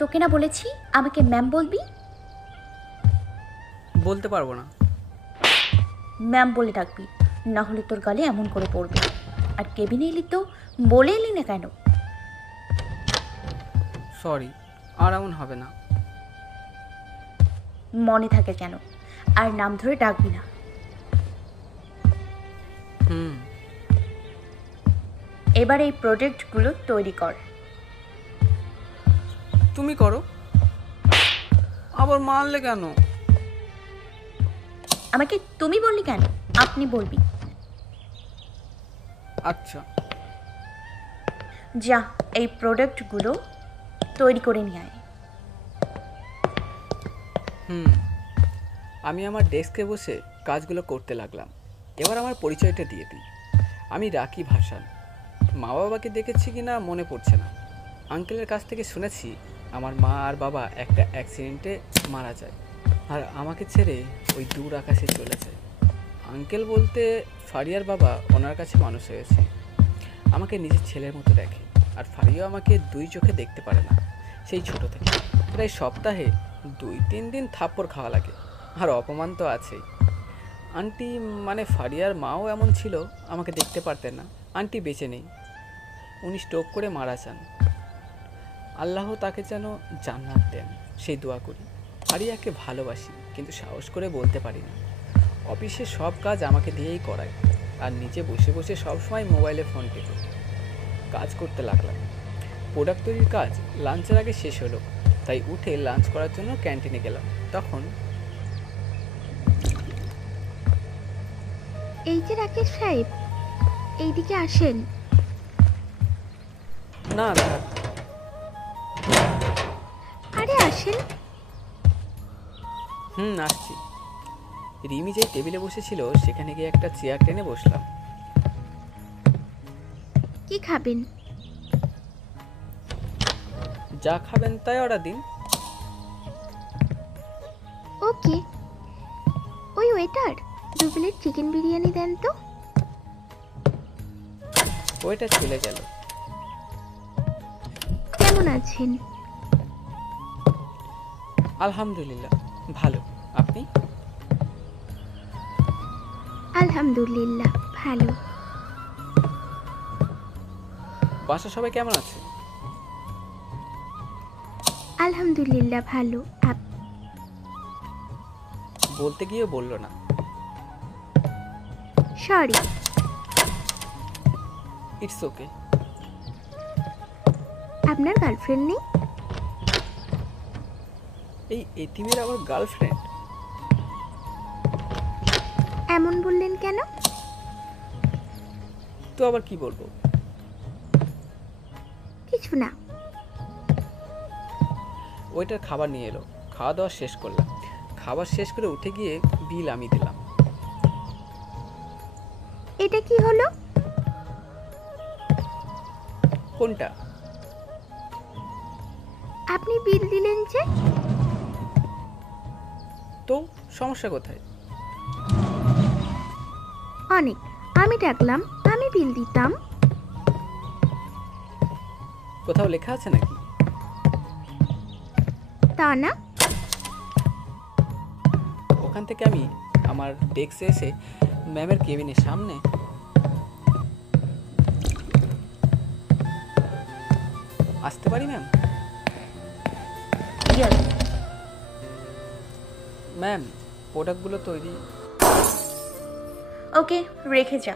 তোকে না বলেছি আমাকে ম্যাম বলবি? বলতে পারবো না। ম্যাম বলে ডাকবি, না হলে তোর গালে এমন করে পড়বে। আর কেবিনে এলি তো বলে এলি না কেন? সরি, আর এমন হবে না। মনে থাকে যেন, আর নাম ধরে ডাকবি না। হুম। এবার এই প্রোডাক্টগুলো তৈরি কর। তুমি করো। আবার মারলে কেন? আমাকে তুমি বললি কেন? আপনি বলবি। আচ্ছা। যা, এই প্রোডাক্টগুলো তৈরি করে নিয়ে আয়। হুম। আমি আমার ডেস্কে বসে কাজগুলো করতে লাগলাম। এবার আমার পরিচয়টা দিয়ে দিই। আমি রাকিব হাসান। মা বাবাকে দেখেছি কি না মনে পড়ছে না। আঙ্কেলের কাছ থেকে শুনেছি আমার মা আর বাবা একটা অ্যাক্সিডেন্টে মারা যায়, আর আমাকে ছেড়ে ওই দূর আকাশে চলে যায়। আঙ্কেল বলতে ফারিয়ার বাবা ওনার কাছে মানুষ হয়েছে। আমাকে নিজের ছেলের মতো দেখে, আর ফারিয়াও আমাকে দুই চোখে দেখতে পারে না সেই ছোট থেকে। প্রায় সপ্তাহে 2-3 দিন থাপ্পড় খাওয়া লাগে, আর অপমান তো আছেই। আন্টি মানে ফারিয়ার মাও এমন ছিল, আমাকে দেখতে পারতেন না। আন্টি বেঁচে নেই, উনি স্ট্রোক করে মারা যান। আল্লাহ তাকে যেন জান্নাত দেন, সেই দোয়া করি। ফারিয়াকে ভালোবাসি, কিন্তু সাহস করে বলতে পারি না। অফিসের সব কাজ আমাকে দিয়েই করায়, আর নিচে বসে বসে সবসময় মোবাইলে ফোন টেপে কাজ করতে লাগলাম। প্রোডাক্ট তৈরির কাজ লাঞ্চের আগে শেষ হলো, তাই উঠে লাঞ্চ করার জন্য ক্যান্টিনে গেলাম। তখন এই যে রাকেশ সাহেব, এইদিকে আসেন। না থাক। আরে আসেন। আসছি। রিমি যে টেবিলে বসেছিল সেখানে গিয়ে একটা চেয়ার টেনে বসলাম। কি খাবেন? যা খাবেন তাই অর্ডার দিন। ওকে। ওই ওয়েটার, 2 প্লেট চিকেন বিরিয়ানি দেন তো। ওইটা চলে গেল। কেমন আছেন? আলহামদুলিল্লাহ ভালো। আপনি? আলহামদুলিল্লাহ ভালো। বাসা সবাই কেমন আছে? আলহামদুলিল্লাহ ভালো। বলতে গিয়ে বলল না। সরি। It's okay. আপনার গার্লফ্রেন্ড নেই? এই এতিমের আবার গার্লফ্রেন্ড? এমন বললেন কেন? তো আবার কি বলবো? কিছু না। ওইটার খাবার নিয়ে এলো, খাওয়া দাওয়া শেষ করলাম। খাবার শেষ করে উঠে গিয়ে বিল আমি দিলাম। এটা কি হলো? কোনটা? আপনি বিল দিলেন যে? তো সমস্যা কোথায়? অনেক। আমি ডাকলাম, আমি বিল দিতাম। কোথাও লেখা আছে নাকি? তা না। ওখান থেকে আমি আমার ডেস্কে এসে ম্যামের কেবিনের সামনে আসতে পারি ম্যাম? ম্যাম, প্রোডাক্টগুলো তৈরি। ওকে, রেখে যা।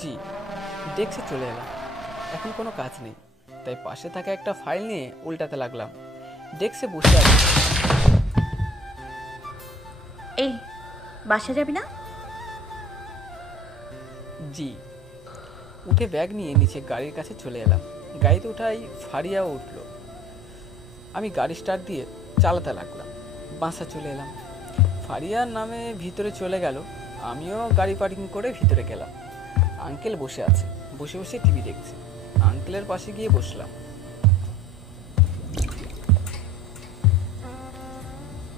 জি। ডেস্কে চলে এলাম। এখন কোনো কাজ নেই, তাই পাশে থাকা একটা ফাইল নিয়ে উল্টাতে লাগলাম। ডেস্কে বসে আছি। এই, বাসা যাবি না? জি। উঠে ব্যাগ নিয়ে নিচে গাড়ির কাছে চলে এলাম। গাড়িতে উঠাই ফারিয়াও উঠল। আমি গাড়ি স্টার্ট দিয়ে চালাতে লাগলাম। বাসা চলে এলাম। ফারিয়ার নামে ভিতরে চলে গেল। আমিও গাড়ি পার্কিং করে ভিতরে গেলাম। আঙ্কেল বসে আছে, বসে বসে টিভি দেখছে। আঙ্কেলের পাশে গিয়ে বসলাম।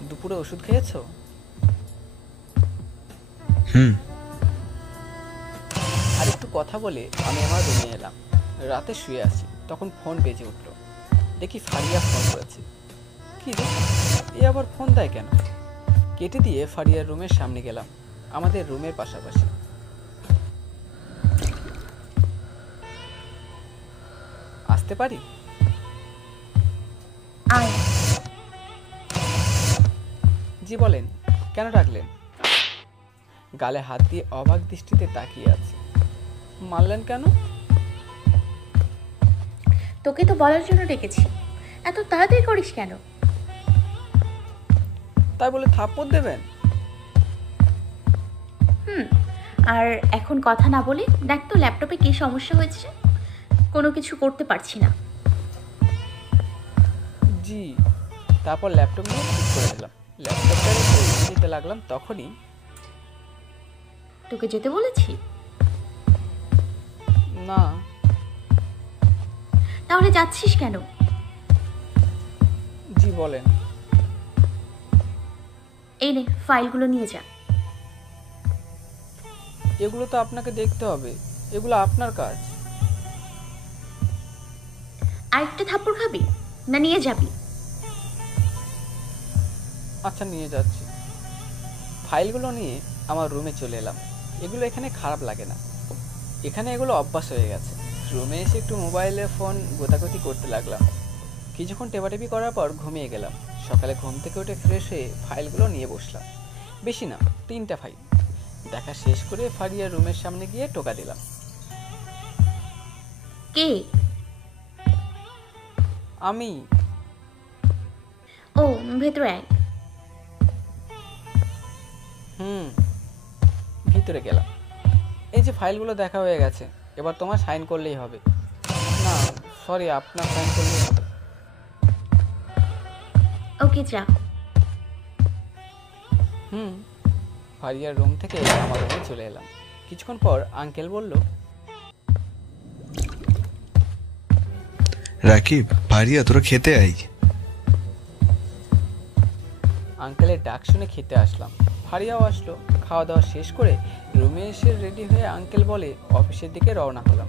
দুপুরে ওষুধ খেয়েছো? আর একটু কথা বলে আমি আমার রুমে এলাম। রাতে শুয়ে আছি। তখন ফোন বেজে উঠল। দেখি ফারিয়া ফোন করেছে। কি রে, এ আবার ফোন দেয় কেন? কেটে দিয়ে ফারিয়ার রুমের সামনে গেলাম, আমাদের রুমের পাশাপাশি। আসতে পারি? আয়। জি বলেন, কেন ডাকলেন? গালে হাত দিয়ে অবাক দৃষ্টিতে তাকিয়ে আছে। মারলেন কেন? তোকে তো বলার জন্য ডেকেছি, এত তাড়াতাড়ি করিস কেন? তাই বলে থাপ্পড় দেবেন? আর এখন কথা না বলে দেখ তো ল্যাপটপে কী সমস্যা হয়েছে। কোনো কিছু করতে পারছি না। জি। তারপর ল্যাপটপ নিয়ে ঠিক করে দিলাম। ল্যাপটপটা রেখে নিতে লাগলাম, তখনই তোকে যেতে বলেছি? না। তাহলে যাচ্ছিস কেন? জি বলেন। এই নে, ফাইলগুলো নিয়ে যা। এগুলো তো আপনাকে দেখতে হবে, এগুলো আপনার কাজ। আরেকটা থাপ্পড় খাবি না নিয়ে যাবি? আচ্ছা, নিয়ে যাচ্ছি। ফাইলগুলো নিয়ে আমার রুমে চলে এলাম। এগুলো এখানে খারাপ লাগে না, এখানে এগুলো অভ্যাস হয়ে গেছে। রুমে এসে একটু মোবাইলে ফোন গোতাগুতি করতে লাগলাম। কিছুক্ষণ টেপাটেপি করার পর ঘুমিয়ে গেলাম। সকালে ঘুম থেকে উঠে ফ্রেশ হয়ে ফাইলগুলো নিয়ে বসলাম। বেশি না, 3টা ফাইল। দেখা শেষ করে ফারিয়ার রুমের সামনে গিয়ে টোকা দিলাম। কে? আমি। ও, ভেতরে আয়। ভিতরে গেলাম। এই যে ফাইলগুলো দেখা হয়ে গেছে, এবার তোমার সাইন করলেই হবে। না সরি, আপনার সাইন করলেই হবে। ওকে, যা। ফারিয়ার রুম থেকে আমার রুমে চলে এলাম। কিছুক্ষণ পর আঙ্কেল বলল, রাকিব, ফারিয়া, তোরা খেতে আই। আঙ্কেলের ডাক শুনে খেতে আসলাম। ফারিয়াও আসলো। খাওয়া দাওয়া শেষ করে রুমে এসে রেডি হয়ে আঙ্কেল বলে অফিসের দিকে রওনা হলাম।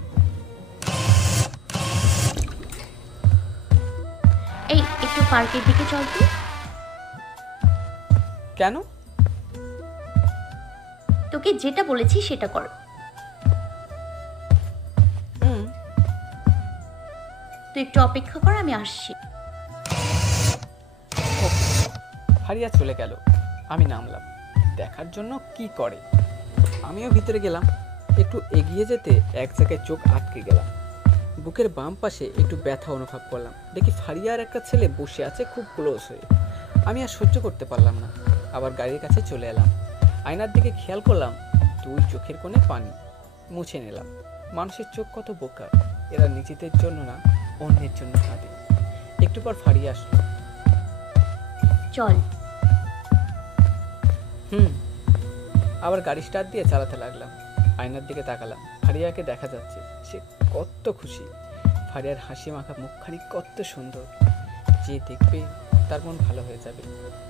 এই, একটু পার্কের দিকে চল তো। কেন? তোকে যেটা বলেছি সেটা কর। তুই একটু অপেক্ষা কর, আমি আসছি। ফারিয়া চলে গেল। আমি নামলাম দেখার জন্য কি করে। আমিও ভিতরে গেলাম। একটু এগিয়ে যেতে এক জায়গায় চোখ আটকে গেলাম। বুকের বাম পাশে একটু ব্যথা অনুভব করলাম। দেখি ফারিয়ার একটা ছেলে বসে আছে খুব ক্লোজ হয়ে। আমি আর সহ্য করতে পারলাম না, আবার গাড়ির কাছে চলে এলাম। আয়নার দিকে খেয়াল করলাম 2 চোখের কোণে পানি। মুছে নিলাম। মানুষের চোখ কত বোকা, এরা নিজেদের জন্য না, অন্যের জন্য কাঁদে। একটু পর ফারিয়া আসলো। চল। আবার গাড়ি স্টার্ট দিয়ে চালাতে লাগলাম। আয়নার দিকে তাকালাম। ফারিয়াকে দেখা যাচ্ছে, সে কত খুশি। ফারিয়ার হাসি মাখা মুখখানি কত সুন্দর। যে দেখবে তার মন ভালো হয়ে যাবে।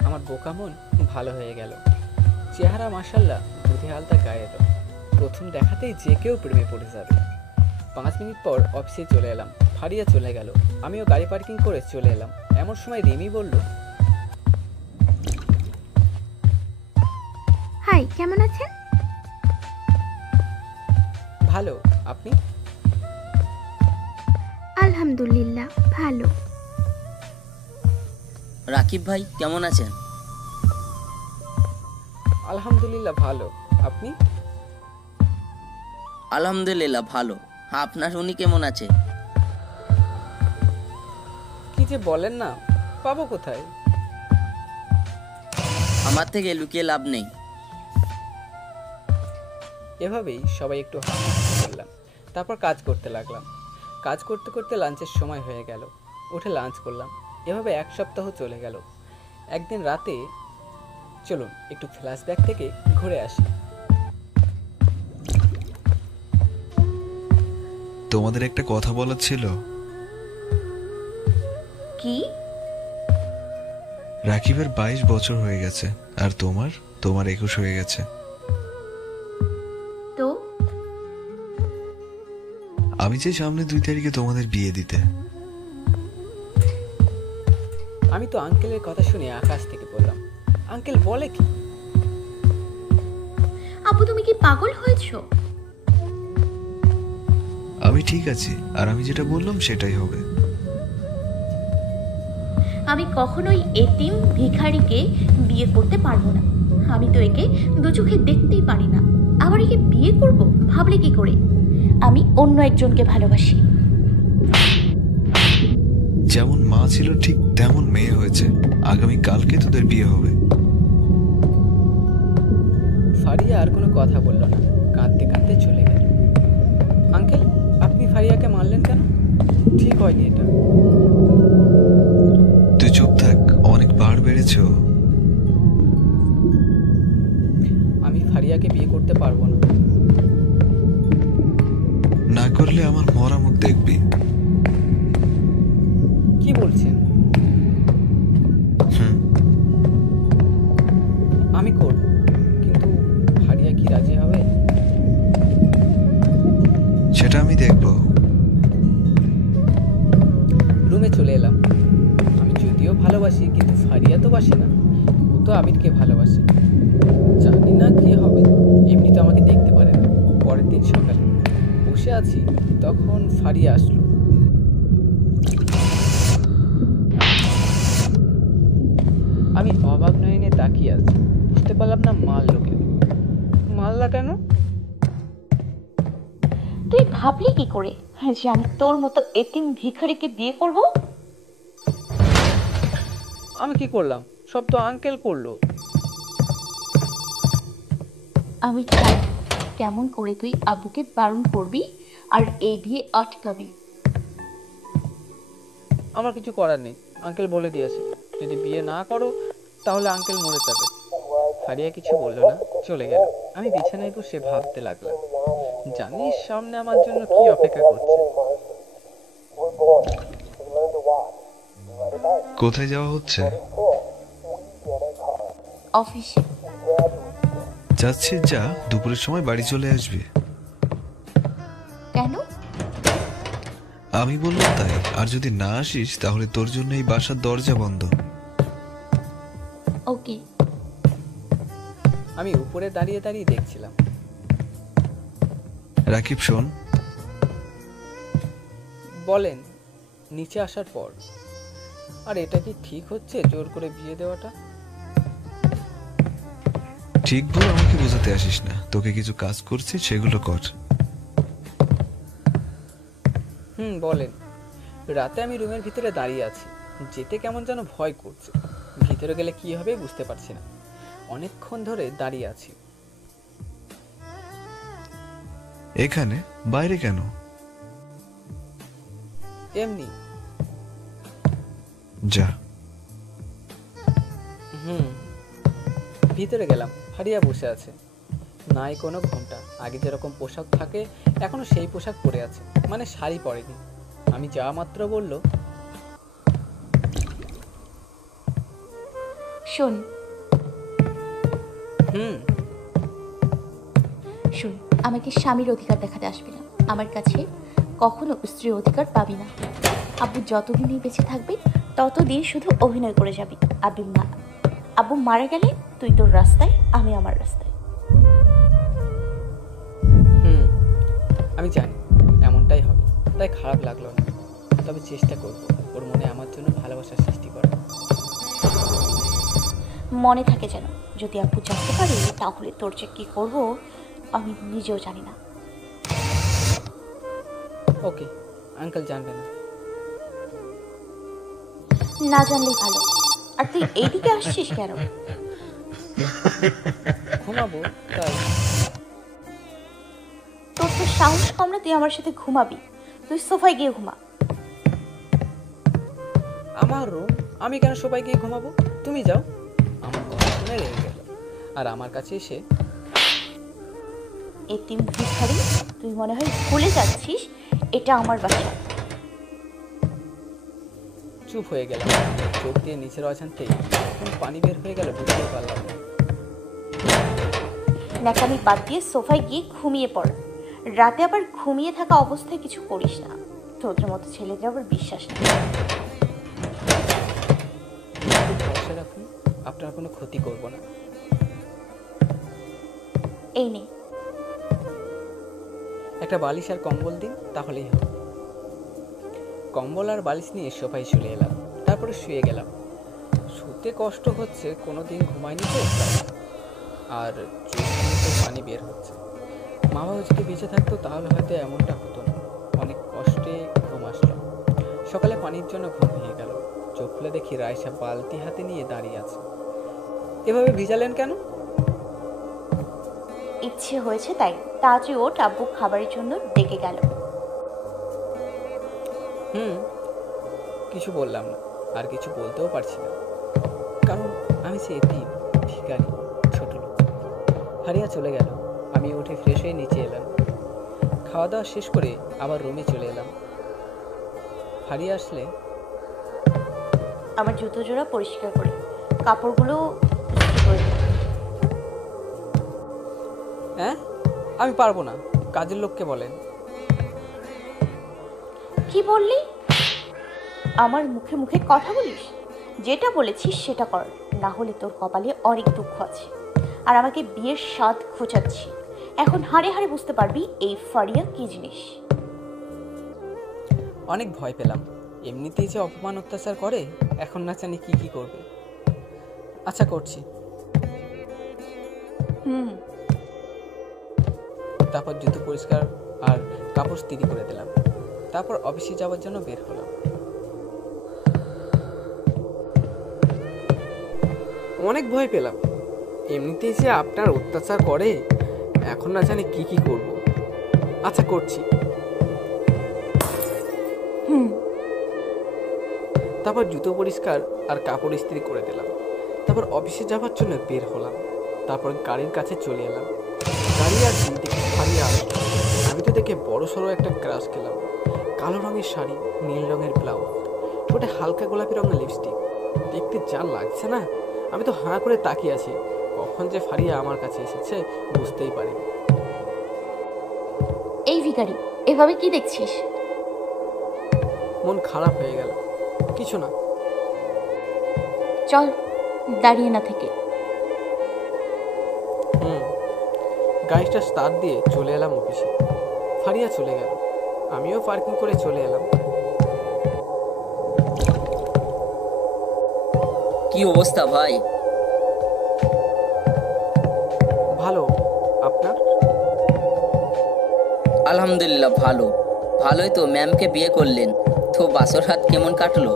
আমার বোকা মন ভালো হয়ে গেল। চেহারা মাশাআল্লাহ, দুধে আলতা গায়ে দাও। প্রথম দেখাতেই যে কেউ প্রেমে পড়ে যাবে। 5 মিনিট পর অফিসে চলে এলাম। ফারিয়া চলে গেল। আমিও গাড়ি পার্কিং করে চলে এলাম। এমন সময় রিমি বলল, হাই, কেমন আছেন? ভালো, আপনি? আলহামদুলিল্লাহ, ভালো। রাকিব ভাই কেমন আছেন? আলহামদুলিল্লাহ ভালো, আপনি? আলহামদুলিল্লাহ ভালো। আপনার উনি কেমন আছে? কি যে বলেন না, পাবো কোথায়? আমার থেকে লুকিয়ে লাভ নেই। এভাবেই সবাই একটু হাসি করলাম। তারপর কাজ করতে লাগলাম। কাজ করতে করতে লাঞ্চের সময় হয়ে গেল। উঠে লাঞ্চ করলাম। এভাবে 1 সপ্তাহ চলে গেল। একদিন রাতে চলুন একটু ফ্ল্যাশব্যাক থেকে ঘুরে আসি। তোমাদের একটা কথা বলার ছিল। কি? রাকিবের 22 বছর হয়ে গেছে, আর তোমার 21 হয়ে গেছে। তো আমি চাই সামনে 2 তারিখে তোমাদের বিয়ে দিতে। আমি তো আঙ্কেলের কথা শুনে আকাশ থেকে বললাম, আঙ্কেল বলে কি? আপু তুমি কি পাগল হয়েছো? আমি ঠিক আছি, আর আমি যেটা বললাম সেটাই হবে। আমি কখনোই এতিম ভিখারিকে বিয়ে করতে পারবো না। আমি তো একে দু চোখে দেখতেই পারি না, আবার একে বিয়ে করব ভাবলে কি করে? আমি অন্য একজনকে ভালোবাসি। যেমন মা ছিল ঠিক তেমন মেয়ে হয়েছে, আগামী কালকে তোদের বিয়ে হবে। ফারিয়া আর কোনো কথা বলল না, কাঁদতে কাঁদতে চলে গেল। আঙ্কেল, আপনি ফারিয়াকে মারলেন কেন? ঠিক হয়নি এটা। তুই চুপ থাক, অনেক বার বেড়েছো। আমি ফারিয়াকে বিয়ে করতে পারবো না। না করলে আমার মরা মুখ দেখবি। কি বলছেন? আমি করব, কিন্তু ফারিয়া কি রাজি হবে? সেটা আমি দেখবো। রুমে চলে এলাম। আমি যদিও ভালোবাসি, কিন্তু ফারিয়া তো বাসে না, ও তো আবিরকে ভালোবাসে। জানি না কি হবে, এমনি তো আমাকে দেখতে পারে না। পরের দিন সকালে বসে আছি, তখন ফারিয়া আসলো। আমি অবাক নয়নে তাকিয়ে আছি, বুঝতে পারলাম না মারলো কেন। মারলা কেন? তুই ভাবলি কি করে যে আমি তোর মতো এতিম ভিখারিকে বিয়ে করব? আমি কি করলাম? সব তো আঙ্কেল করলো। আমি চাই কেমন করে তুই আব্বুকে বারণ করবি আর এই বিয়ে আটকাবি। আমার কিছু করার নেই, আঙ্কেল বলে দিয়েছে যদি বিয়ে না করো তাহলে আঙ্কেল মরে যাবে। ফারিয়া কিছু বললো না, চলে গেল। আমি বিছানায় বসে ভাবতে লাগলাম, জানিস সামনে আমার জন্য কি অপেক্ষা করছে। কোথায় যাওয়া হচ্ছে? অফিসে। যাচ্ছিস যা, দুপুরের সময় বাড়ি চলে আসবি। কেন? আমি বললাম তাই, আর যদি না আসিস তাহলে তোর জন্য এই বাসার দরজা বন্ধ। ওকে। আমি উপরে দাঁড়িয়ে দাঁড়িয়ে দেখছিলাম। রাকিব শোন। বলেন। নিচে আসার পর, আর এটা কি ঠিক হচ্ছে জোর করে বিয়ে দেওয়াটা? ঠিক বল, আমাকে বোঝাতে আসিস না। তোকে কিছু কাজ করছি, সেগুলো কর। বলেন। রাতে আমি রুমের ভিতরে দাঁড়িয়ে আছি, যেতে কেমন যেন ভয় করছে। ভিতরে গেলে কি হবে বুঝতে পারছি না। অনেকক্ষণ ধরে দাঁড়িয়ে আছি। এখানে? বাইরে কেন? এমনি। যা। ভিতরে গেলাম। ফারিয়া বসে আছে, নাই কোনো ঘন্টা। আগে যেরকম পোশাক থাকে এখনো সেই পোশাক পরে আছে, মানে শাড়ি পরেনি। আমি যাওয়া মাত্র বলল, শোন। শোন, আমাকে স্বামীর অধিকার দেখাতে আসবি না। আমার কাছে কখনো স্ত্রীর অধিকার পাবি না। আব্বু যতদিনই বেঁচে থাকবে ততদিন শুধু অভিনয় করে যাবি। আব্বু মারা গেলে তুই তোর রাস্তায়, আমি আমার রাস্তায়। আমি জানি এমনটাই হবে, তাই খারাপ লাগলো না। তবে চেষ্টা করব ওর মনে আমার জন্য ভালোবাসার সৃষ্টি করা। মনে থাকে যেন, যদি আব্বু জানতে পারে তাহলে তোর যে কি করবো আমি নিজেও জানি না। ওকে, আঙ্কেল জানবে না। না জানলেই ভালো। আর তুই এইদিকে আসছিস কেন? ঘুমাবো তাই। তোর তো সাহস কম না তুই আমার সাথে ঘুমাবি? তুই সোফায় গিয়ে ঘুমা। আমার রুম, আমি কেন সবাই গিয়ে ঘুমাবো? তুমি যাও। আমার কথা শুনে রেগে গেল আর আমার কাছে এসে, এতিম ভিখারি, তুই মনে হয় ভুলে যাচ্ছিস এটা আমার বাসা। চুপ হয়ে গেলাম। চোখ দিয়ে নিচের অজান্তেই এখন পানি বের হয়ে গেল, বুঝতে পারলাম না। ন্যাকামি বাদ দিয়ে সোফায় গিয়ে ঘুমিয়ে পড়। রাতে আবার ঘুমিয়ে থাকা অবস্থায় কিছু করিস না। তোদের মতো ছেলেদের আবার বিশ্বাস না। একটু ভরসা রাখুন, আপনার কোনো ক্ষতি করব না। এই নে। একটা বালিশ আর কম্বল দিন, তাহলেই হবে। কম্বল আর বালিশ নিয়ে সোফায় চলে এলাম, তারপরে শুয়ে গেলাম। শুতে কষ্ট হচ্ছে, কোনো দিন ঘুমায়নি তো তাই। আর চোখ থেকে পানি বের হচ্ছে। মা বাবা যদি বেঁচে থাকতো তাহলে হয়তো এমনটা হতো না। অনেক কষ্টে ঘুম আসলো। সকালে পানির জন্য ঘুম ভেঙে গেল। চোখ খুলে দেখি রায়সা বালতি হাতে নিয়ে দাঁড়িয়ে আছে। এভাবে ভিজালেন কেন? ইচ্ছে হয়েছে তাই। তাড়াতাড়ি ওঠ, আব্বু খাবারের জন্য ডেকে গেল। কিছু বললাম না, আর কিছু বলতেও পারছি না, কারণ আমি সে এতিম, ভিখারি, ছোট লোক। হারিয়া চলে গেল। আমি উঠে ফ্রেশ হয়ে নিচে এলাম। খাওয়া দাওয়া শেষ করে আবার রুমে চলে এলাম। হারিয়ে আসলে আমার জুতো জোড়া পরিষ্কার করে কাপড়গুলো ইস্ত্রি করে দে। হ্যাঁ, আমি পারবো না, কাজের লোককে বলেন। কি বললি? আমার মুখে মুখে কথা বলিস? যেটা বলেছিস সেটা কর, না হলে তোর কপালে অনেক দুঃখ আছে। আর আমাকে বিয়ের স্বাদ খোঁচাচ্ছি। এখন হাড়ে হাড়ে বুঝতে পারবি এই ফারিয়া কি জিনিস। অনেক ভয় পেলাম। এমনিতেই যে অপমান অত্যাচার করে, এখন না জানি কি কি করবে। আচ্ছা, করছি। তারপর জুতো পরিষ্কার আর কাপড় ইস্ত্রি করে দিলাম। তারপর অফিসে যাওয়ার জন্য বের হলাম। অনেক ভয় পেলাম। এমনিতেই যে আপনার অত্যাচার করে, এখন না জানি কি কি করব। আচ্ছা, করছি। তারপর জুতো পরিষ্কার আর কাপড় ইস্ত্রি করে দিলাম। তারপর অফিসে যাওয়ার জন্য বের হলাম। তারপর গাড়ির কাছে চলে এলাম। গাড়ি আসি দেখে ফারিয়া আসলো। আমি তো দেখে বড় সড়ো একটা ক্রাশ খেলাম। কালো রঙের শাড়ি, নীল রঙের ব্লাউজ, ঠোঁটে হালকা গোলাপি রঙের লিপস্টিক। দেখতে যা লাগছে না, আমি তো হাঁ করে তাকিয়ে আছি। কখন যে ফারিয়া আমার কাছে এসেছে বুঝতেই পারিনি। এই ভিখারি, এভাবে কি দেখছিস? মন খারাপ হয়ে গেল। কিছু না। চল, দাঁড়িয়ে না থেকে। গাড়িটা স্টার্ট দিয়ে চলে এলাম অফিসে। ফারিয়া চলে গেল, আমিও পার্কিং করে চলে এলাম। কি অবস্থা ভাই? ভালো, আপনার? আলহামদুলিল্লাহ ভালো। ভালোই তো, ম্যামকে বিয়ে করলেন তো বাসর হাত কেমন কাটলো?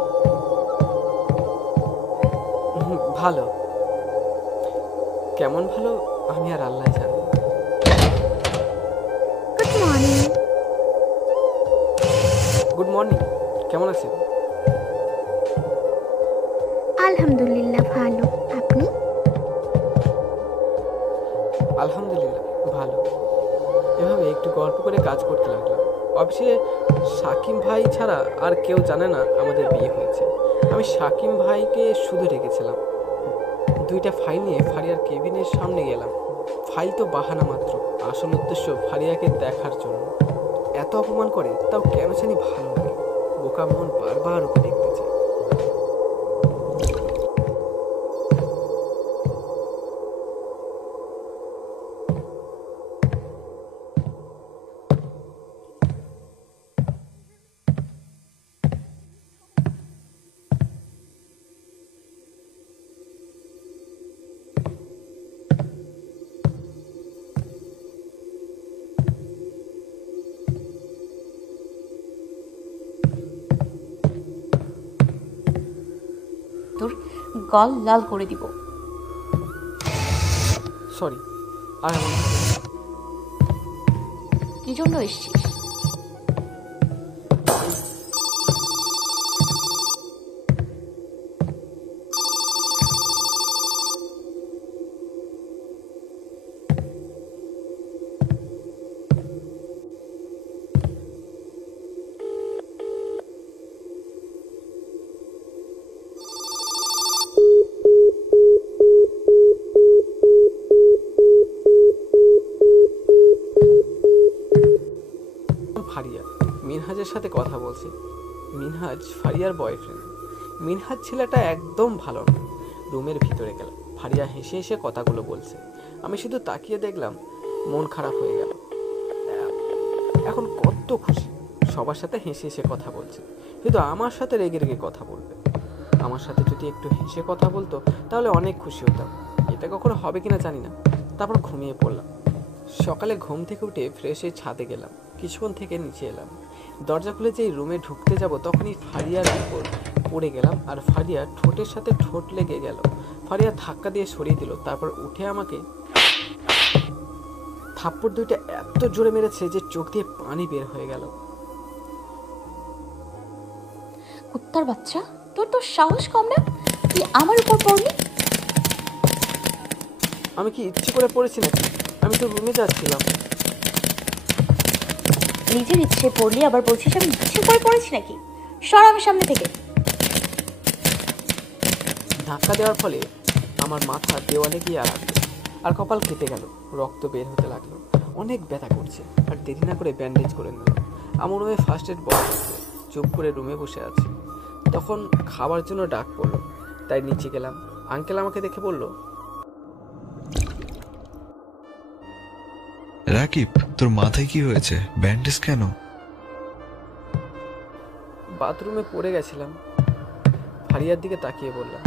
ভালো। কেমন ভালো আমি আর আল্লাহ জানি। Good morning. গুড মর্নিং, কেমন আছেন? আলহামদুলিল্লাহ ভালো। আপনি? আলহামদুলিল্লাহ ভালো। এভাবে একটু গল্প করে কাজ করতে লাগলাম। অফিসে সাকিম ভাই ছাড়া আর কেউ জানে না আমাদের বিয়ে হয়েছে। আমি সাকিম ভাইকে শুধু রেখেছিলাম। দুইটা ফাইল নিয়ে ফারিয়ার কেবিনের সামনে গেলাম। ফাইল তো বাহানা মাত্র, আসল উদ্দেশ্য ফারিয়াকে দেখার জন্য। এত অপমান করে তাও কেন জানি ভালো লাগে। বোকা মন বারবার ওকে দেখতে চায়। তোর গল লাল করে দিব। সরি, আর এমন হবে না। কি জন্য এসছিস? বসে। মিনহাজ ফারিয়ার বয়ফ্রেন্ড। মিনহাজ ছেলেটা একদম ভালো না। রুমের ভিতরে গেলাম, ফারিয়া হেসে হেসে কথাগুলো বলছে। আমি শুধু তাকিয়ে দেখলাম, মন খারাপ হয়ে গেল। এখন কত খুশি, সবার সাথে হেসে হেসে কথা বলছে, কিন্তু আমার সাথে রেগে রেগে কথা বলবে। আমার সাথে যদি একটু হেসে কথা বলতো তাহলে অনেক খুশি হতাম। এটা কখনো হবে কিনা জানি না। তারপর ঘুমিয়ে পড়লাম। সকালে ঘুম থেকে উঠে ফ্রেশ হয়ে ছাদে গেলাম, কিছুক্ষণ থেকে নিচে এলাম। দরজা খুলে যেই রুমে ঢুকতে যাব তখনই ফারিয়ার উপর পড়ে গেলাম, আর ফারিয়া ঠোঁটের সাথে ঠোঁট লেগে গেল। ফারিয়া ধাক্কা দিয়ে সরিয়ে দিল, তারপর উঠে আমাকে থাপ্পড় দুইটা এত জোরে মেরেছে যে চোখ দিয়ে পানি বের হয়ে গেল। কুত্তার বাচ্চা, তোর তো সাহস কম না, তুই আমার উপর পড়লি? আমি কি ইচ্ছে করে পড়েছি নাকি? আমি তো রুমে যাচ্ছিলাম। নিজের ইচ্ছে পড়লি, আবার বলছিস আমি ইচ্ছে করে পড়েছি নাকি? সর আমার সামনে থেকে। ধাক্কা দেওয়ার ফলে আমার মাথা দেওয়ালে গিয়ে আঘাত, আর কপাল কেটে গেল, রক্ত বের হতে লাগলো। অনেক ব্যথা করছে, আর দেরি না করে ব্যান্ডেজ করে নিলাম। আমার রুমে ফার্স্ট এড বক্স আছে, চুপ করে রুমে বসে আছে। তখন খাবার জন্য ডাক পড়লো, তাই নিচে গেলাম। আঙ্কেল আমাকে দেখে বলল, রাকিব, তোর মাথায় কি হয়েছে? ব্যান্ডেজ কেন? বাথরুমে পড়ে গেছিলাম। ফারিয়ার দিকে তাকিয়ে বললাম,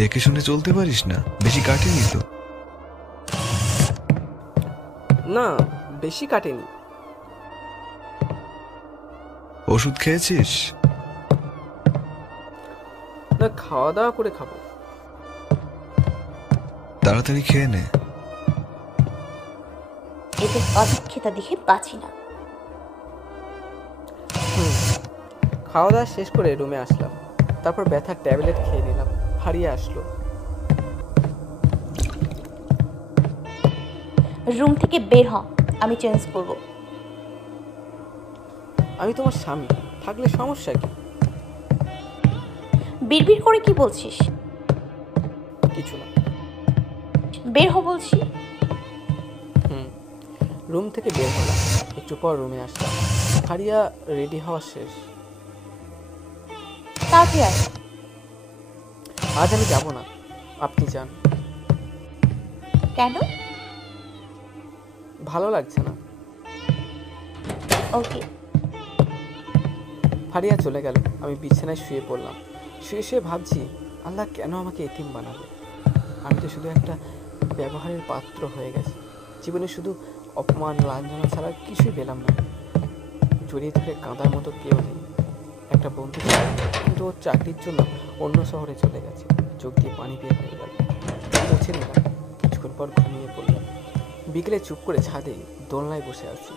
দেখে শুনে চলতে পারিস না? বেশি কাটেনি তো? না, বেশি কাটেনি। ওষুধ খেয়েছিস? না, খাওয়া দাওয়া করে খাবো। তাড়াতাড়ি খেয়ে নে। এদের অধিক্ষেতা দেখে বাঁচি না। খাওয়া দাওয়া শেষ করে রুমে আসলাম, তারপর ব্যথার ট্যাবলেট খেয়ে নিলাম। ফারিয়া আসলো। রুম থেকে বের হ, আমি চেঞ্জ করব। আমি তোমার স্বামী, থাকলে সমস্যা কি? বিড়বিড় করে কি বলছিস? কিছু না। বের হ বলছি। রুম থেকে বের হলাম, একটু পর রুমে আসলাম। ফারিয়া রেডি হওয়া শেষ। তাড়াতাড়ি আয়। আজ আমি যাব না, আপনি যান। কেন? ভালো লাগছে না। ওকে। ফারিয়া চলে গেল, আমি বিছানায় শুয়ে পড়লাম। শুয়ে শুয়ে ভাবছি, আল্লাহ কেন আমাকে এতিম বানাবে? আমি তো শুধু একটা ব্যবহারের পাত্র হয়ে গেছি। জীবনে শুধু অপমান, লাঞ্ছনা ছাড়া কিছুই পেলাম না। জড়িয়ে ধরে কাঁদার মতো কেউ নেই। একটা বন্ধু ছিল, কিন্তু ওর চাকরির জন্য অন্য শহরে চলে গেছে। চোখ দিয়ে পানি বের হয়ে গেল। মুছে নিলাম, কিছুক্ষণ পর ঘুমিয়ে পড়লাম। বিকেলে চুপ করে ছাদে দোলনায় বসে আছি।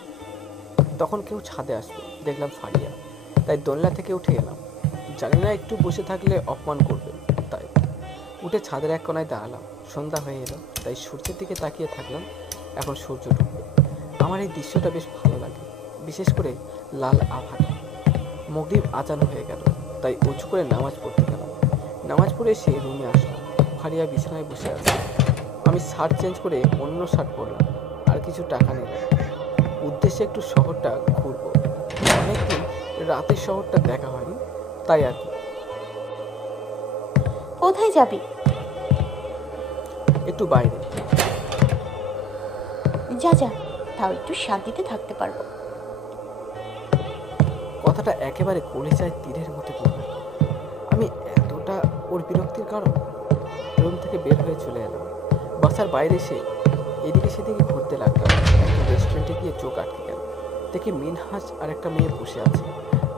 তখন কেউ ছাদে আসলো, দেখলাম ফারিয়া, তাই দোলনা থেকে উঠে এলাম। জানি না একটু বসে থাকলে অপমান করবে, তাই উঠে ছাদের এক কোনায় দাঁড়ালাম। সন্ধ্যা হয়ে এলো, তাই সূর্যের দিকে তাকিয়ে থাকলাম। এখন সূর্য ডুববে। আমার এই দৃশ্যটা বেশ ভালো লাগে, বিশেষ করে লাল আভাটা। মাগরিব আজান হয়ে গেল, তাই উঁচু করে নামাজ পড়তে গেলাম। নামাজ পড়ে এসে রুমে আসলাম। ফারিয়া বিছানায় বসে আছে। আমি শার্ট চেঞ্জ করে অন্য শার্ট পরলাম, আর কিছু টাকা নিলাম। উদ্দেশ্যে একটু শহরটা ঘুরবো। অনেকদিন রাতের শহরটা দেখা হয়নি, তাই আর কি। কোথায় যাবি? একটু বাইরে। যা যা, তাও একটু শান্তিতে থাকতে পারবো। কথাটা একেবারে কলিজায় তীরের মতো গেল। আমি এতটা ওর বিরক্তির কারণ। রুম থেকে বের হয়ে চলে এলাম। বাসার বাইরে এসে এদিকে সেদিকে ঘুরতে লাগলাম। একটা রেস্টুরেন্টে গিয়ে চোখ আটকে গেল। দেখি মিনহাজ আর একটা মেয়ে বসে আছে,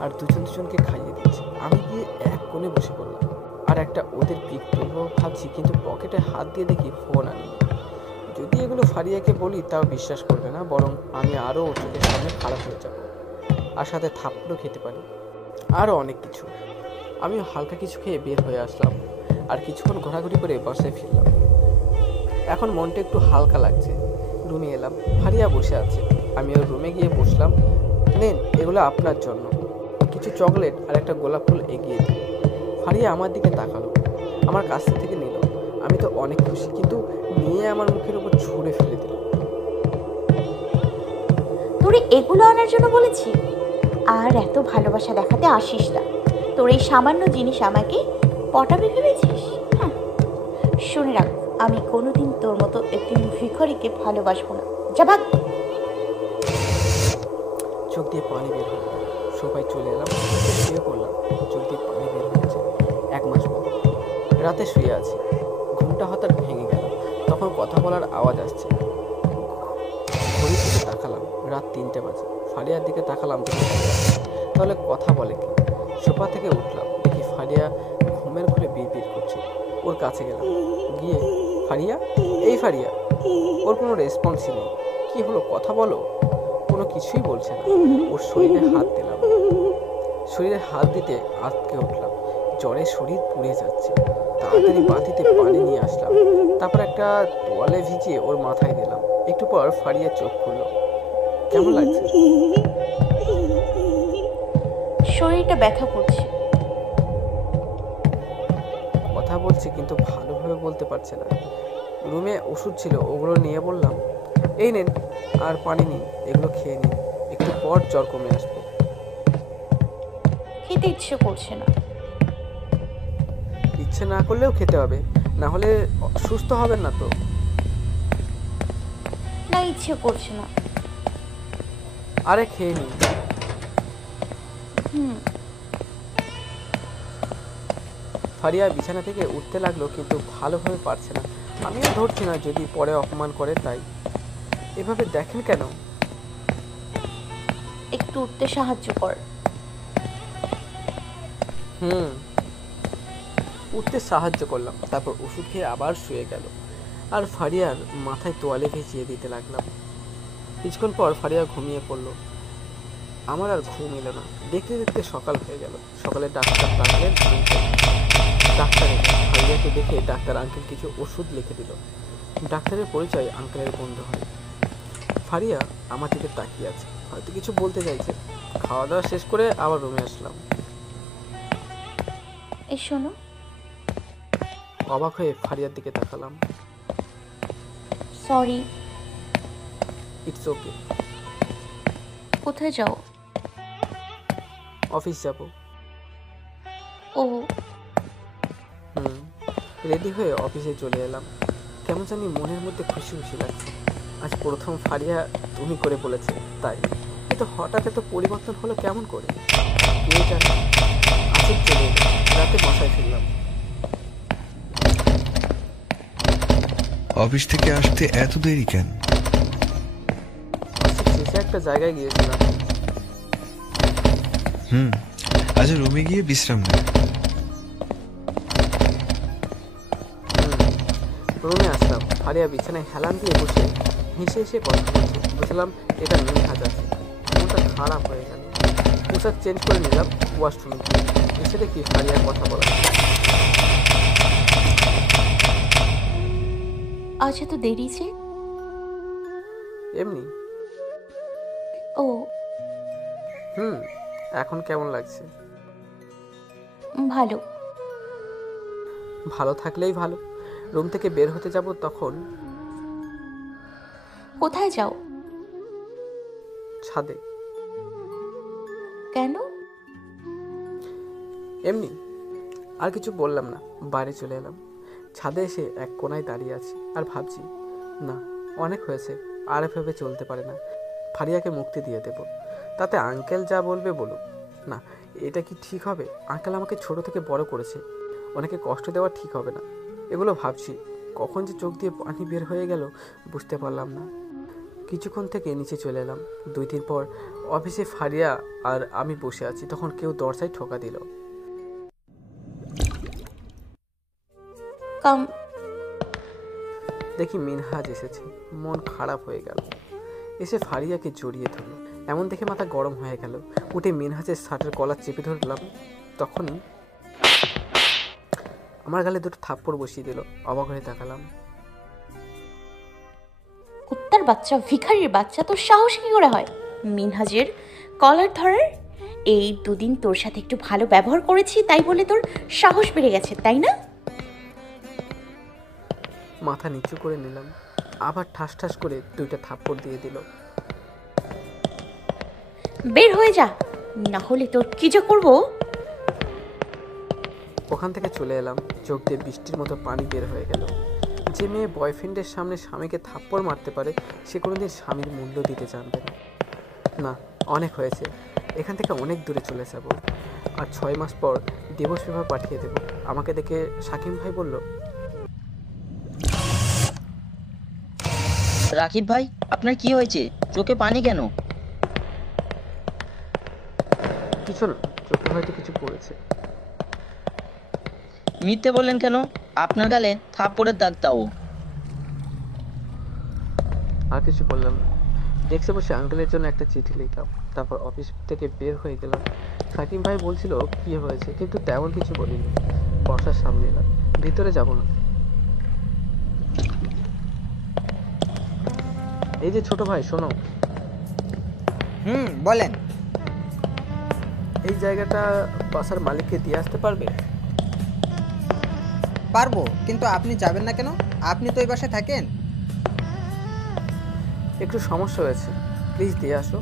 আর দুজনকে খাইয়ে দিচ্ছে। আমি গিয়ে এক কোণে বসে পড়লাম, আর একটা ওদের পিক তুলবো ভাবছি, কিন্তু পকেটে হাত দিয়ে দেখি ফোন আনি। যদি এগুলো ফারিয়াকে বলি তাও বিশ্বাস করবে না, বরং আমি আরও চোখের সামনে খারাপ হয়ে যাব, আর সাথে থাপ্পড়ও খেতে পারি, আরও অনেক কিছু। আমি হালকা কিছু খেয়ে বের হয়ে আসলাম, আর কিছুক্ষণ ঘোরাঘুরি করে বাসায় ফিরলাম। এখন মনটা একটু হালকা লাগছে। রুমে এলাম, ফারিয়া বসে আছে। আমি ওর রুমে গিয়ে বসলাম। নেন, এগুলো আপনার জন্য। কিছু চকলেট আর একটা গোলাপ ফুল এগিয়ে দিই। ফারিয়া আমার দিকে তাকালো, আমার কাছ থেকে নিল। আমি তো অনেক খুশি, কিন্তু নিয়ে আমার মুখের উপর ছুঁড়ে ফেলে দিল। তোর তোরে এগুলো আনার জন্য বলেছি? আর এত ভালোবাসা দেখাতে আসিস না। তোর এই সামান্য জিনিস আমাকে পটাবে ভেবেছিস? শুনে রাখ, আমি কোনোদিন তোর মতো একটি ভিখারিকে ভালোবাসবো না। যা ভাগ। চোখ দিয়ে পানি বের হলো, সবাই চলে এলাম, শুয়ে পড়লাম। চোখ দিয়ে পানি বের হয়েছে। 1 মাস পর রাতে শুয়ে আছি, ঘুমটা হঠাৎ ভেঙে গেল। তখন কথা বলার আওয়াজ আসছে। ঘড়ির দিকে তাকালাম, রাত 3টে বাজে। ফারিয়ার দিকে তাকালাম, তাহলে কথা বলে কি? সোফা থেকে উঠলাম, দেখি ফারিয়া ঘুমের ঘরে বিড়বিড় করছে। ওর কাছে গেলাম, গিয়ে ফারিয়া, এই ফারিয়া। ওর কোনো রেসপন্সই নেই। কি হলো, কথা বলো। কোনো কিছুই বলছে না। ওর শরীরে হাত দিলাম, শরীরে হাত দিতে আটকে উঠলাম। জ্বরে শরীর পুড়ে যাচ্ছে। তাড়াতাড়ি বাতিতে পানি নিয়ে আসলাম, তারপর একটা তোয়ালে ভিজিয়ে ওর মাথায় দিলাম। একটু পর ফারিয়া চোখ খুললো। কেমন লাগছে? শরীরটা ব্যথা করছে। কথা বলছে কিন্তু ভালোভাবে বলতে পারছে না। রুমে ওষুধ ছিল, ওগুলো নিয়ে বললাম, এই নেন, আর পানি নিন, এগুলো খেয়ে নিন, একটু পর জ্বর কমে আসবে। খেতে ইচ্ছে করছে না। ইচ্ছে না করলেও খেতে হবে, না হলে সুস্থ হবেন না তো। না, ইচ্ছে করছে না। আরে খেয়ে নিন। ফারিয়া বিছানা থেকে উঠতে লাগলো, কিন্তু ভালোভাবে পারছে না। আমিও ধরছি না, যদি পরে অপমান করে তাই। এভাবে দেখেন কেন? একটু উঠতে সাহায্য কর। উঠতে সাহায্য করলাম, তারপর ওষুধ খেয়ে আবার শুয়ে গেল। আর ফারিয়ার মাথায় তোয়ালে ভিজিয়ে দিতে লাগলাম। কিছুক্ষণ পর ফারিয়া ঘুমিয়ে পড়লো। আমার আর ঘুম এলো না। দেখতে দেখতে সকাল হয়ে গেল। সকালে ডাক্তার ডাকলেন আঙ্কেল। ডাক্তার ফারিয়াকে দেখে ডাক্তার আঙ্কেল কিছু ওষুধ লিখে দিল। ডাক্তারের পরিচয় আঙ্কেলের বন্ধু হয়। ফারিয়া আমার দিকে তাকিয়ে আছে, হয়তো কিছু বলতে চাইছে। খাওয়া দাওয়া শেষ করে আবার রুমে আসলাম। এই শোনো। অবাক হয়ে ফারিয়ার দিকে তাকালাম। সরি। It's okay. কোথায় যাও? অফিস যাব। ও। রেডি হয়ে অফিসে চলে এলাম। কেমন জানি মনের মধ্যে খুশি খুশি লাগছে। আজ প্রথম ফারিয়া তুমি করে বলেছে, তাই। কিন্তু হঠাৎ এত পরিবর্তন হলো কেমন করে? কে জানে। আসিফ চলে এলো, রাতে বাসায় ফিরলাম। অফিস থেকে আসতে এত দেরি কেন? আসিফ শেষে একটা জায়গায় গিয়েছিলাম। আজ রুমে গিয়ে বিশ্রাম নে। রুমে আসলাম, ফারিয়া বিছানায় হেলান দিয়ে বসে হেসে হেসে কথা বলছে। বুঝলাম এটা মিনহাজ আছে। মনটা খারাপ হয়ে গেল। পোশাক চেঞ্জ করে নিলাম, ওয়াশরুমে গিয়ে এসে দেখি ফারিয়ার কথা বলা। আজ এত দেরি যে? এমনি। ও। এখন কেমন লাগছে? ভালো। ভালো থাকলেই ভালো। রুম থেকে বের হতে যাব তখন। কোথায় যাও? ছাদে। কেন? এমনি। আর কিছু বললাম না, বাইরে চলে এলাম। ছাদে এসে এক কোনায় দাঁড়িয়ে আছি আর ভাবছি, না, অনেক হয়েছে, আর এভাবে চলতে পারে না। ফারিয়াকে মুক্তি দিয়ে দেব, তাতে আঙ্কেল যা বলবে বলুক। না, এটা কি ঠিক হবে? আঙ্কেল আমাকে ছোট থেকে বড় করেছে, অনেকে কষ্ট দেওয়া ঠিক হবে না। এগুলো ভাবছি, কখন যে চোখ দিয়ে পানি বের হয়ে গেল বুঝতে পারলাম না। কিছুক্ষণ থেকে নিচে চলে এলাম। 2 দিন পর অফিসে ফারিয়া আর আমি বসে আছি, তখন কেউ দরজায় ঠোকা দিল। কাম। দেখি মিনহাজ এসেছে। মন খারাপ হয়ে গেল। এসে ফারিয়াকে জড়িয়ে ধরল। এমন দেখে মাথা গরম হয়ে গেল। উঠে মিনহাজের শার্টের কলার চেপে ধরলাম। তখনই আমার গালে 2 থাপ্পড় বসিয়ে দিল। অবাক হয়ে তাকালাম। কুত্তার বাচ্চা, ভিখারির বাচ্চা, তোর সাহস কি করে হয় মিনহাজের কলার ধরার? এই 2 দিন তোর সাথে একটু ভালো ব্যবহার করেছি, তাই বলে তোর সাহস বেড়ে গেছে, তাই না? মাথা নিচু করে নিলাম। আবার ঠাস ঠাস করে 2টা থাপ্পড় দিয়ে দিল। বের হয়ে যা, না হলে তোর কি যে করবো। ওখান থেকে চলে এলাম, চোখ দিয়ে বৃষ্টির মতো পানি বের হয়ে গেল। যে মেয়ে বয়ফ্রেন্ডের সামনে স্বামীকে থাপ্পড় মারতে পারে সে কোনোদিন স্বামীর মূল্য দিতে জানবে না। না, অনেক হয়েছে, এখান থেকে অনেক দূরে চলে যাব। আর 6 মাস পর ডিভোর্স পেপার পাঠিয়ে দেব। আমাকে দেখে শাকিম ভাই বলল, রাকিব ভাই, আপনার কি হয়েছে? চোখে পানি কেন? কিছু না, চোখে হয়তো কিছু পড়েছে। মিথ্যে বললেন কেন? আপনার গালে থাপ্পড়ের দাগ তাও। আর কিছু বললাম না। ডেস্কে বসে আঙ্কেলের জন্য একটা চিঠি লিখলাম, তারপর অফিস থেকে বের হয়ে গেলাম। শাকিম ভাই বলছিল কি হয়েছে, কিন্তু তেমন কিছু বলিনি। বর্ষার সামনে এলাম, ভিতরে যাব না। এই যে ছোট ভাই, শোনো, বলেন। এই জায়গাটা বাসার মালিককে দিয়ে আসতে পারবে? পারবো, কিন্তু আপনি যাবেন না কেন? আপনি তো এই বাসায় থাকেন। একটু সমস্যা হয়েছে, প্লিজ দিয়ে আসো।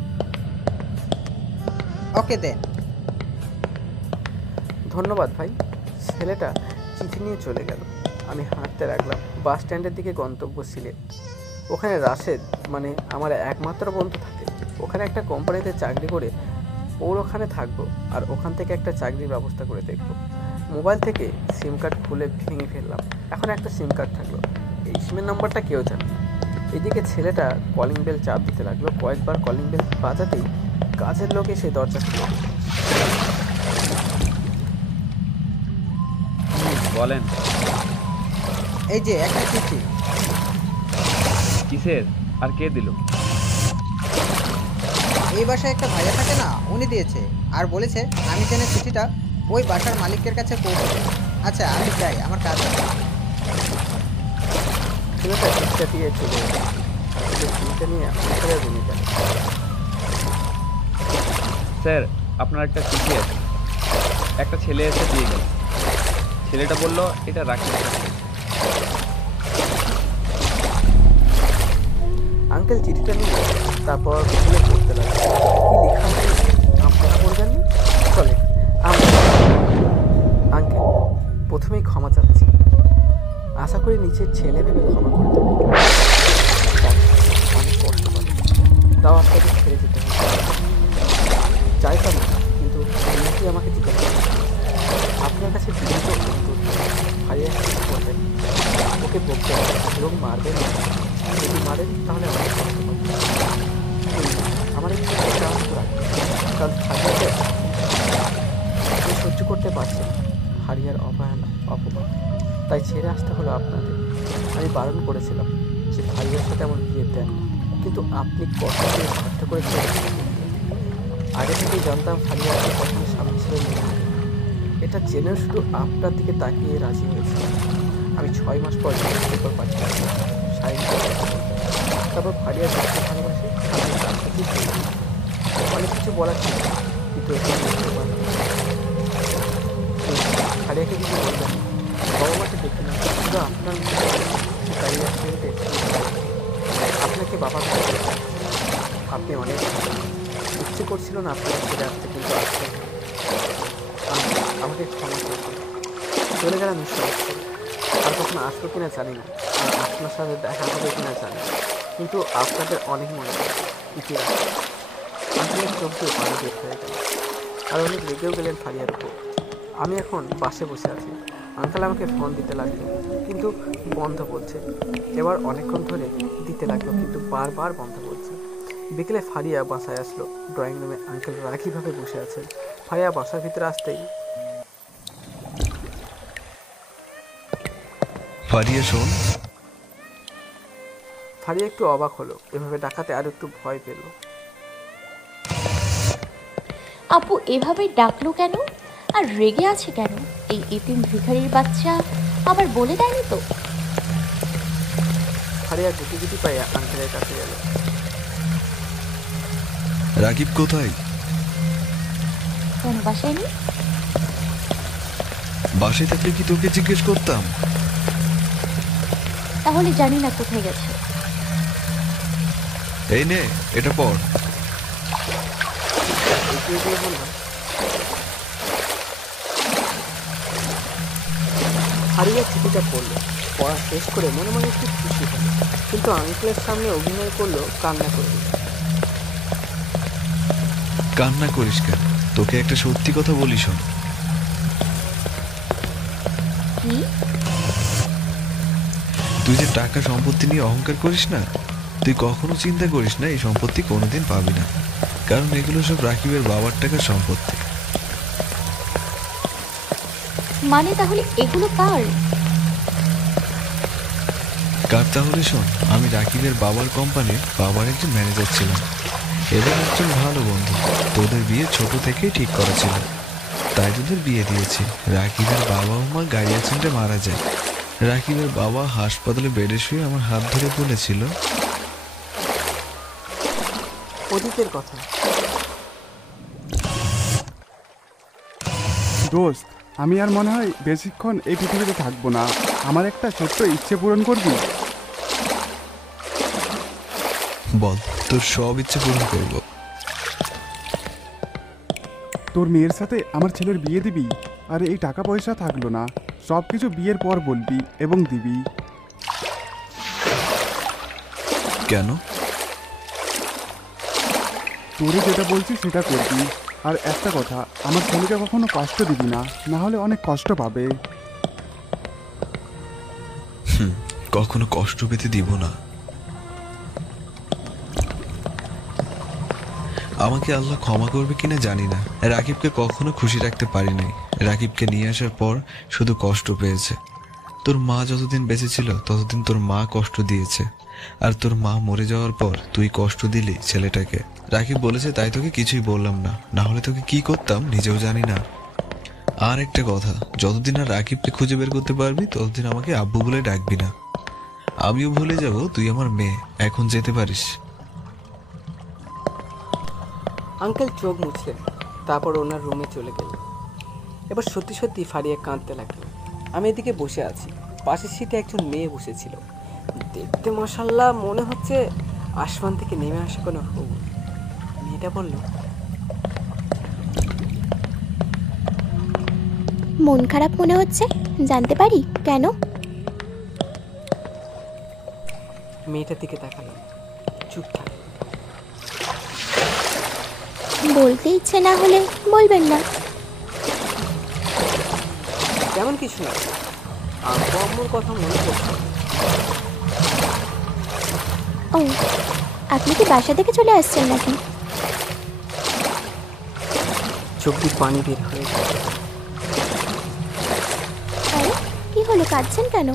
ওকে দেন। ধন্যবাদ ভাই। ছেলেটা চিঠি নিয়ে চলে গেল। আমি হাঁটতে লাগলাম বাস স্ট্যান্ডের দিকে, গন্তব্য সিলেট। ওখানে রাশেদ, মানে আমার একমাত্র বন্ধু থাকে। ওখানে একটা কোম্পানিতে চাকরি করে ওর ওখানে থাকবো, আর ওখান থেকে একটা চাকরির ব্যবস্থা করে দেখবো। মোবাইল থেকে সিম কার্ড খুলে ভেঙে ফেললাম। এখন একটা সিম কার্ড থাকলো, এই সিমের নাম্বারটা কেউ জানে। এদিকে ছেলেটা কলিং বেল চাপ দিতে লাগলো। কয়েকবার কলিং বেল বাজাতেই কাজের লোক এসে দরজা খুলে দিল। বলেন। এই যে একটা চিঠি। কিসের? আর কে দিল? এই বাসায় একটা ভাইয়া থাকে না, উনি দিয়েছে। আর বলেছে আমি যেন চিঠিটা ওই বাসার মালিকের কাছে পৌঁছে দিই। আচ্ছা আমি যাই, আমার কাজ আছে। ছেলেটা চিঠিটা দিয়ে চলে এলো। চিঠিটা নিয়ে আঙ্কেলের রুমে গেল। স্যার, আপনার একটা চিঠি আছে। একটা ছেলে এসে দিয়ে গেল। ছেলেটা বলল এটা রাকিব স্যার। আঙ্কেল চিঠিটা নিয়ে তারপর খুলে পড়তে লাগলো। কি লেখা আছে আপনারা বলবেন না? চলে আঙ্কেল, প্রথমেই ক্ষমা চাচ্ছি। আশা করি নিচের ছেলে ভেবে ক্ষমা করে দেবেন। অনেক কষ্ট পাবে, তাও আপনাকে ছেড়ে যেতে হবে। চাইতাম না, কিন্তু কি আমাকে দিতে হবে। আপনার কাছে বিনীত অনুরোধ, ভাইয়া কিছু বলবেন, ওকে বকতে হবে এবং মারবেন না। যদি মারেন তাহলে অনেক কষ্ট পাবে। আমার একটু রাখবেন, কারণ ফারিয়াকে আমি সহ্য করতে পারছি না। ফারিয়ার অবহেলা, অপমান, তাই ছেড়ে আসতে হলো আপনাদের। আমি বারণ করেছিলাম যে ফারিয়ার সাথে এমন বিয়ে দেন, কিন্তু আপনি কথা দিয়ে বাধ্য করেছিলেন। আগে থেকেই জানতাম ফারিয়া আপনি কখনো স্বামী ছিলেন না। এটা জেনেও শুধু আপনার দিকে তাকিয়ে রাজি হয়েছে। আমি 6 মাস পর পেপার পাঠিয়েছি, তারপর ফারিয়া দেখতে ভালোবাসে। আমি তার সাথে অনেক কিছু বলার ছিল, কিন্তু এখন বুঝতে পারলাম। ফারিয়াকে কিছু বলবেন, বাবা মাকে দেখি না, শুধু আপনার গাড়ি অ্যাক্সিডেন্টে আপনাকে বাবা বলে। আপনি অনেক ইচ্ছে করছিল না আপনাকে ছেড়ে আসতে, কিন্তু আসতে আমাকে ক্ষমা করবেন। চলে গেলাম নিশ্চয়, আর কখনো আসবো কিনা জানি না, আর আপনার সাথে দেখা হবে কিনা জানি না, কিন্তু আপনাদের অনেক মনে হয় ইতিহাস। আঙ্কেলের চোখ দিয়ে পানি বের হয়ে গেল, আর অনেক রেগেও গেলেন ফারিয়ার উপর। আমি এখন বাসে বসে আছি। আঙ্কেল আমাকে ফোন দিতে লাগলো, কিন্তু বন্ধ বলছে। এবার অনেকক্ষণ ধরে দিতে লাগলো, কিন্তু বারবার বন্ধ বলছে। বিকেলে ফারিয়া বাসায় আসলো। ড্রয়িং রুমে আঙ্কেল রাগীভাবে বসে আছেন। ফারিয়া বাসার ভিতরে আসতেই, ফারিয়া শোন। ফারিয়া একটু অবাক হলো, এভাবে ডাকাতে আর একটু ভয় পেল। আপু এভাবে ডাকলো কেন, আর রেগে আছে কেন? এই এতিম ভিখারির বাচ্চা আবার বলে দেয়নি তো? ফারিয়া গুটি গুটি পাইয়া আঙ্কেলের কাছে গেল। রাকিব কোথায়? কোন বাসায় নেই? বাসায় থাকলে কি তোকে জিজ্ঞেস করতাম? তাহলে জানি না কোথায় গেছে। এই নে, এটা পড়। দিয়ে দিয়ে বলল, হারিয়া চিঠিটা পড়লো। পড়া শেষ করে মনে মনে একটু খুশি হলো, কিন্তু আঙ্কেলের সামনে অভিনয় করলো কান্না করে। কান্না করিস কেন? তোকে একটা সত্যি কথা বলি, শোন। কি? তুই যে টাকা সম্পত্তি নিয়ে অহংকার করিস না, তুই কখনো চিন্তা করিস না এই সম্পত্তি কোনোদিন পাবি না, কারণ এগুলো সব রাকিবের বাবার টাকার সম্পত্তি। মানে তাহলে এগুলো কার? কার তাহলে শোন, আমি রাকিবের বাবার কোম্পানির বাবার একজন ম্যানেজার ছিলাম, এবার একজন ভালো বন্ধু। তোদের বিয়ে ছোট থেকেই ঠিক করা ছিল, তাই তোদের বিয়ে দিয়েছি। রাকিবের বাবা ও মা গাড়ি অ্যাক্সিডেন্টে মারা যায়। রাকিবের বাবা হাসপাতালে বেডে শুয়ে আমার হাত ধরে বলেছিল, অতীতের কথা। দোস্ত, আমি আর মনে হয় বেশিক্ষণ এই পৃথিবীতে থাকবো না। আমার একটা ছোট্ট ইচ্ছে পূরণ করবি? বল, তোর সব ইচ্ছে পূরণ করব। তোর মেয়ের সাথে আমার ছেলের বিয়ে দিবি, আর এই টাকা পয়সা থাকলো না, সব কিছু বিয়ের পর বলবি এবং দিবি। কেন? তোরে যেটা বলছি সেটা করবি। আর একটা কথা, আমার ছেলেকে কখনো কষ্ট দিবি না, না হলে অনেক কষ্ট পাবে। কখনো কষ্ট পেতে দিব না। আমাকে আল্লাহ ক্ষমা করবে কিনা জানি না, রাকিবকে কখনো খুশি রাখতে পারি নাই। রাকিবকে নিয়ে আসার পর শুধু কষ্ট পেয়েছে। তোর মা যতদিন বেঁচে ছিল ততদিন তোর মা কষ্ট দিয়েছে, আর তোর মা মরে যাওয়ার পর তুই কষ্ট দিলি ছেলেটাকে। রাকিব বলেছে তাই তোকে কিছুই বললাম না, না হলে তোকে কি করতাম নিজেও জানি না। আর একটা কথা, যতদিন আর রাকিবকে খুঁজে বের করতে পারবি ততদিন আমাকে আব্বু বলে ডাকবি না। আমিও ভুলে যাব তুই আমার মেয়ে। এখন যেতে পারিস। আঙ্কেল চোখ মুছলেন, তারপর ওনার রুমে চলে গেল। এবার সত্যি সত্যি ফারিয়া কাঁদতে লাগলো। আমি এদিকে বসে আছি, পাশের সিটে একজন মেয়ে বসেছিল। দেখতে মাশাআল্লাহ মনে হচ্ছে আসমান থেকে নেমে আসা কোনো হুবু। মেয়েটা বলল, মন খারাপ মনে হচ্ছে, জানতে পারি কেন? মেয়েটার দিকে তাকালাম, চুপ থাক। বলতে ইচ্ছে না হলে বলবেন না। তেমন কিছু না, আব্বু আম্মুর কথা মনে পড়ছে। ও, আপনি কি বাসা থেকে চলে আসছেন নাকি? চোখ দিয়ে পানি বের হয়ে গেল। আরে কি হলো, কাঁদছেন কেন?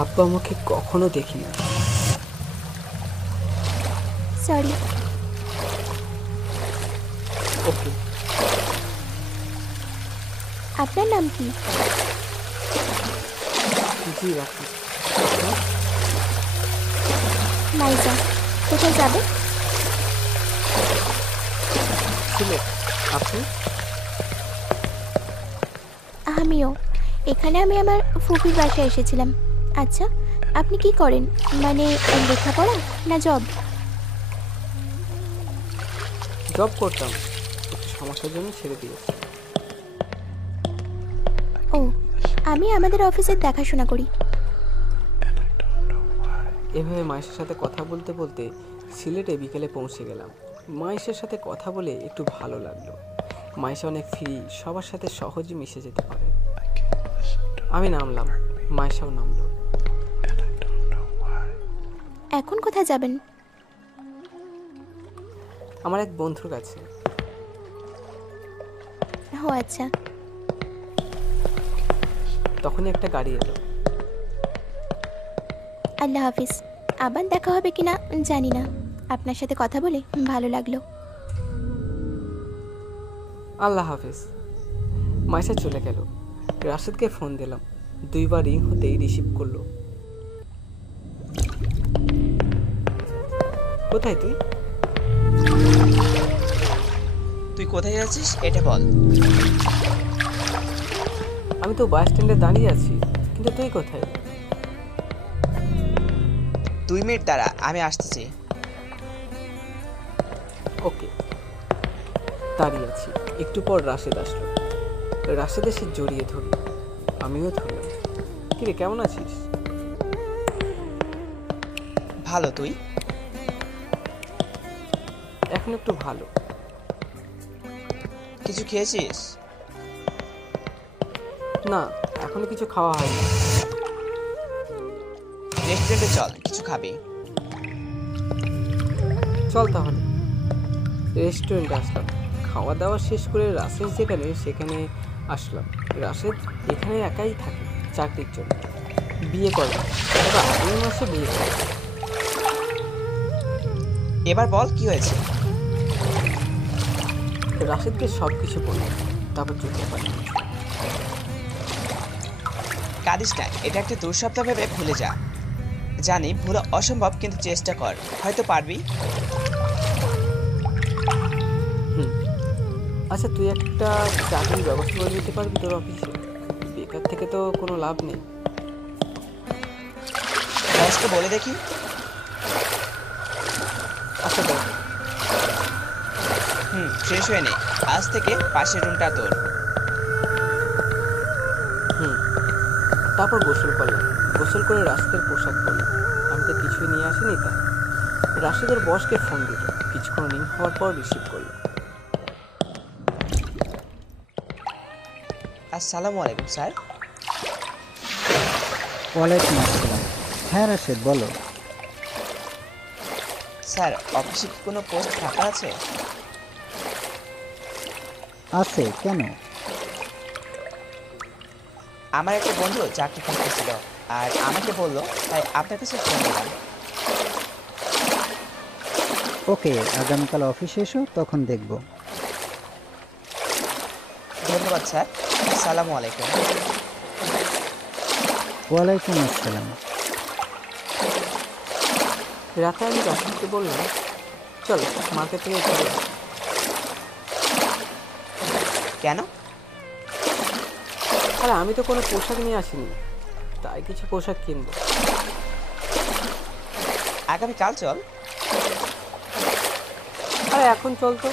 আব্বু আম্মুকে কখনো দেখি না। সরি। ওকে। আপনার নাম কি? জি রাখি। মাইজা। কোথায় যাবে? সিলেট। আপনি? আমিও। এখানে আমি আমার ফুপির বাসায় এসেছিলাম। আচ্ছা, আপনি কি করেন? মানে লেখাপড়া না জব? জব করতাম, একটু সমস্যার জন্য ছেড়ে দিয়েছি। ও, আমি আমাদের অফিসের দেখাশোনা করি। এভাবে মায়ের সাথে কথা বলতে বলতে সিলেটে বিকেলে পৌঁছে গেলাম। মায়ের সাথে কথা বলে একটু ভালো লাগলো। মায়েশা অনেক ফ্রি, সবার সাথে সহজে মিশে যেতে পারে। আমি নামলাম, মায়েশাও নামলো। এখন কোথায় যাবেন? আমার এক বন্ধুর কাছে। ও আচ্ছা। তখনই একটা গাড়ি এলো। আল্লাহ হাফিজ। আবার দেখা হবে কিনা জানি না। আপনার সাথে কথা বলে ভালো লাগলো। আল্লাহ হাফিজ। মায়েশা চলে গেল। রাশেদকে ফোন দিলাম, 2 বার রিং হতেই রিসিভ করলো। কোথায় তুই? তুই কোথায় যাচ্ছিস এটা বল। আমি তো বাস স্ট্যান্ডে দাঁড়িয়ে আছি, কিন্তু তুই কোথায়? 2 মিনিট দাঁড়া, আমি আসতেছি। ওকে। দাঁড়িয়ে আছি, একটু পর রাশেদ আসলো। রাশেদ এসে জড়িয়ে ধরল, আমিও ধরলাম। কিরে কেমন আছিস? ভালো, তুই? এখন একটু ভালো। কিছু খেয়েছিস? না, এখনো কিছু খাওয়া হয়নি। রেস্টুরেন্টে চল, কিছু খাবি। চল তাহলে। রেস্টুরেন্টে আসলাম, খাওয়া দাওয়া শেষ করে রাশেদ যেখানে সেখানে আসলাম। রাশেদ এখানে একাই থাকে চাকরির জন্য, বিয়ে করে, তবে আগের মাসে বিয়ে করে। এবার বল কি হয়েছে? রাশেদকে সব কিছু বললাম, তারপর চলতে পারি। কাঁদিস না, এটা একটা দুঃস্বপ্ন ভেবে ভুলে যা। জানি ভুলা অসম্ভব, কিন্তু চেষ্টা কর, হয়তো পারবি। আচ্ছা, তুই একটা চাকরির ব্যবস্থা করে দিতে পারবি তোর অফিসে? বেকার থেকে তো কোনো লাভ নেই। বসকে বলে দেখি। আচ্ছা দেখ। ফ্রেশ হয়ে নে, আজ থেকে পাশের রুমটা তোর। তারপর গোসল করলাম, গোসল করে রাশেদের পোশাক পরলাম। আমি তো কিছুই নিয়ে আসিনি তাই। রাশেদের বসকে ফোন দিল, কিছুক্ষণ রিং হওয়ার পর রিসিভ করলো। আসসালামু আলাইকুম স্যার। ওয়ালাইকুম আসসালাম। হ্যাঁ রাশেদ, বলো। স্যার, অফিসে কি কোনো পোস্ট ফাঁকা আছে? আছে, কেন? আমার একটা বন্ধু চাকরি খুঁজতেছিল আর আমাকে বললো, তাই আপনার কাছে ফোন দিলাম। ওকে, আগামীকাল অফিসে এসো, তখন দেখব। ধন্যবাদ স্যার। আসসালামু আলাইকুম। ওয়ালাইকুম আসসালাম। রাতে আমি রাশেদকে বললাম, চল মার্কেট থেকে ঘুরে আসি। কেন? আরে আমি তো কোনো পোশাক নিয়ে আসিনি, তাই কিছু পোশাক কিনবো। আগামীকাল চল। আরে এখন চল তো।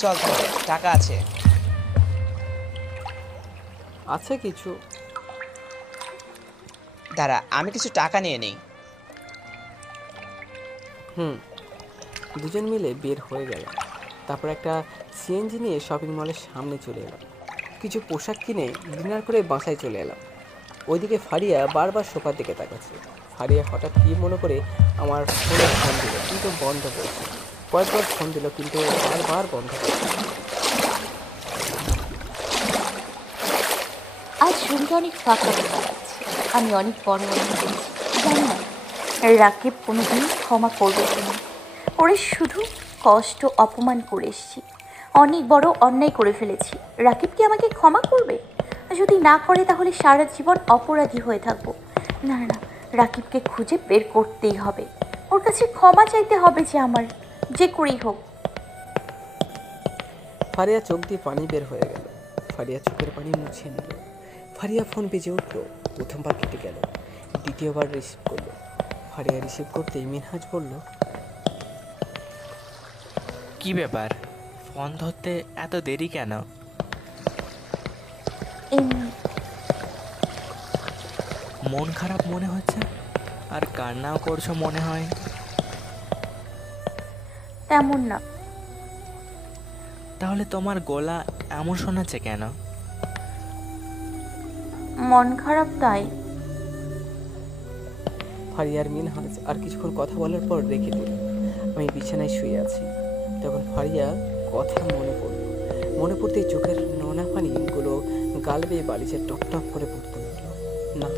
চল তাহলে, টাকা আছে। আছে কিছু। দাঁড়া, আমি কিছু টাকা নিয়ে নেই। দুজন মিলে বের হয়ে গেল। তারপর একটা সিএনজি নিয়ে শপিং মলের সামনে চলে এলাম। কিছু পোশাক কিনে ডিনার করে বাসায় চলে এলাম। ওইদিকে ফারিয়া বারবার সোফার দিকে তাকাচ্ছে। ফারিয়া হঠাৎ কি মনে করে আমার ফোনে ফোন দিল, কিন্তু বন্ধ করেছে। কয়েকবার ফোন দিল, কিন্তু বারবার বন্ধ করেছে। আজ রুমটা অনেক ফাঁকা ফাঁকা লাগছে। আমি অনেক বড় মনে করেছি, জানি না রাকিব কোনোদিন ক্ষমা করবে কিনা। ওরে শুধু কষ্ট অপমান করে এসেছি, অনেক বড় অন্যায় করে ফেলেছি। রাকিব কি আমাকে ক্ষমা করবে? যদি না করে তাহলে সারা জীবন অপরাধী হয়ে থাকবো। না না, রাকিবকে খুঁজে বের করতেই হবে, ওর কাছে ক্ষমা চাইতে হবে, যে আমার যে করেই হোক। ফারিয়া চোখ দিয়ে পানি বের হয়ে গেল। ফারিয়া চোখের পানি মুছিয়ে নিল। ফারিয়া ফোন বেজে উঠলো। প্রথমবার কেটে গেল, দ্বিতীয়বার রিসিভ করলো। ফারিয়া রিসিভ করতেই মিনহাজ বলল, কি ব্যাপার, ফোন ধরতে এত দেরি কেন? মন খারাপ মনে হচ্ছে, আর কান্নাও করছো মনে হয়। তেমন না। তাহলে তোমার গলা এমন শোনাচ্ছে কেন? মন খারাপ তাই। ফারিয়ার মিনহাজ আর কিছুক্ষণ কথা বলার পর রেখে দিল। আমি বিছানায় শুয়ে আছি। তখন ফারিয়া কথা মনে পড়তেই চোখের নোনা পানিগুলো গাল বেয়ে বালিশে টপ টপ করে পড়তে লাগলো। না,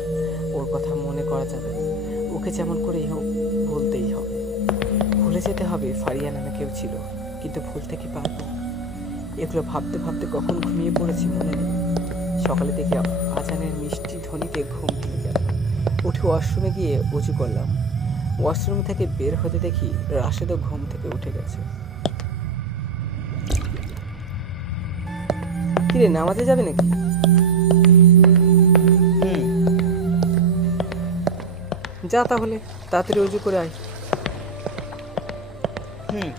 ওর কথা মনে করা যাবে না। ওকে যেমন করেই হোক ভুলতেই হবে। ভুলে যেতে হবে ফারিয়া নামে কেউ ছিল, কিন্তু ভুলতে কি পারবো? এগুলো ভাবতে ভাবতে কখন ঘুমিয়ে পড়েছি মনে নেই। সকালে দেখি আজানের মিষ্টি ধ্বনিতে ঘুম ভেঙে গেল। উঠে ওয়াশরুমে গিয়ে উঁচু করলাম। ওয়াশরুম থেকে বের হতে দেখি রাশেদও ঘুম থেকে উঠে গেছে। কিরে, নামাজে যাবে নাকি? যা তাহলে, তাড়াতাড়ি উজু করে আয়। হুম।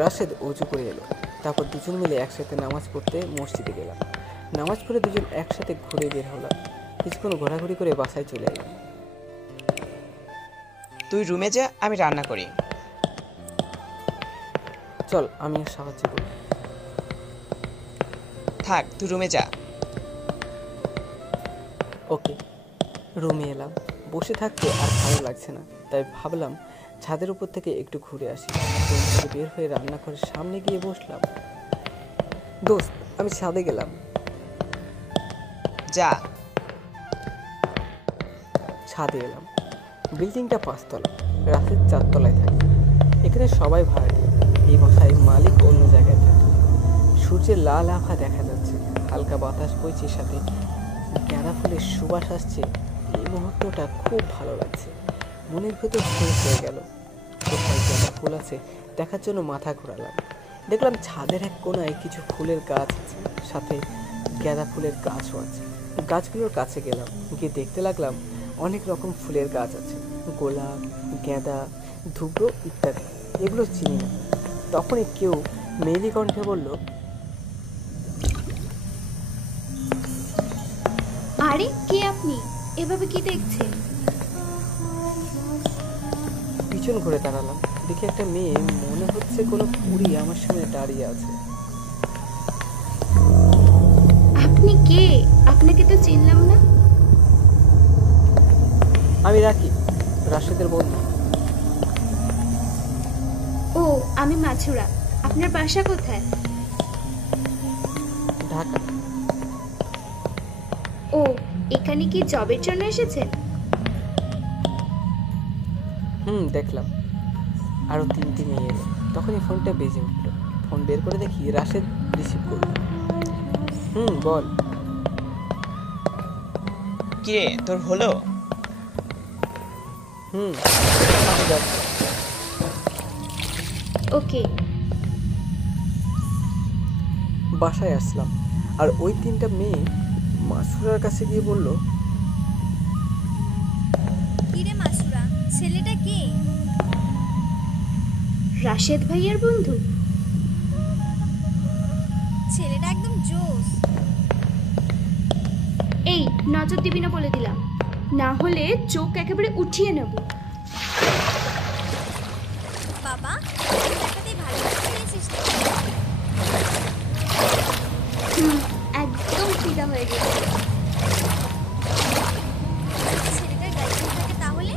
রাশেদ অজু করে এলো, তারপর দুজন মিলে একসাথে নামাজ পড়তে মসজিদে গেলাম। নামাজ পড়ে দুজন একসাথে ঘুরে বের হলাম। কিছুক্ষণ ঘোরাঘুরি করে বাসায় চলে এলাম। তুই রুমে যা, আমি রান্না করি। চল, আমি সাহায্য করি। থাক, তুই রুমে যা। ওকে। রুমে এলাম। বসে থাকতে আর ভালো লাগছে না, তাই ভাবলাম ছাদের উপর থেকে একটু ঘুরে আসি। রুম থেকে বের হয়ে রান্নাঘরের সামনে গিয়ে বসলাম। দোস্ত, আমি ছাদে গেলাম। যা। ছাদে এলাম। বিল্ডিংটা 5 তলা, রাতের 4 তলায় থাকে। এখানে সবাই ভাড়াটিয়া। এই বাসায় মালিক অন্য জায়গায় থাকে। সূর্যের লাল আভা দেখা যাচ্ছে, হালকা বাতাস বইছে, সাথে গাঁদা ফুলের সুবাস আসছে। এই মুহূর্তটা খুব ভালো লাগছে। মনের ভেতর শেষ হয়ে গেল। কোথায় গাঁদা ফুল আছে দেখার জন্য মাথা ঘোরালাম। দেখলাম ছাদের এক কোনায় কিছু ফুলের গাছ আছে, সাথে গাঁদা ফুলের গাছও আছে। গাছগুলোর কাছে গেলাম, গিয়ে দেখতে লাগলাম অনেক রকম ফুলের গাছ আছে, গোলাপ, গাঁদা, ধুব্র ইত্যাদি। এগুলো চিনি না। তখনই কেউ মেয়েলি কণ্ঠে বলল, আরে কে আপনি? এভাবে কি দেখছেন? পিছন ঘুরে দাঁড়ালাম। দেখি একটা মেয়ে, মনে হচ্ছে কোনো পুরী, আমার সামনে দাঁড়িয়ে আছে। আপনি কে? আপনাকে তো চিনলাম না। আমি রাখি, রাশেদের বন্ধু। ও, আমি মাছুরা। আপনার বাসা কোথায়? ঢাকা। ও, এখানে কি জবের জন্য এসেছেন? দেখলাম আরো 3টি মেয়ে এলো। তখনই ফোনটা বেজে উঠল। ফোন বের করে দেখি রাশেদ রিসিভ করল। বল। কিরে, তোর হলো? ওকে। বাসায় আসলাম, আর ওই 3টা মেয়ে মাসুরার কাছে গিয়ে বলল, কিরে মাসুরা, ছেলেটা কে? রাশেদ ভাইয়ের বন্ধু। ছেলেটা একদম জোস। এই, নজর দিবি না বলে দিলাম, না হলে চোখ একেবারে উঠিয়ে নেব। বাবা, দেখাতেই ভালো পেয়েছিস তো? একদম ফিদা হয়ে গেছে। ছেলেটার গার্লফ্রেন্ড থাকে তাহলে?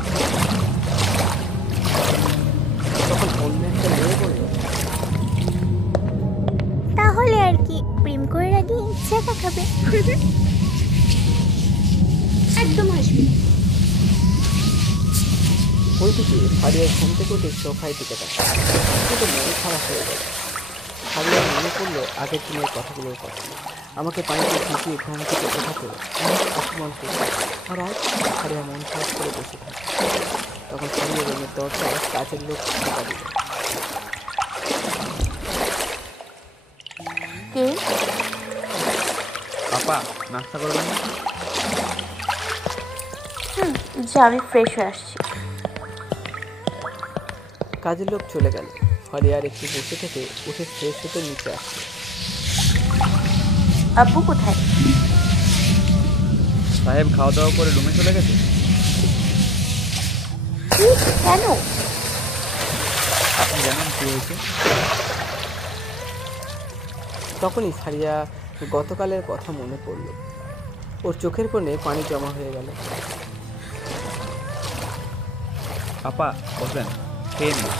তখন অন্য একটা মেয়ে বলল, তাহলে আর কি, প্রেম করে আগে ইচ্ছা দেখাবে। একদম হাসবি। ওইদিকে ফারিয়ার ঘুম থেকে উঠে সোফায় দিকে তাকায়। কিন্তু মন খারাপ হয়ে গেল। ফারিয়ার মনে পড়লো আগের দিনের কথাগুলোর কথা। আমাকে পানিতে ভিজিয়ে ঘুম থেকে ওঠাতে অনেক অপমান করল। আর আজ ফারিয়া মন খারাপ করে বসে থাকে। তখন ফারিয়া রুমের দরজায় কাজের লোক ঢোকা দিল। কে? আপা, নাস্তা করবেন না? যা, আমি ফ্রেশ হয়ে আসছি। কাজের লোক চলে গেল। ফারিয়ার একটু বসে থেকে উঠে ফ্রেশ হতে নিচে আসলো। আব্বু কোথায়? সাহেব খাওয়া দাওয়া করে রুমে চলে গেছে। কেন? আপনি জানেন কি হয়েছে? তখনই ফারিয়া গতকালের কথা মনে পড়ল। ওর চোখের কোণে পানি জমা হয়ে গেল। আপা, বসেন, খেয়ে নিন।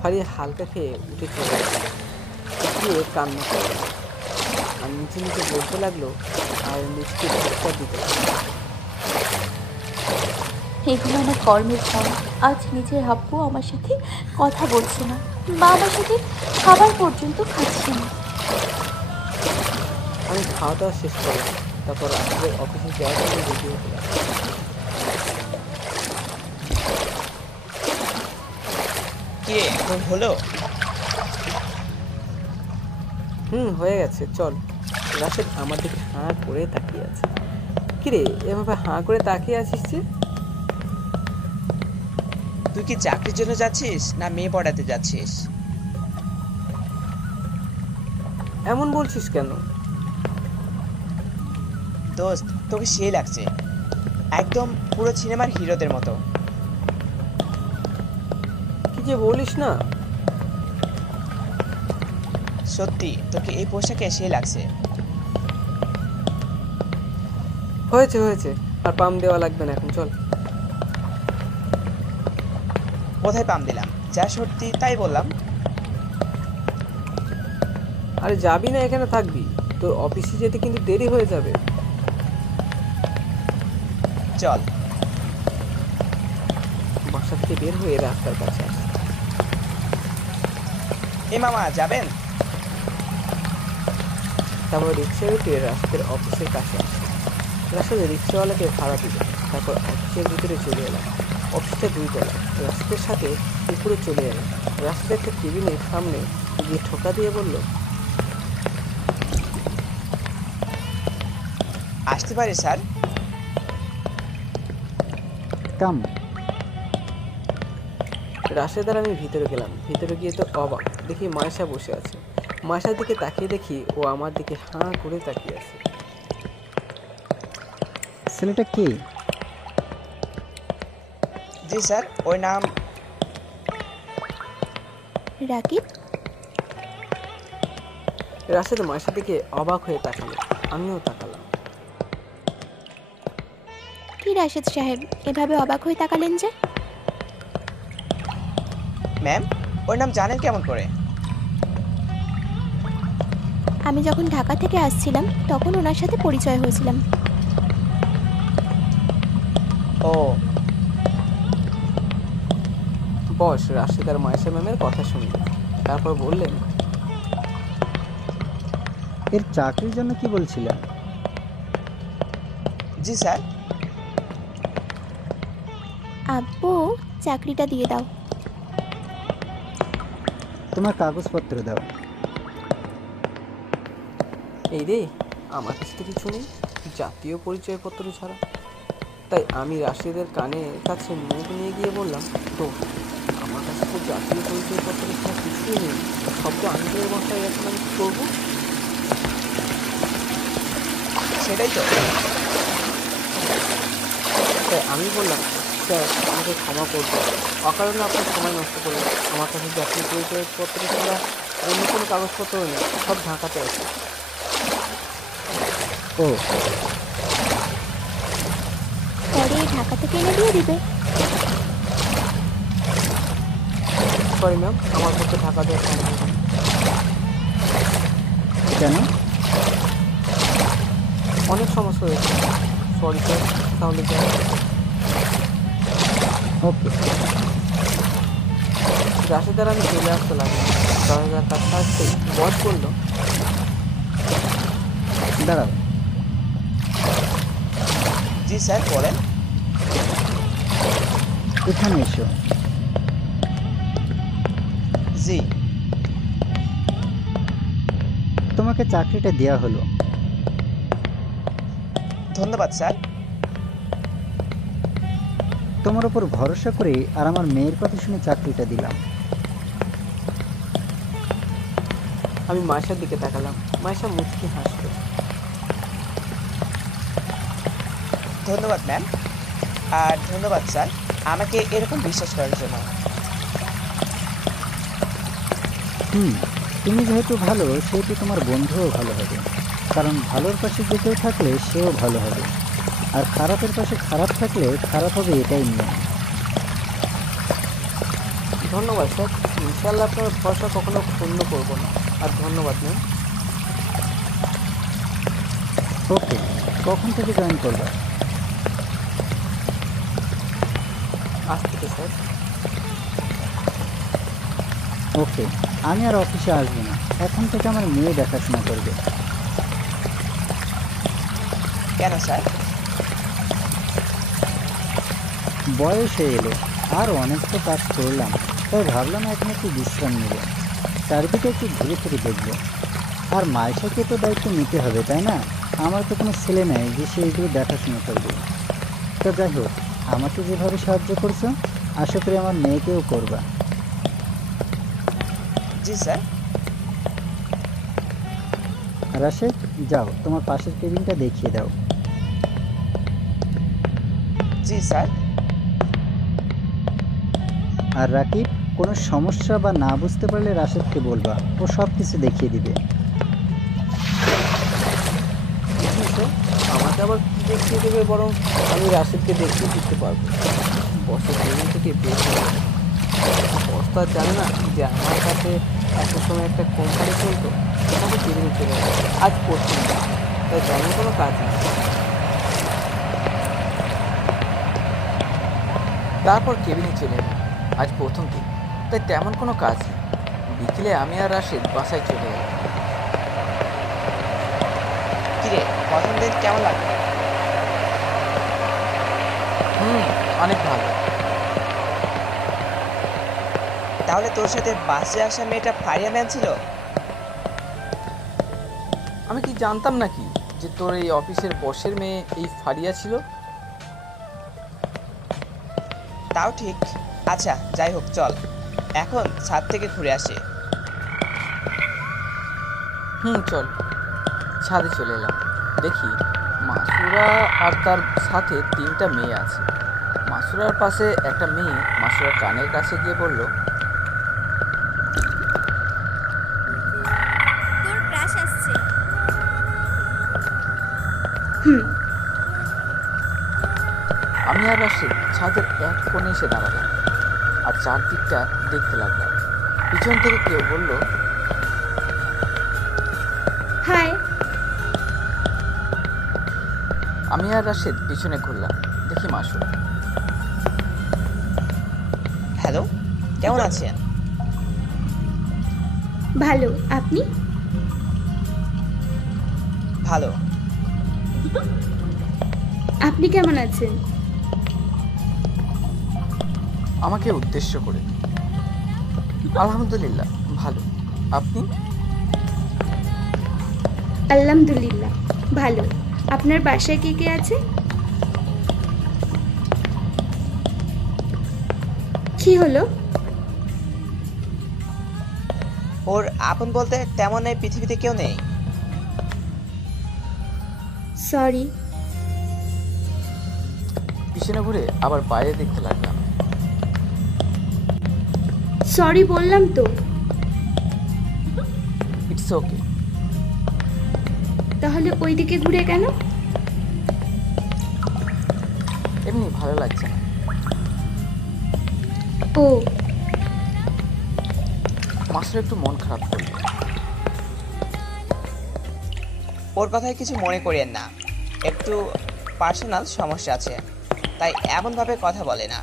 ফারিয়া হালকা খেয়ে উঠে চলে গেল। গিয়ে কান্না করল আর নিচে নিচে বলতে লাগলো, আর নিজকে ধাক্কা দিতে লাগলো। এগুলো আমার কর্মের ফল। আজ নিজের আব্বু আমার সাথে কথা বলছে না, মা আমার সাথে খাবার পর্যন্ত খাচ্ছে না। আমি খাওয়া দাওয়া শেষ করলাম, তারপর আমাদের অফিসে যাওয়ার জন্য রেডি হতে লাগলাম। কিরে, তোর হলো? হয়ে গেছে, চল। রাশেদ আমার দিকে হাঁ করে তাকিয়ে আছে। কিরে এভাবে হাঁ করে তাকিয়ে আছিস যে? তুই কি চাকরির জন্য যাচ্ছিস না মেয়ে পড়াতে যাচ্ছিস? এমন বলছিস কেন? দোস্ত তোকে সেই লাগছে, একদম পুরো সিনেমার হিরোদের মতো। কি যে বলিস না। সত্যি তোকে এই পোশাকে সেই লাগছে। হয়েছে হয়েছে, আর পাম দেওয়া লাগবে না, এখন চল। কোথায় পাম দিলাম? যা সত্যি তাই বললাম। আরে যাবি না, এখানে থাকবি? তোর অফিসে যেতে কিন্তু দেরি হয়ে যাবে। চল। বাসা থেকে বের হয়ে রাস্তার কাছে আসে। এ মামা যাবেন? তারপর রিক্সায় উঠে রাস্তার অফিসের কাছে আসে। রাস্তাতে রিক্সাওয়ালাকে ভাড়া দিল, তারপর অফিসের ভিতরে চলে এলাম। অফিসটা 2 তলা। রাস্তার সাথে উপরে চলে এলাম। রাস্তার একটা কেবিনের সামনে গিয়ে ঠোকা দিয়ে বলল, আসতে পারি স্যার? কাম। রাশেদার আমি ভিতরে গেলাম। ভিতরে গিয়ে তো অবাক, দেখি মায়েশা বসে আছে। মায়েশার দিকে তাকিয়ে দেখি ও আমার দিকে হাঁ করে তাকিয়ে আছে। ছেলেটা কে? জি স্যার, ওর নাম রাকিব। রাশেদ মায়েশার দিকে অবাক হয়ে তাকালো, আমিও তাকালাম। কি রাশেদ সাহেব, এভাবে অবাক হয়ে তাকালেন যে? ম্যাম, ওর নাম জানেন কেমন করে? আমি যখন ঢাকা থেকে আসছিলাম তখন ওনার সাথে পরিচয় হয়েছিলাম। ও বস রাশেদ আর মায়েশা ম্যামের কথা শুনলেন, তারপর বললেন, এর চাকরির জন্য কি বলছিলেন? জি স্যার। আব্বু, চাকরিটা দিয়ে দাও। তোমার কাগজপত্র দাও। এই রে, আমার কাছে তো কিছু নেই, জাতীয় পরিচয়পত্র ছাড়া। তাই আমি রাশেদের কাছে মুখ নিয়ে গিয়ে বললাম, তো আমার কাছে তো জাতীয় পরিচয়পত্র ছাড়া কিছুই নেই, সব তো আনন্দের বাসায় এখন আমি কী করবো? সেটাই তো। তাই আমি বললাম, স্যার আমাকে ক্ষমা করবেন, অকারণে আপনার সময় নষ্ট করলেন। আমার কাছে জাতীয় পরিচয়পত্র ছাড়া অন্য কোনো কাগজপত্র নেই, সব ঢাকাতে আছে। ও, পরে ঢাকা থেকে এনে দিয়ে দিবে। সরি ম্যাম, আমার পক্ষে ঢাকা দেওয়া সম্ভব না। কেন? অনেক সমস্যা হয়েছে। সরি স্যার, তাহলে ওকে। রাশেদার আমি চলে আসতে লাগলাম। দরজার কাছে আসতেই বস বলল, দাঁড়াও। জি স্যার, বলেন। এখানে এসো। জি। তোমাকে চাকরিটা দেওয়া হলো। ধন্যবাদ স্যার। তোমার উপর ভরসা করে আর আমার মেয়ের কথা শুনে চাকরিটা দিলাম। আমি মায়েশার দিকে তাকালাম। মায়েশা মুচকি হাসলো। ধন্যবাদ ম্যাম, আর ধন্যবাদ স্যার আমাকে এরকম বিশ্বাস করার জন্য। তুমি যেহেতু ভালো, সেহেতু তোমার বন্ধুও ভালো হবে। কারণ ভালোর পাশে যে কেউ থাকলে সেও ভালো হবে, আর খারাপের পাশে খারাপ থাকলে খারাপ হবে, এটাই নিয়ম। ধন্যবাদ স্যার, ইনশাল্লাহ আপনার ভরসা কখনো ক্ষুণ্ণ করবো না। আর ধন্যবাদ ম্যাম। ওকে, কখন থেকে জয়েন করবে? আজ থেকে স্যার। ওকে, আমি আর অফিসে আসবো না, এখন থেকে আমার মেয়ে দেখাশোনা করবে। কেন স্যার? বয়স হয়ে এলো, আর অনেক তো কাজ করলাম, তাই ভাবলাম এখন একটু বিশ্রাম নেব, চারিদিকে একটু ঘুরে ফিরে দেখবো। আর মায়েশাকে তো দায়িত্ব নিতে হবে, তাই না? আমার তো কোনো ছেলে নেই যে সে এগুলো দেখাশোনা করবে। তো যাই হোক, আমাকে যেভাবে সাহায্য করছো আশা করি আমার মেয়েকেও করবা। জি স্যার। রাশেদ, যাও তোমার পাশের কেবিনটা দেখিয়ে দাও। জি স্যার। আর রাকিব, কোনো সমস্যা বা না বুঝতে পারলে রাশেদকে বলবা, ও সব কিছু দেখিয়ে দিবে। আমাকে আবার কি দেখিয়ে দেবে, বরং আমি রাশেদকে দেখিয়ে দিতে পারবো। বসের কেবিন থেকে বের হয়ে বস তো আর জানে না যে আমার কাছে একটা সময় একটা কোম্পানি চলতো, তাকে কেবিনে চলে গেছে আজ প্রথম, তাই তেমন কোনো কাজ নেই। তারপর কেবিনে চলে এলাম, আজ প্রথম দিন, তাই তেমন কোনো কাজ নেই। বিকেলে আমি আর রাশেদ বাসায় চলে এলাম। কিরে, প্রথম দিন কেমন লাগলো? অনেক ভালো। তাহলে তোর সাথে বাসে আসা মেয়েটা ফারিয়া ম্যান ছিল? আমি কি জানতাম নাকি যে তোর এই অফিসের বসের মেয়ে এই ফারিয়া ছিল? তাও ঠিক। আচ্ছা যাই হোক, চল এখন ছাদ থেকে ঘুরে আসি। চল। ছাদে চলে এলাম, দেখি মাসুরা আর তার সাথে 3টা মেয়ে আছে। মাসুরার পাশে একটা মেয়ে মাসুরার কানের কাছে গিয়ে বলল, তোর ক্রাশ আসছে। আমি আর রাশেদ ছাদের এক কোণে এসে দাঁড়ালাম আর চারদিকটা দেখতে লাগলাম। পিছন থেকে কেউ বলল, হাই। আমি আর রাশেদ পিছনে ঘুরলাম, দেখি মাসুরা। হ্যালো, কেমন আছেন? ভালো, আপনি? ভালো। আপনি কেমন আছেন? আমাকে উদ্দেশ্য করে, আলহামদুলিল্লাহ ভালো। আপনি? আলহামদুলিল্লাহ ভালো। আপনার বাসায় কে কে আছে? কি হলো? ওর আপন বলতে তেমন এই পৃথিবীতে কেউ নেই। সরি। পিছনে ঘুরে আবার বাইরে দেখতে লাগলাম। সরি বললাম তো। It's okay. তাহলে ওইদিকে ঘুরে কেন? এমনি ভালো লাগছে না। ও। মাসুর একটু মন খারাপ করলো। ওর কথায় কিছু মনে করিয়েন না, একটু পার্সোনাল সমস্যা আছে, তাই এমনভাবে কথা বলে না,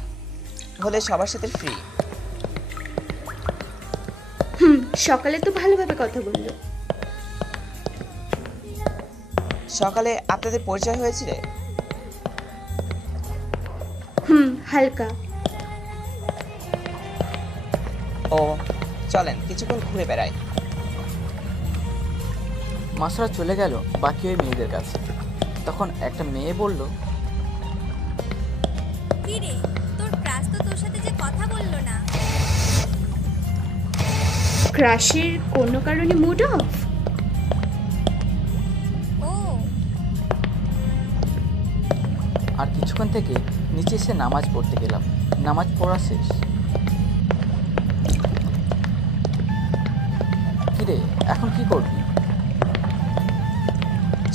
হলে সবার সাথে ফ্রি। সকালে তো ভালোভাবে কথা বললো। সকালে আপনাদের পরিচয় হয়েছিল? হালকা। ও, চলেন কিছুক্ষণ ঘুরে বেড়াই। মাসুরা চলে গেল বাকি ওই মেয়েদের কাছে। তখন একটা মেয়ে বলল, কি রে, তোর ক্রাশ তো তোর সাথে যে কথা বললো না। ক্রাশের কোনো কারণে মুড অফ? ও। আর কিছুক্ষণ থেকে নিচে এসে নামাজ পড়তে গেলাম। নামাজ পড়া শেষ। কিরে, এখন কি করবি?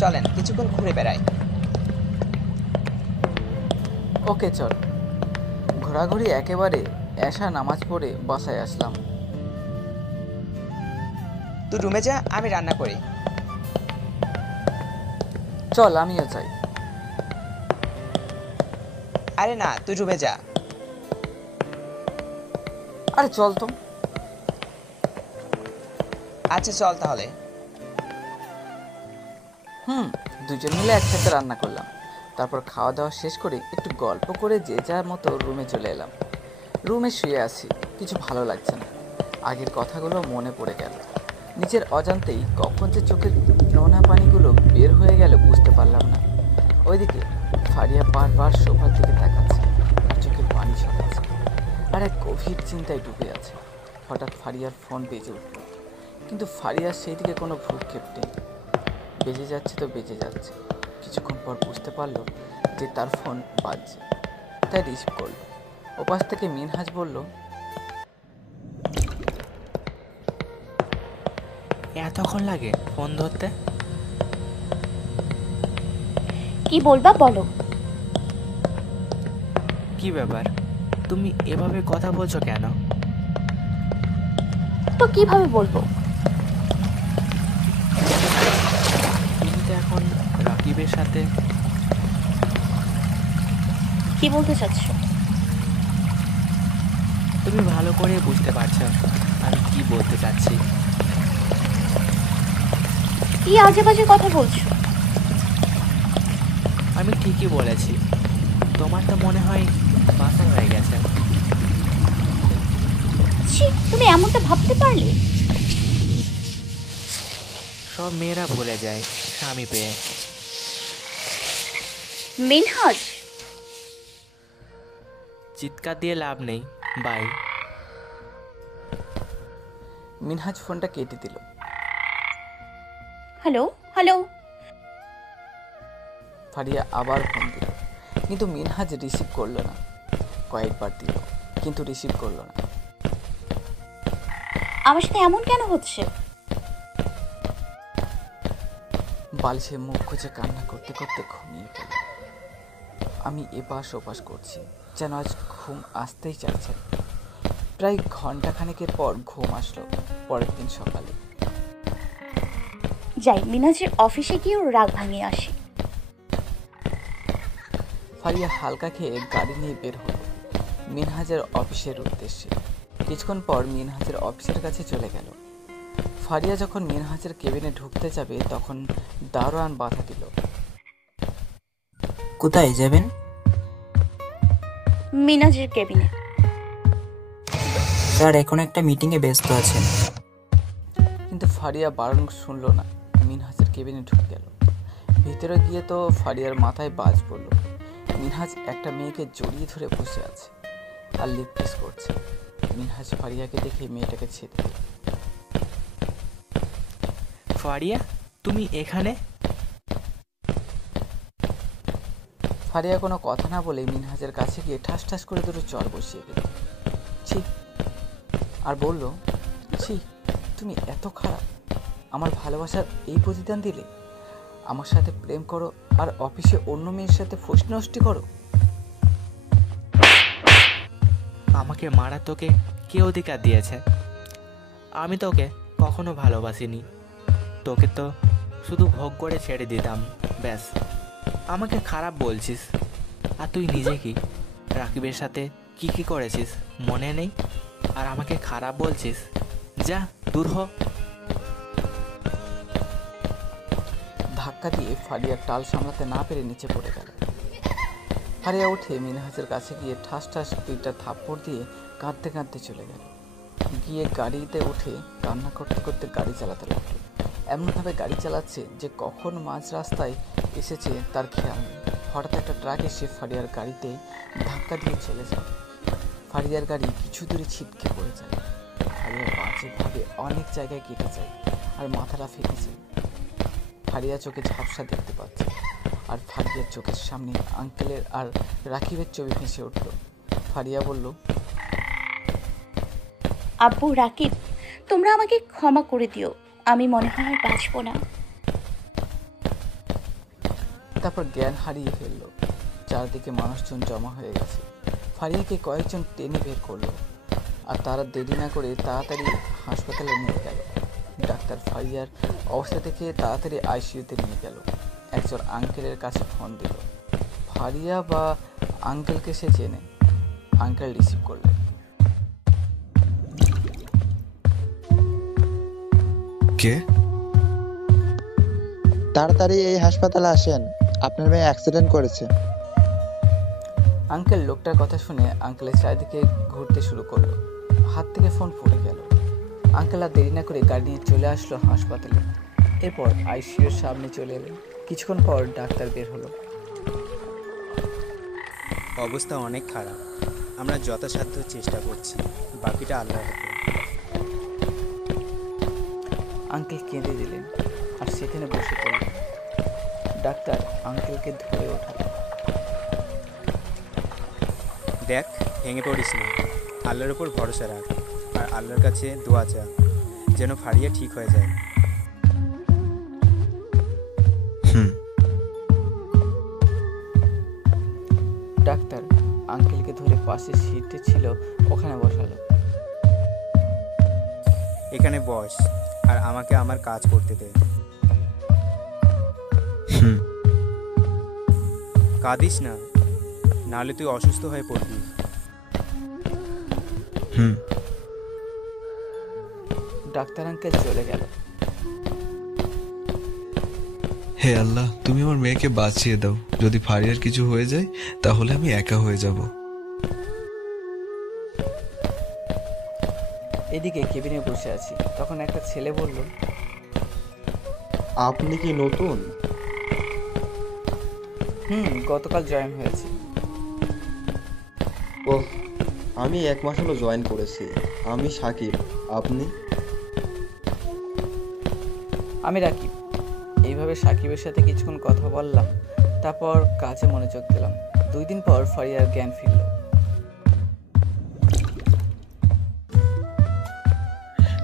চলেন কিছুক্ষণ ঘুরে বেড়াই। ওকে চল। ঘোরাঘুরি একেবারে এশা নামাজ পড়ে বাসায় আসলাম। তুই রুমে যা, আমি রান্না করি। চল, আমিও চাই। আরে না, তুই রুমে যা। আরে চল তো। আচ্ছা চল তাহলে। দুজন মিলে একসাথে রান্না করলাম। তারপর খাওয়া দাওয়া শেষ করে একটু গল্প করে যে যার মতো রুমে চলে এলাম। রুমে শুয়ে আছি, কিছু ভালো লাগছে না। আগের কথাগুলো মনে পড়ে গেল। নিজের অজান্তেই কখন যে চোখের নোনা পানিগুলো বের হয়ে গেল বুঝতে পারলাম না। ওইদিকে ফারিয়া বারবার সোফার দিকে তাকাচ্ছে, চোখে পানি ছড়াচ্ছে আর এক গভীর চিন্তায় ডুবে আছে। হঠাৎ ফারিয়ার ফোন বেজে উঠল, কিন্তু ফারিয়ার সেই দিকে কোনো ভ্রুক্ষেপ নেই। বেজে যাচ্ছে তো বেজে যাচ্ছে। কিছুক্ষণ পর বুঝতে পারলো যে তার ফোন বাজছে, তাই রিসিভ করলো। ওপাশ থেকে মিনহাজ বলল, এতক্ষণ লাগে ফোন ধরতে? কি বলবা বলো। কি ব্যাপার, তুমি এভাবে কথা বলছো কেন? তো কিভাবে বলবো? তুমি তো এখন রাকিবের সাথে। কি বলতে চাচ্ছ? তুমি ভালো করে বুঝতে পারছো আমি কি বলতে চাচ্ছি। কি আজে বাজে কথা বলছো? আমি ঠিকই বলেছি। তোমার তো মনে হয় বাসা হয়ে গেছে। ছি, তুমি এমনটা ভাবতে পারলে? সব মেয়েরা ভুলে যায় স্বামী পেয়ে। মিনহাজ, চিৎকার দিয়ে লাভ নেই, বাই। মিনহাজ ফোনটা কেটে দিল। Hello hello. ফারিয়া আবার ফোন দিল, কিন্তু মিনহাজ রিসিভ করলো না। কয়েকবার দিল, কিন্তু রিসিভ করলো না। আমার সাথে এমন কেন হচ্ছে? বালিশে মুখ খুঁজে কান্না করতে করতে ঘুমিয়ে পড়ল। আমি এপাশ ওপাশ করছি, যেন আজ ঘুম আসতেই চাইছে। প্রায় ঘন্টাখানেকের পর ঘুম আসলো। পরের দিন সকালে যাই মিনহাজের অফিসে গিয়েও রাগ ভাঙিয়ে আসি। ফারিয়া হালকা খেয়ে গাড়ি নিয়ে বের হলো মিনহাজের অফিসের উদ্দেশ্যে। কিছুক্ষণ পর মিনহাজের অফিসের কাছে চলে গেল। ফারিয়া যখন মিনহাজের কেবিনে ঢুকতে যাবে তখন দারোয়ান বাধা দিল। কোথায় যাবেন? মিনহাজের কেবিনে। স্যার এখন একটা মিটিংয়ে ব্যস্ত আছেন। কিন্তু ফারিয়া বারণ শুনল না, মিনহাজের কেবিনে ঢুকে গেল। ভিতরে গিয়ে তো ফারিয়ার মাথায় বাজ পড়ল। মিনহাজ একটা মেয়েকে জড়িয়ে ধরে বসে আছে আর লিপ কিস করছে। মিনহাজ ফারিয়াকে দেখে মেয়েটাকে ছেড়ে দিল। ফারিয়া, তুমি এখানে? ফারিয়া কোনো কথা না বলে মিনহাজের কাছে গিয়ে ঠাস ঠাস করে দুটো চর বসিয়ে দিল। ছি, আর বলল, ছি, তুমি এত খারাপ। আমার ভালোবাসার এই প্রতিদান দিলে? আমার সাথে প্রেম করো আর অফিসে অন্য মেয়ের সাথে ফষ্টি করো। আমাকে মারা তোকে কে অধিকার দিয়েছে? আমি তোকে কখনো ভালোবাসিনি। তোকে তো শুধু ভোগ করে ছেড়ে দিতাম, ব্যাস। আমাকে খারাপ বলছিস, আর তুই নিজে কি রাকিবের সাথে কি কি করেছিস মনে নেই? আর আমাকে খারাপ বলছিস? যা দূর হ। ধাক্কা দিয়ে ফারিয়ার টাল সামলাতে না পেরে নিচে পড়ে গেল। ফারিয়া উঠে মিনহাজের কাছে গিয়ে ঠাস ঠাস দুইটা থাপ্পড় দিয়ে কাঁদতে কাঁদতে চলে গেল। গিয়ে গাড়িতে উঠে কান্না করতে করতে গাড়ি চালাতে লাগলো। এমনভাবে গাড়ি চালাচ্ছে যে কখন মাঝ রাস্তায় এসেছে তার খেয়াল নেই। হঠাৎ একটা ট্রাক এসে ফারিয়ার গাড়িতে ধাক্কা দিয়ে চলে যায়। ফারিয়ার গাড়ি কিছু দূরে ছিটকে পড়ে যায়। ফারিয়া বাজেভাবে অনেক জায়গায় কেটে যায় আর মাথাটা ফেটে যায়। ফারিয়া চোখে ঝাপসা দেখতে পাচ্ছে, আর ফারিয়ার চোখের সামনে আঙ্কেলের আর রাকিবের ছবি ভেসে উঠল। ফারিয়া বলল, আব্বু, রাকিব, তোমরা আমাকে ক্ষমা করে দিও। আমি মনে হয় আর বাঁচব না। তারপর জ্ঞান হারিয়ে ফেলল। চারদিকে মানুষজন জমা হয়ে গেছে। ফারিয়াকে কয়েকজন টেনে বের করলো, আর তারা দেরি না করে তাড়াতাড়ি হাসপাতালে নিয়ে গেল। ডাক্তার ফারিয়ার অবস্থা দেখে তাড়াতাড়ি আইসিইউতে নিয়ে গেল। একজন আঙ্কেলের কাছে ফোন দিল। ফারিয়া বা আঙ্কেলকে সে চেনে। আঙ্কেল রিসিভ করলেন। কে? তাড়াতাড়ি এই হাসপাতালে আসেন, আপনার মেয়ে অ্যাক্সিডেন্ট করেছে। আঙ্কেল লোকটার কথা শুনে আঙ্কেলের চারিদিকে ঘুরতে শুরু করলো। হাত থেকে ফোন পড়ে গেল। আঙ্কেল আর দেরি না করে গাড়ি নিয়ে চলে আসলো হাসপাতালে। এরপর আইসিইউর সামনে চলে এলেন। কিছুক্ষণ পর ডাক্তার বের হলো। অবস্থা অনেক খারাপ, আমরা যথাসাধ্য চেষ্টা করছি, বাকিটা আল্লাহর হাতে। আঙ্কেল কেঁদে দিলেন আর সেখানে বসে পড়লেন। ডাক্তার আঙ্কেলকে ধরে ওঠালেন। দেখ, ভেঙে পড়িস না, আল্লাহর উপর ভরসা রাখ আর আল্লাহর কাছে দোয়া চা যেন ফারিয়া ঠিক হয়ে যায়। ডাক্তার আঙ্কেলকে ধরে পাশে সিটে ছিল ওখানে বসালো। এখানে বস আর আমাকে আমার কাজ করতে দে। কাঁদিস না, নাহলে তুই অসুস্থ হয়ে পড়বি। ডাক্তার আঙ্কেল চলে গেল। হে আল্লাহ, তুমি আমার মেয়েকে বাঁচিয়ে দাও। যদি ফারিয়ার কিছু হয়ে যায় তাহলে আমি একা হয়ে যাব। এদিকে কেবিনে বসে আছি, তখন একটা ছেলে বলল, আপনি কি নতুন? গতকাল জয়েন হয়েছি। ওহ, আমি 1 মাস হলো জয়েন করেছি। আমি সাকিব, আপনি? আমি রাকিব। এইভাবে সাকিবের সাথে কিছুক্ষণ কথা বললাম, তারপর কাজে মনোযোগ দিলাম। 2 দিন পর ফারিয়ার জ্ঞান ফিরল।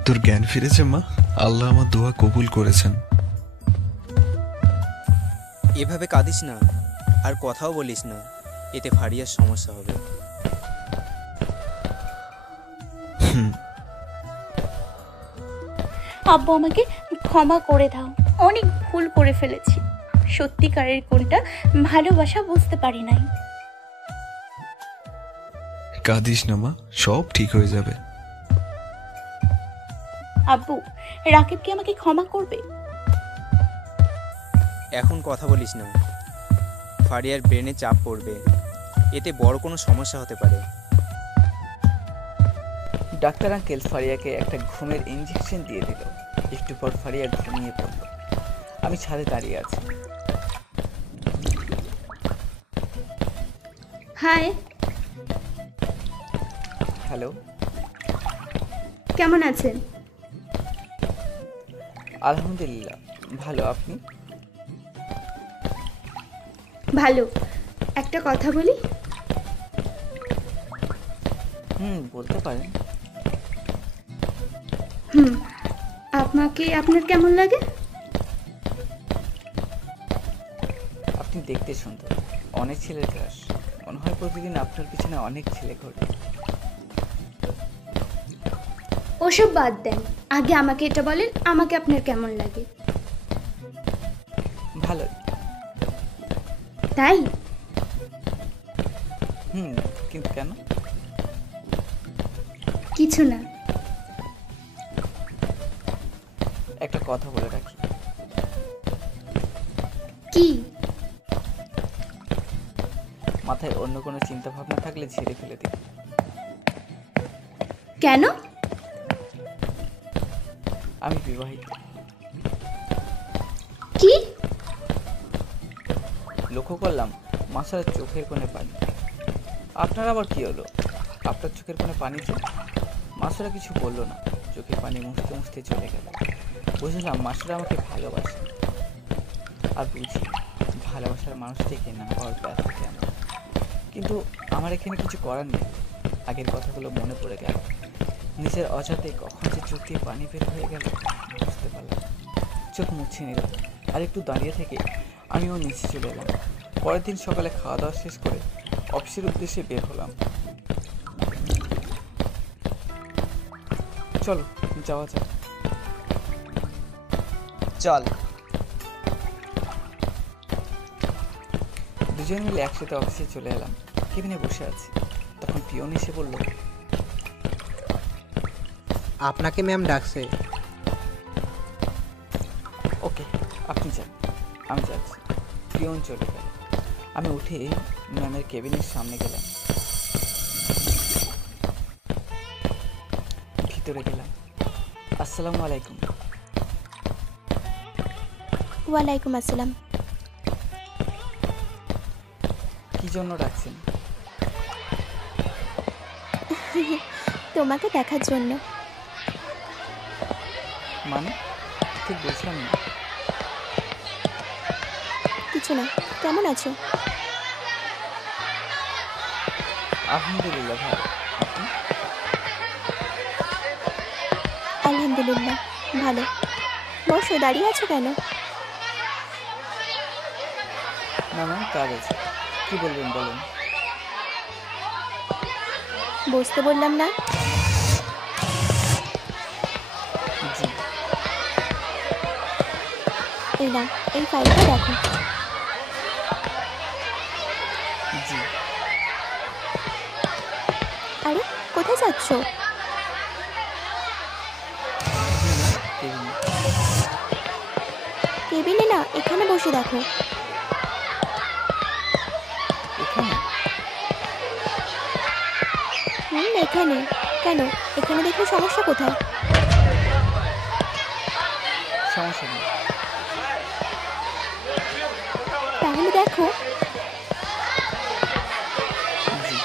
তোর জ্ঞান ফিরেছে মা? আল্লাহ আমার দোয়া কবুল করেছেন। এভাবে কাঁদিস না আর কথাও বলিস না, এতে ফারিয়ার সমস্যা হবে। আব্বু আমাকে ক্ষমা করে দাও, অনেক ভুল করে ফেলেছি। সত্যিকারের কোনটা ভালোবাসা বুঝতে পারি নাই। কাঁদিস না মা, সব ঠিক হয়ে যাবে। আব্বু, রাকিব কি আমাকে ক্ষমা করবে? এখন কথা বলিস না, ফারিয়ার ব্রেনে চাপ পড়বে, এতে বড় কোনো সমস্যা হতে পারে। ডাক্তার আঙ্কেল ফারিয়াকে একটা ঘুমের ইঞ্জেকশন দিয়ে দিল। একটু পর ফারিয়া ঘুমিয়ে পড়ল। আমি ছাদে দাঁড়িয়ে আছি। হাই। হ্যালো, কেমন আছেন? আলহামদুলিল্লাহ ভালো, আপনি? ভালো। একটা কথা বলি? বলতে পারেন। আপনাকে আপনার কেমন লাগে? আপনি দেখতে সুন্দর, অনেক ছেলের ক্রাশ। মনে হয় প্রতিদিন আপনার পিছনে অনেক ছেলে ঘোরে। ওসব বাদ দেন, আগে আমাকে এটা বলেন, আমাকে আপনার কেমন লাগে? ভালো। তাই? কিন্তু কেন? কিছু না। একটা কথা বলে রাখি। কি? মাথায় অন্য কোনো চিন্তা ভাবনা থাকলে ঝেড়ে ফেলে দিন। কেন? আমি বিবাহিত। কি? লক্ষ্য করলাম মাসার চোখের কোণে পানি। আপনার আবার কি হলো? আপনার চোখের কোণে পানি যে? মাসারা কিছু বললো না, চোখের পানি মুছতে মুছতে চলে গেল। বুঝলাম মাসারা আমাকে ভালোবাসে। আর বুঝি ভালোবাসার মানুষ থেকে না পাওয়ার ব্যথা কেন। কিন্তু আমার এখানে কিছু করার নেই। আগের কথাগুলো মনে পড়ে গেল। নিজের অজাতে কখন যে চোখ দিয়ে পানি বের হয়ে গেল বুঝতে পারলাম। চোখ মুছে নিলাম আর একটু দাঁড়িয়ে থেকে আমিও নিচে চলে এলাম। পরের দিন সকালে খাওয়া দাওয়া শেষ করে অফিসের উদ্দেশ্যে বের হলাম। চলো যাওয়া যাক। চল। দুজন মিলে একসাথে অফিসে চলে এলাম। কেবিনে বসে আছি, তখন পিয়ন এসে বলল, আপনাকে ম্যাম ডাকছে। ওকে, আপনি যান, আমি যাচ্ছি। পিয়ন চলে গেল। আমি উঠে ম্যামের কেবিনের সামনে গেলাম। ভিতরে গেলাম। আসসালামু আলাইকুম। ওয়ালাইকুম আসসালাম। কি জন্য ডাকছেন? তোমাকে দেখার জন্য। মানে ঠিক বুঝলাম না। কিছু না, কেমন আছো? আলহামদুলিল্লাহ ভালো। আপনি? আলহামদুলিল্লাহ ভালো। বসো, দাঁড়িয়ে আছো কেন? না না, কাজ আছে। কি বলবেন বলেন। বসতে বললাম না? জি। এই না, এই ফাইলটা দেখো। জি। আরে কোথায় যাচ্ছ? কেবিনে না, এখানে বসে দেখো। এখানে কেন? এখানে দেখলে সমস্যা কোথায়? সমস্যা নেই। তাহলে দেখো। জি।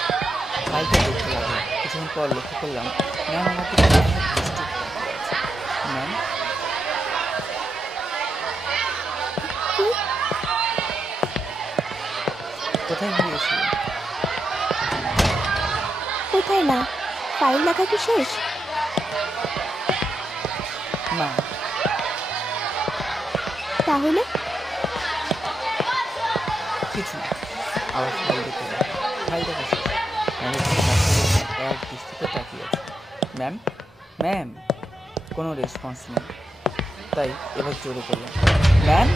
ফাইলটা দেখতে লাগলাম, কিছুক্ষণ পর লক্ষ্য করলাম ম্যাম আমাকে ম্যাম। কোথায় গিয়েছিলেন? কোথায় না? ফাইল দেখা কি শেষ? না। তাহলে কিছু না, আবার ফাইল দেখতে গেলাম। ফাইল দেখা শেষ। এক দৃষ্টিতে তাকিয়ে আছে। ম্যাম ম্যাম, কোনো রেসপন্স নেই। তাই এবার জোরে করলাম, ম্যাম।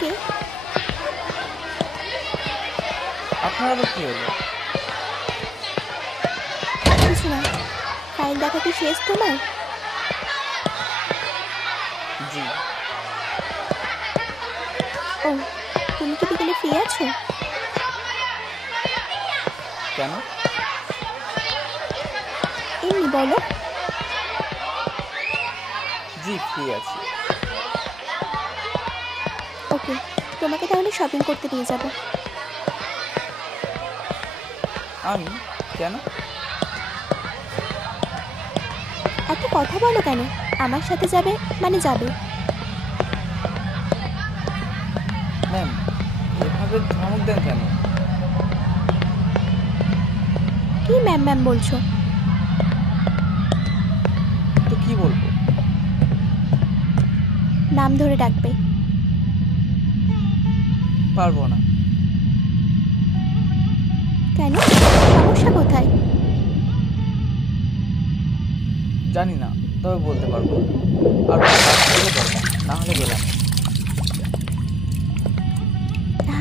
কে? আপনার আবার কি হলো? কিছু না। ফাইল দেখা কি শেষ তোমার? জি। ও, তুমি কি বিকেলে ফ্রি আছো? কেন? এমনি বলো। জি, ফ্রি আছি। ওকে, তোমাকে তাহলে শপিং করতে নিয়ে যাবো। আমি? কেন? এত কথা বলো কেন? আমার সাথে যাবে মানে যাবে। ম্যাম, এভাবে ধমক দেন কেন? কি ম্যাম ম্যাম বলছো? তো কি বলবো? নাম ধরে ডাকবে। পারবো না। কেন? সমস্যা কোথায়? জানি না, তবে বলতে পারবো। আর না হলে গেলাম।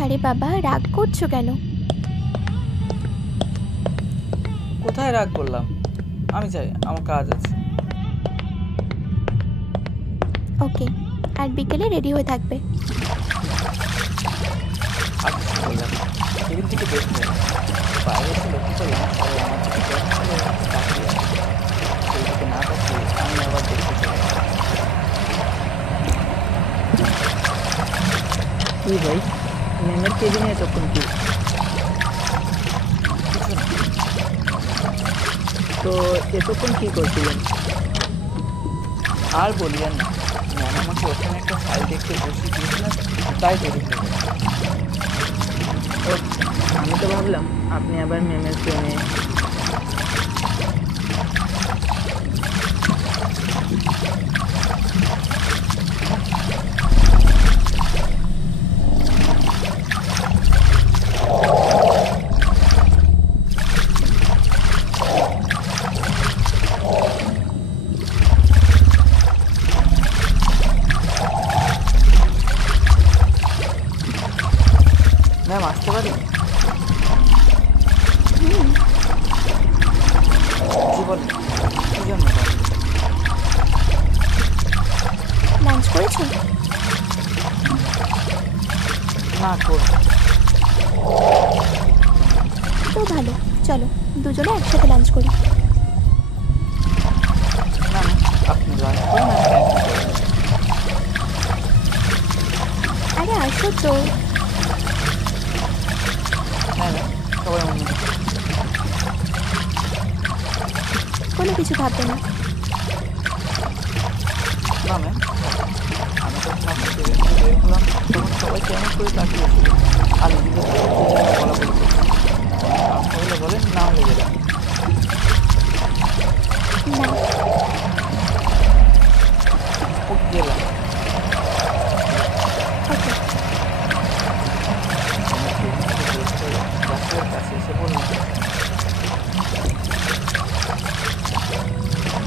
আরে বাবা, রাগ করছো কেন? কোথায় রাগ করলাম? আমি যাই, আমার কাজ আছে। ওকে, আর বিকেলে রেডি হয়ে থাকবে। আর কিছু বললাম না। টেবিল থেকে বের হয়ে বাইরে এসে লক্ষ্য করলাম সবাই আমার দিকে তাকিয়ে আছে। সেই দিকে না তাকিয়ে আমি আবার দেখতে চাই। কি ভাই, ম্যামের কেবিনে এতক্ষণ কি? কিছু না। তো এতক্ষণ কি করছিলেন? আর বলিয়েন না, ম্যাম আমাকে ওখানে একটা ফাইল দেখতে বসিয়ে দিয়েছিলেন, তাই দেরি হয়ে গেল। আমি তো ভাবলাম আপনি আবার ম্যামের প্রেমে। ম্যাম, আসতে পারি? জি বলেন, কি জন্য? লাঞ্চ করেছো? না, করব। তো ভালো, চলো দুজনে একসাথে লাঞ্চ করি। না না, আপনি লাঞ্চ করুন, আমি ক্যান্সেল করে দেব। ভাববে না। না ম্যাম, আমি যখন আপনার কেবিন থেকে বের হলাম তখন সবাই কেমন করে তাকিয়েছিল আর নিজেদের বলা বলি করছে। হলে বলেন, না হলে গেলাম। না, গেলাম। ডাক্তারের কাছে এসে বললাম,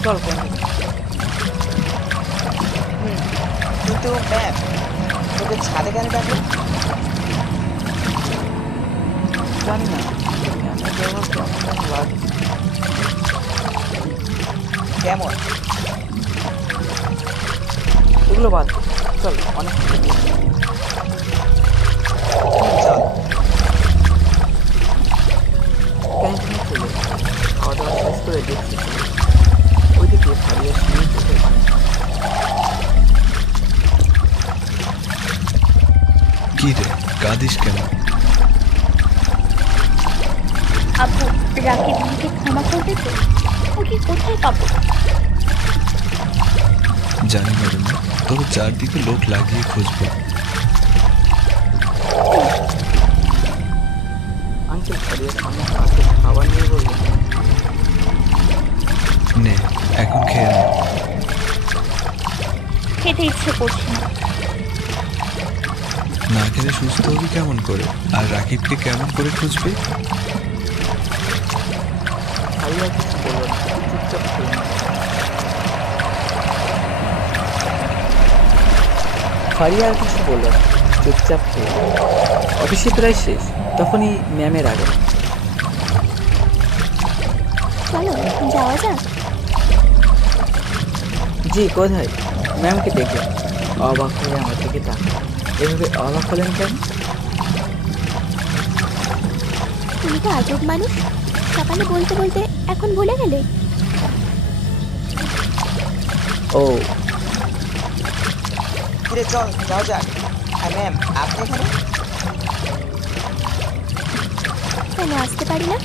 চল কিন্তু ম্যাম, তোকে ছাদে কেন ডাকলো? জানি না, ম্যামের ব্যবহার কেমন যেন লাগে। কেমন? এগুলো বাদ, চল অনেক চল। ক্যান্টিনে চলে খাওয়া দাওয়া শেষ করে দেখছি ওইদিকে ফারিয়ার সিঁড়ি চোখে পানি। কি রে, কাঁদিস কেন? আব্বু, রাকিব আমাকে ক্ষমা করবে তো? ওকে কোথায় পাবো? জানি না রে মা, তবে চারদিকে লোক লাগিয়ে খুঁজবো। আঙ্কেল ফারিয়ার সামনে হাতে খাবার নিয়ে বললেন, নে, এখন খেয়ে নে। খেতে ইচ্ছে করছে না। না খেলে সুস্থ হবি কেমন করে? আর রাকিবকে কেমন করে খুঁজবি? ফারিয়া কিছু বলল না, চুপচাপ খেয়ে নিল। ফারিয়া আর কিছু বলল না, চুপচাপ খেয়ে নিল। অফিসে প্রায় শেষ, তখনই ম্যামের আগে। চলো যাওয়া যাক। জি, কোথায়? ম্যামকে দেখলাম। অবাক হয়ে আমার দিকে তাকালেন। এভাবে অবাক হলেন কেন? তুমি তো আজব মানুষ, সকালে বলতে বলতে এখন ভুলে গেলে। ও, কিরে চল যাওয়া যাক। আর ম্যাম, আপনি এখানে? কেন আসতে পারি না?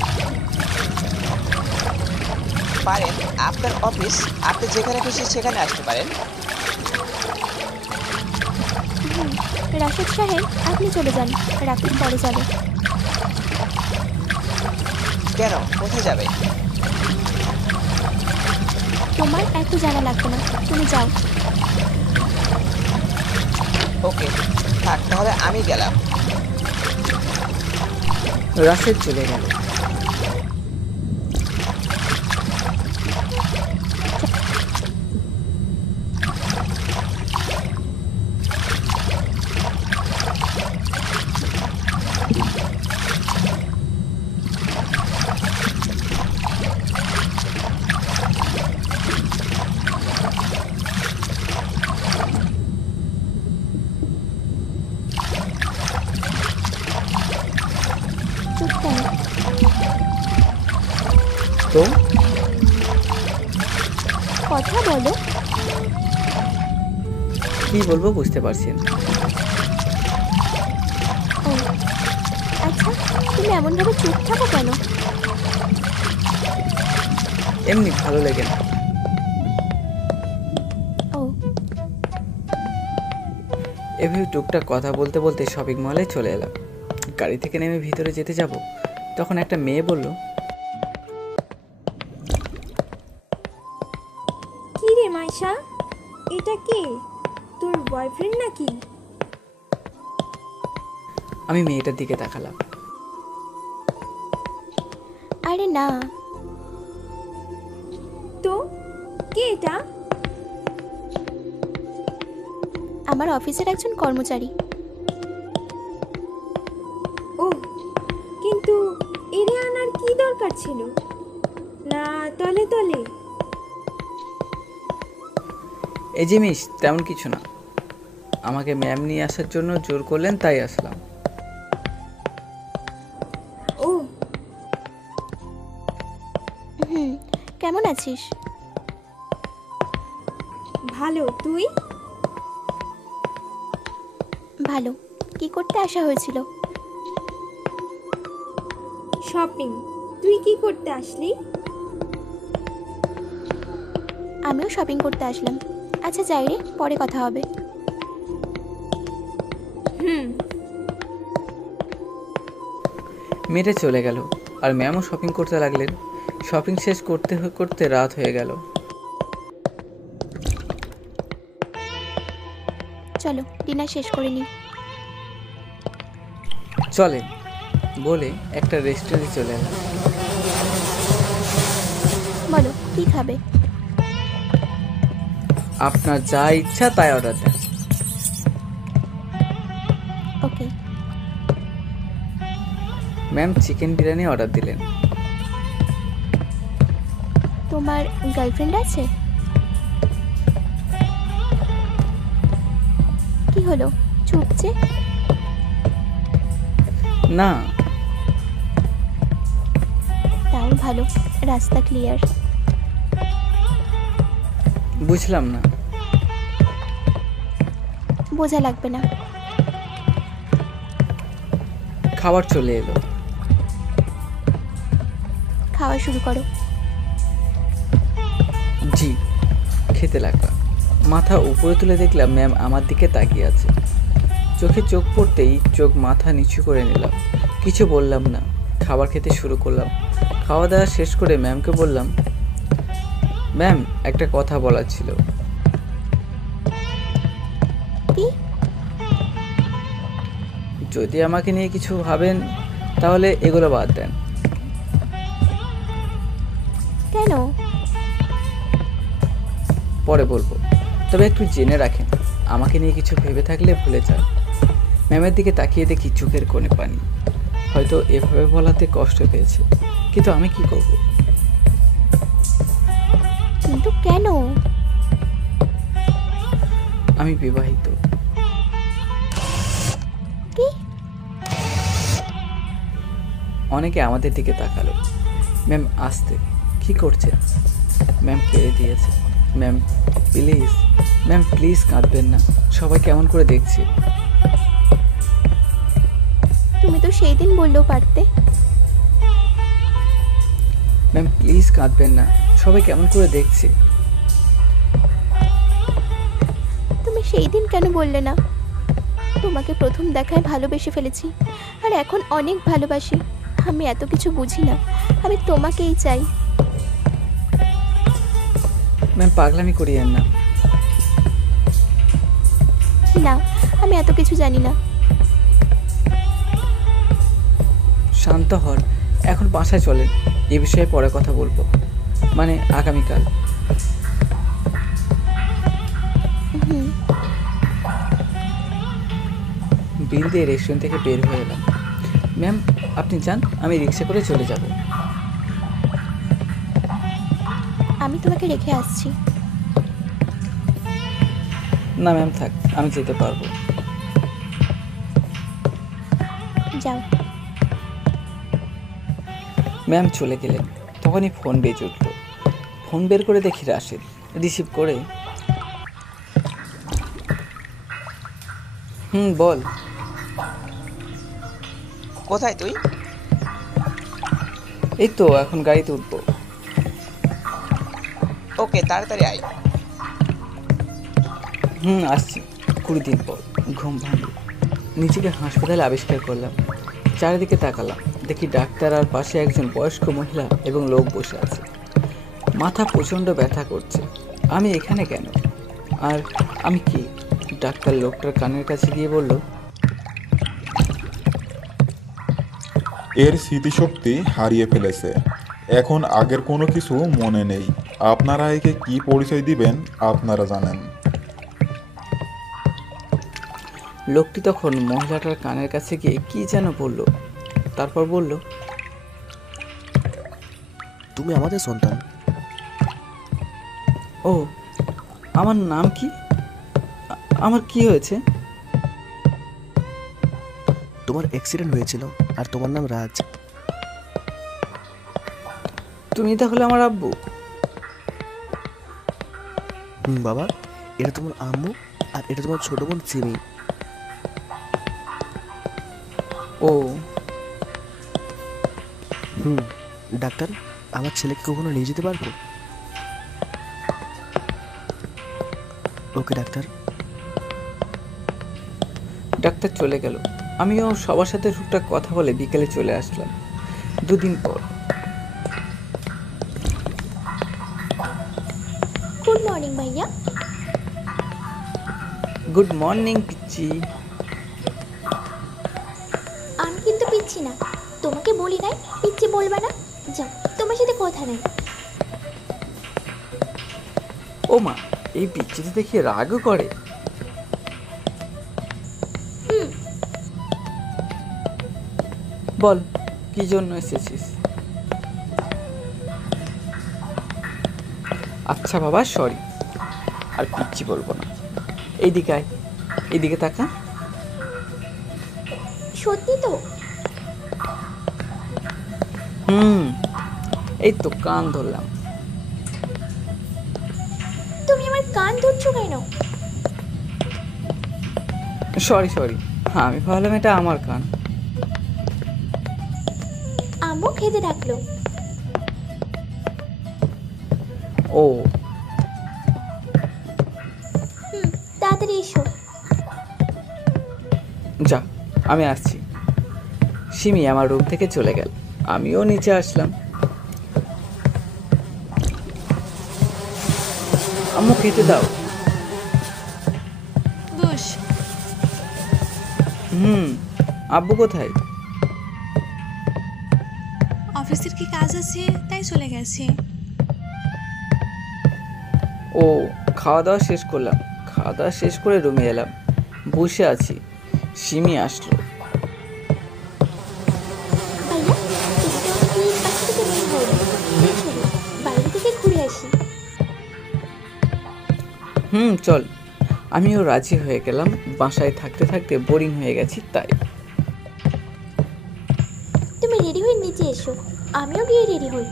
পারেন, আপনার অফিস, আপনি যেখানে খুশি সেখানে আসতে পারেন। রাশেদ সাহেব, আপনি চলে যান, রাকিব পরে যাবে। কেন, কোথায় যাবে? তোমার এত জানা লাগবে না, তুমি যাও। ওকে, থাক তাহলে আমি গেলাম। রাশেদ চলে গেল। চুপ কেন? তো কথা বলো। কি বলবো বুঝতে পারছি না। ও আচ্ছা, তুমি এমনভাবে চুপ থাকো কেন? এমনি ভালো লাগে না। ও, এভাবে টুকটাক কথা বলতে বলতে শপিং মলে চলে এলাম। গাড়ি থেকে নেমে ভিতরে যেতে যাব, তখন একটা মেয়ে বলল, কি রে মাইশা, এটা কে? তোর বয়ফ্রেন্ড নাকি? আমি মেয়েটার দিকে তাকালাম। আরে না। তো কে এটা? আমার অফিসের একজন কর্মচারী। ও, কিন্তু এরে আনার কি দরকার ছিল? না তলে তলে। এই জিনিস তেমন কিছু না, আমাকে ম্যাম নিয়ে আসার জন্য জোর করলেন, তাই আসলাম। ও, কেমন আছিস? ভালো, তুই? ভালো। কি করতে আসা হয়েছিল? শপিং। তুই কি করতে আসলি? আমিও শপিং করতে আসলাম। আচ্ছা যাই রে, পরে কথা হবে। মেয়েটা চলে গেল আর ম্যামও শপিং করতে লাগলেন। শপিং শেষ করতে করতে রাত হয়ে গেল। চলো ডিনার শেষ করে নিই। চলেন বলে একটা রেস্টুরেন্টে চলে এলাম। বলো কি খাবে? আপনার যা ইচ্ছা তাই অর্ডার দেন। ওকে। ম্যাম চিকেন বিরিয়ানি অর্ডার দিলেন। তোমার গার্লফ্রেন্ড আছে? কি হলো চুপছে? না। তাও ভালো, রাস্তা ক্লিয়ার। বুঝলাম না। বোঝা লাগবে না। খাবার চলে এলো। খাওয়া শুরু করো। জি, খেতে লাগলাম। মাথা উপরে তুলে দেখলাম ম্যাম আমার দিকে তাকিয়ে আছে। চোখে চোখ পড়তেই চোখ মাথা নিচু করে নিলাম। কিছু বললাম না, খাবার খেতে শুরু করলাম। খাওয়া দাওয়া শেষ করে ম্যামকে বললাম, ম্যাম একটা কথা বলার ছিল। যদি আমাকে নিয়ে কিছু ভাবেন তাহলে এগুলো বাদ দেন। কেন? পরে বলবো, তবে একটু জেনে রাখেন আমাকে নিয়ে কিছু ভেবে থাকলে ভুলে যান। ম্যামের দিকে তাকিয়ে দেখি চোখের কোণে পানি। হয়তো এভাবে বলাতে কষ্ট পেয়েছে, কিন্তু আমি কি করব? কিন্তু কেন? আমি বিবাহিত। কি? অনেকে আমাদের দিকে তাকালো। ম্যাম আসতে কি করছে? ম্যাম কেড়ে দিয়েছে। ম্যাম প্লিজ, ম্যাম প্লিজ কাঁদবেন না, সবাই কেমন করে দেখছে। তুমি তো সেই দিন বললেও পারতে। ম্যাম প্লিজ কাঁদবেন না, সবাই কেমন করে দেখছে। তুমি সেই দিন কেন বললে না? তোমাকে প্রথম দেখায় ভালোবেসে ফেলেছি, আর এখন অনেক ভালোবাসি। আমি এত কিছু বুঝি না, আমি তোমাকেই চাই। ম্যাম পাগলামি করিয়েন না। না, আমি এত কিছু জানি না। শান্ত হন, এখন বাসায় চলেন, এ বিষয়ে পরে কথা বলবো, মানে আগামীকাল। বিল দিয়ে রেস্টুরেন্ট থেকে বের হয়ে এলাম। ম্যাম আপনি যান, আমি রিক্সা করে চলে যাব। আমি তোমাকে রেখে আসছি। না ম্যাম থাক, আমি যেতে পারবো। যাও। ম্যাম চলে গেলেন। তখনই ফোন বেজে উঠল। ফোন বের করে দেখি রাশিদ। রিসিভ করে, বল। কোথায় তুই? এই তো এখন গাড়িতে উঠবো। ওকে তাড়াতাড়ি আয়। আসছি 20 দিন পর। ঘুম ভাঙল। নিজেকে হাসপাতালে আবিষ্কার করলাম। চারিদিকে তাকালাম, দেখি ডাক্তার আর পাশে একজন বয়স্ক মহিলা এবং লোক বসে আছে। মাথা প্রচণ্ড ব্যথা করছে। আমি এখানে কেন? আর আমি কি? ডাক্তার লোকটার কানের কাছে গিয়ে বলল, এর স্মৃতিশক্তি হারিয়ে ফেলেছে, এখন আগের কোনো কিছু মনে নেই। আপনারা একে কি পরিচয় দিবেন আপনারা জানেন। লোকটি তখন মহিলাটার কানের কাছে গিয়ে কি যেন বলল, তারপর বলল, তুমি আমাদের সন্তান। ও, আমার নাম কি? আমার কি হয়েছে? তোমার অ্যাক্সিডেন্ট হয়েছিল আর তোমার নাম রাজ। তুমি তাহলে আমার আব্বু? বাবা, এটা তোমার আম্মু আর এটা তোমার ছোট বোন সিমি। ও ডাক্তার, আমার ছেলেকে কখনো নিয়ে যেতে পারবো? ওকে ডাক্তার। ডাক্তার চলে গেল। আমিও সবার সাথে টুকটাক কথা বলে বিকেলে চলে আসলাম। 2 দিন পর। গুড মর্নিং ভাইয়া। গুড মর্নিং পিচ্চি। আমি কিন্তু পিচ্ছি না, তোমাকে বলি নাই পিচ্ছি বলবা না। যাও, তোমার সাথে কথা নাই। ও মা, এই পিচ্চিতে দেখি রাগও করে। বল, কি জন্য এসেছিস? আচ্ছা বাবা, সরি, আর পিচ্চি বলবো না। এইদিকে আয়, এইদিকে তাকা। সত্যি তো? এই তো কান ধরলাম। তুমি আমার কান ধরছো কেন? সরি সরি, আমি ভাবলাম এটা আমার কান। আম্মু খেতে ডাকলো। ও তাড়াতাড়ি এসো। যা, আমি আসছি। সিমি আমার রুম থেকে চলে গেল, আমিও নিচে আসলাম। আম্মু খেতে দাও। বস। আব্বু কোথায়? অফিসের কি কাজ আছে তাই চলে গেছে। ও, খাওয়া দাওয়া শেষ করলাম। খাওয়া দাওয়া শেষ করে রুমে এলাম, বসে আছি। সিমি আসলো। বাইরে থেকে ঘুরে আসি। চল। আমিও রাজি হয়ে গেলাম। বাসায় থাকতে থাকতে বোরিং হয়ে গেছি তাই। তুমি রেডি হয়ে নিচে এসো, আমিও গিয়ে রেডি হই।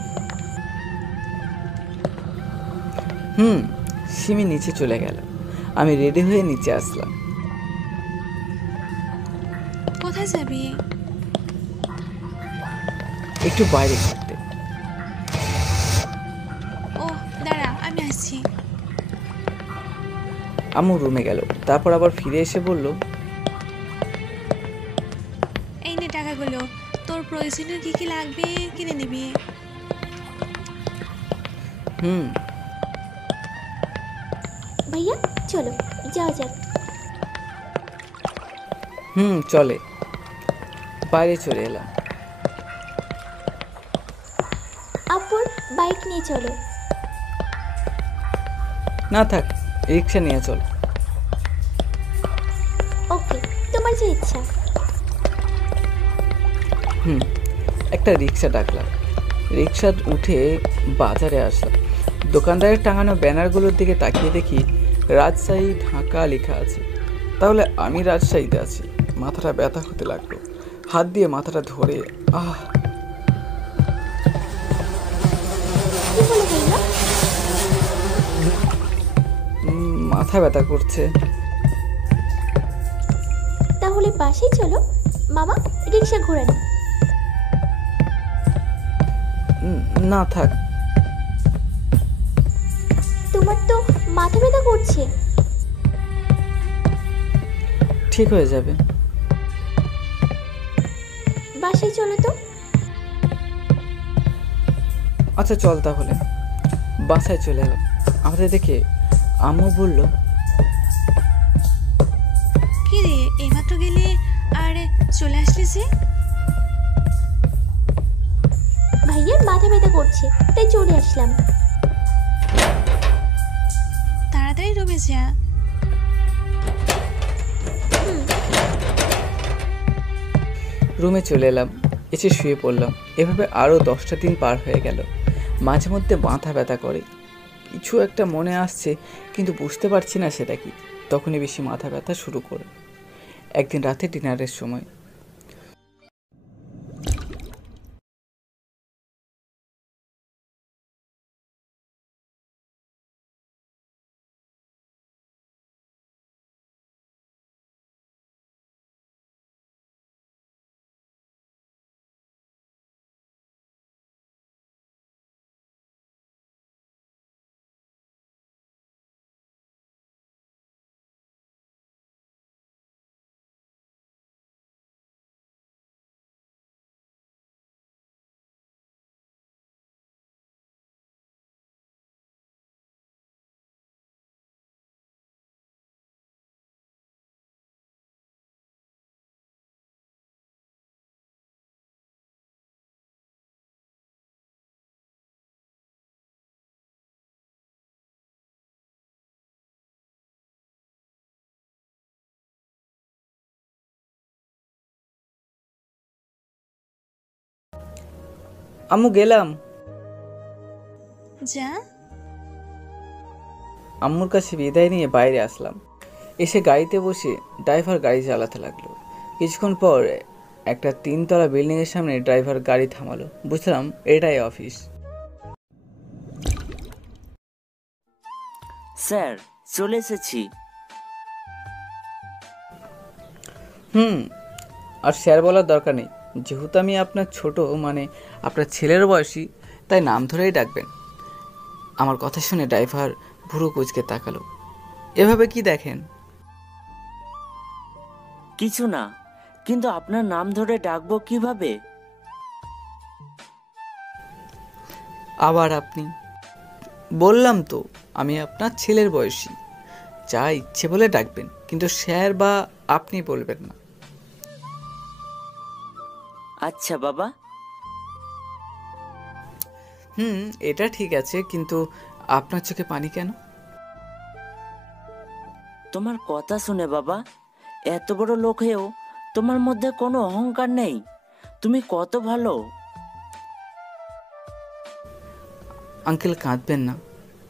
সিমি নিচে চলে গেল, আমি রেডি হয়ে নিচে আসলাম। কোথায় যাবি? একটু বাইরে ঘুরতে। ও দাঁড়া, আমি আসছি। আম্মু রুমে গেল, তারপর আবার ফিরে এসে বলল, এই নে টাকাগুলো, তোর প্রয়োজনীয় কি কি লাগবে কিনে নিবি। ভাইয়া চলো যাও যাক। চলে। বাইরে চলে এলাম। আপুর বাইক নিয়ে চলো। না থাক, রিক্সা নিয়ে চল। ওকে, তোমার যে ইচ্ছা। একটা রিক্সা ডাকলাম। রিক্সা উঠে বাজারে আসলাম। দোকানদারের টাঙানো ব্যানারগুলোর দিকে তাকিয়ে দেখি রাজশাহী ঢাকা লেখা আছে। তাহলে আমি রাজশাহীতে আছি। মাথাটা ব্যথা হতে লাগলো। হাত দিয়ে মাথাটা ধরে মাথা ব্যথা করছে। তাহলে পাশেই চলো, মামা রিক্সা ঘোরানো। না থাক। তোমার তো মাথা ব্যথা করছে। ঠিক হয়ে যাবে। বাসায় চলো তো। আচ্ছা চল তাহলে। বাসায় চলে এলাম। আমাদের দেখে আম্মু বলল, কি রে, এইমাত্র গেলে আর চলে আসলি যে? ভাইয়ার মাথা ব্যথা করছে তাই চলে আসলাম। তাড়াতাড়ি রুমে যা। রুমে চলে এলাম, এসে শুয়ে পড়লাম। এভাবে আরও 10টা দিন পার হয়ে গেল। মাঝে মধ্যে মাথা ব্যথা করে, কিছু একটা মনে আসছে কিন্তু বুঝতে পারছি না সেটা কি। তখনই বেশি মাথা ব্যথা শুরু করে। একদিন রাতে ডিনারের সময় আম্মু গেলাম। যা। আম্মুর কাছে বিদায় নিয়ে বাইরে আসলাম। এসে গাড়িতে বসে ড্রাইভার গাড়ি চালাতে লাগলো। কিছুক্ষণ পর একটা 3 তলা বিল্ডিংয়ের সামনে ড্রাইভার গাড়ি থামালো। বুঝলাম এটাই অফিস। স্যার চলে এসেছি। আর স্যার বলার দরকার নেই, যেহেতু আমি আপনার ছোট মানে আপনার ছেলের বয়সী, তাই নাম ধরেই ডাকবেন। আমার কথা শুনে ড্রাইভার ভুরু কুঁচকে তাকালো। এভাবে কি দেখেন? কিছু না, কিন্তু আপনার নাম ধরে ডাকবো কিভাবে? আবার আপনি? বললাম তো আমি আপনার ছেলের বয়সী, যা ইচ্ছে বলে ডাকবেন, কিন্তু স্যার বা আপনি বলবেন না। আচ্ছা বাবা। এটা ঠিক আছে, কিন্তু আপনার চোখে পানি কেন? তোমার কথা শুনে বাবা, এত বড় লোক হয়েও তোমার মধ্যে কোনো অহংকার নেই। তুমি কত ভালো। আঙ্কেল কাঁদবেন না,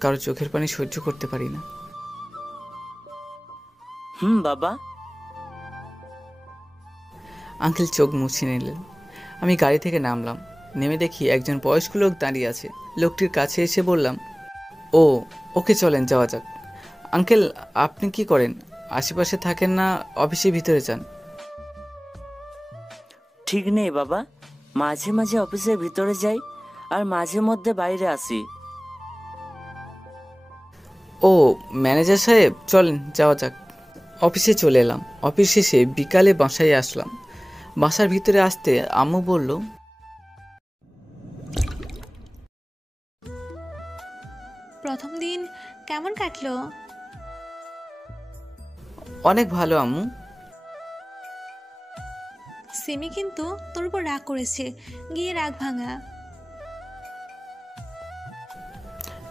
কারো চোখের পানি সহ্য করতে পারি না। বাবা। আঙ্কেল চোখ মুছে নিলেন। আমি গাড়ি থেকে নামলাম। নেমে দেখি একজন বয়স্ক লোক দাঁড়িয়ে আছে। লোকটির কাছে এসে বললাম, ওকে চলেন যাওয়া যাক। আঙ্কেল আপনি কি করেন? আশেপাশে থাকেন না অফিসের ভিতরে যান? ঠিক নেই বাবা, মাঝে মাঝে অফিসের ভিতরে যাই আর মাঝে মধ্যে বাইরে আসি। ম্যানেজার সাহেব চলেন যাওয়া যাক। অফিসে চলে এলাম। অফিস শেষে বিকালে বাসায় আসলাম। বাসার ভিতরে আসতে আম্মু বলল, প্রথম দিন কেমন কাটলো? অনেক ভালো আম্মু। সিমি কিন্তু তোর উপর রাগ করেছে, গিয়ে রাগ ভাঙা।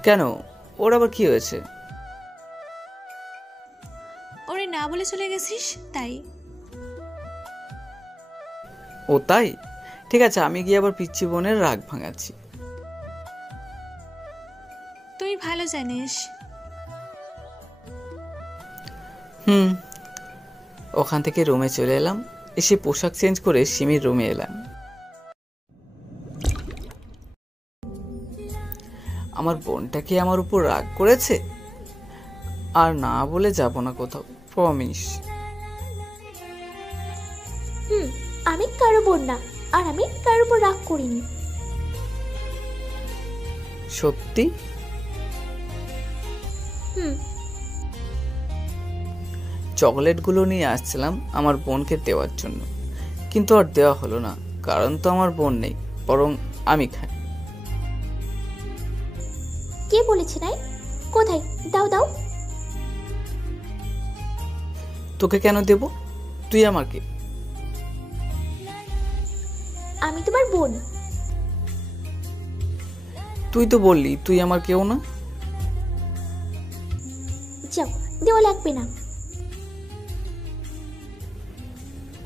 কেন, ওর আবার কি হয়েছে? ওরে না বলে চলে গেছিস তাই। তাই? ঠিক আছে, আমি গিয়ে আবার পিচ্চি বোনের রাগ ভাঙাচ্ছি। তুই ভালো জানিস। ওখান থেকে রুমে চলে এলাম। এসে পোশাক চেঞ্জ করে সিমির রুমে এলাম। আমার বোনটা কি আমার উপর রাগ করেছে? আর না বলে যাব না কোথাও, প্রমিস। আমি কারো বোন না, আর আমি কারো উপর রাগ করিনি। সত্যি? চকলেটগুলো নিয়ে আসছিলাম আমার বোনকে দেওয়ার জন্য, কিন্তু আর দেওয়া হলো না, কারণ তো আমার বোন নেই, বরং আমি খাই। কে বলেছে নাই? কোথায়? দাও দাও। তোকে কেন দেব? তুই আমার কে? আমি তোমার বোন। তুই তো বললি তুই আমার কেউ না। যাও, দেওয়া লাগবে না।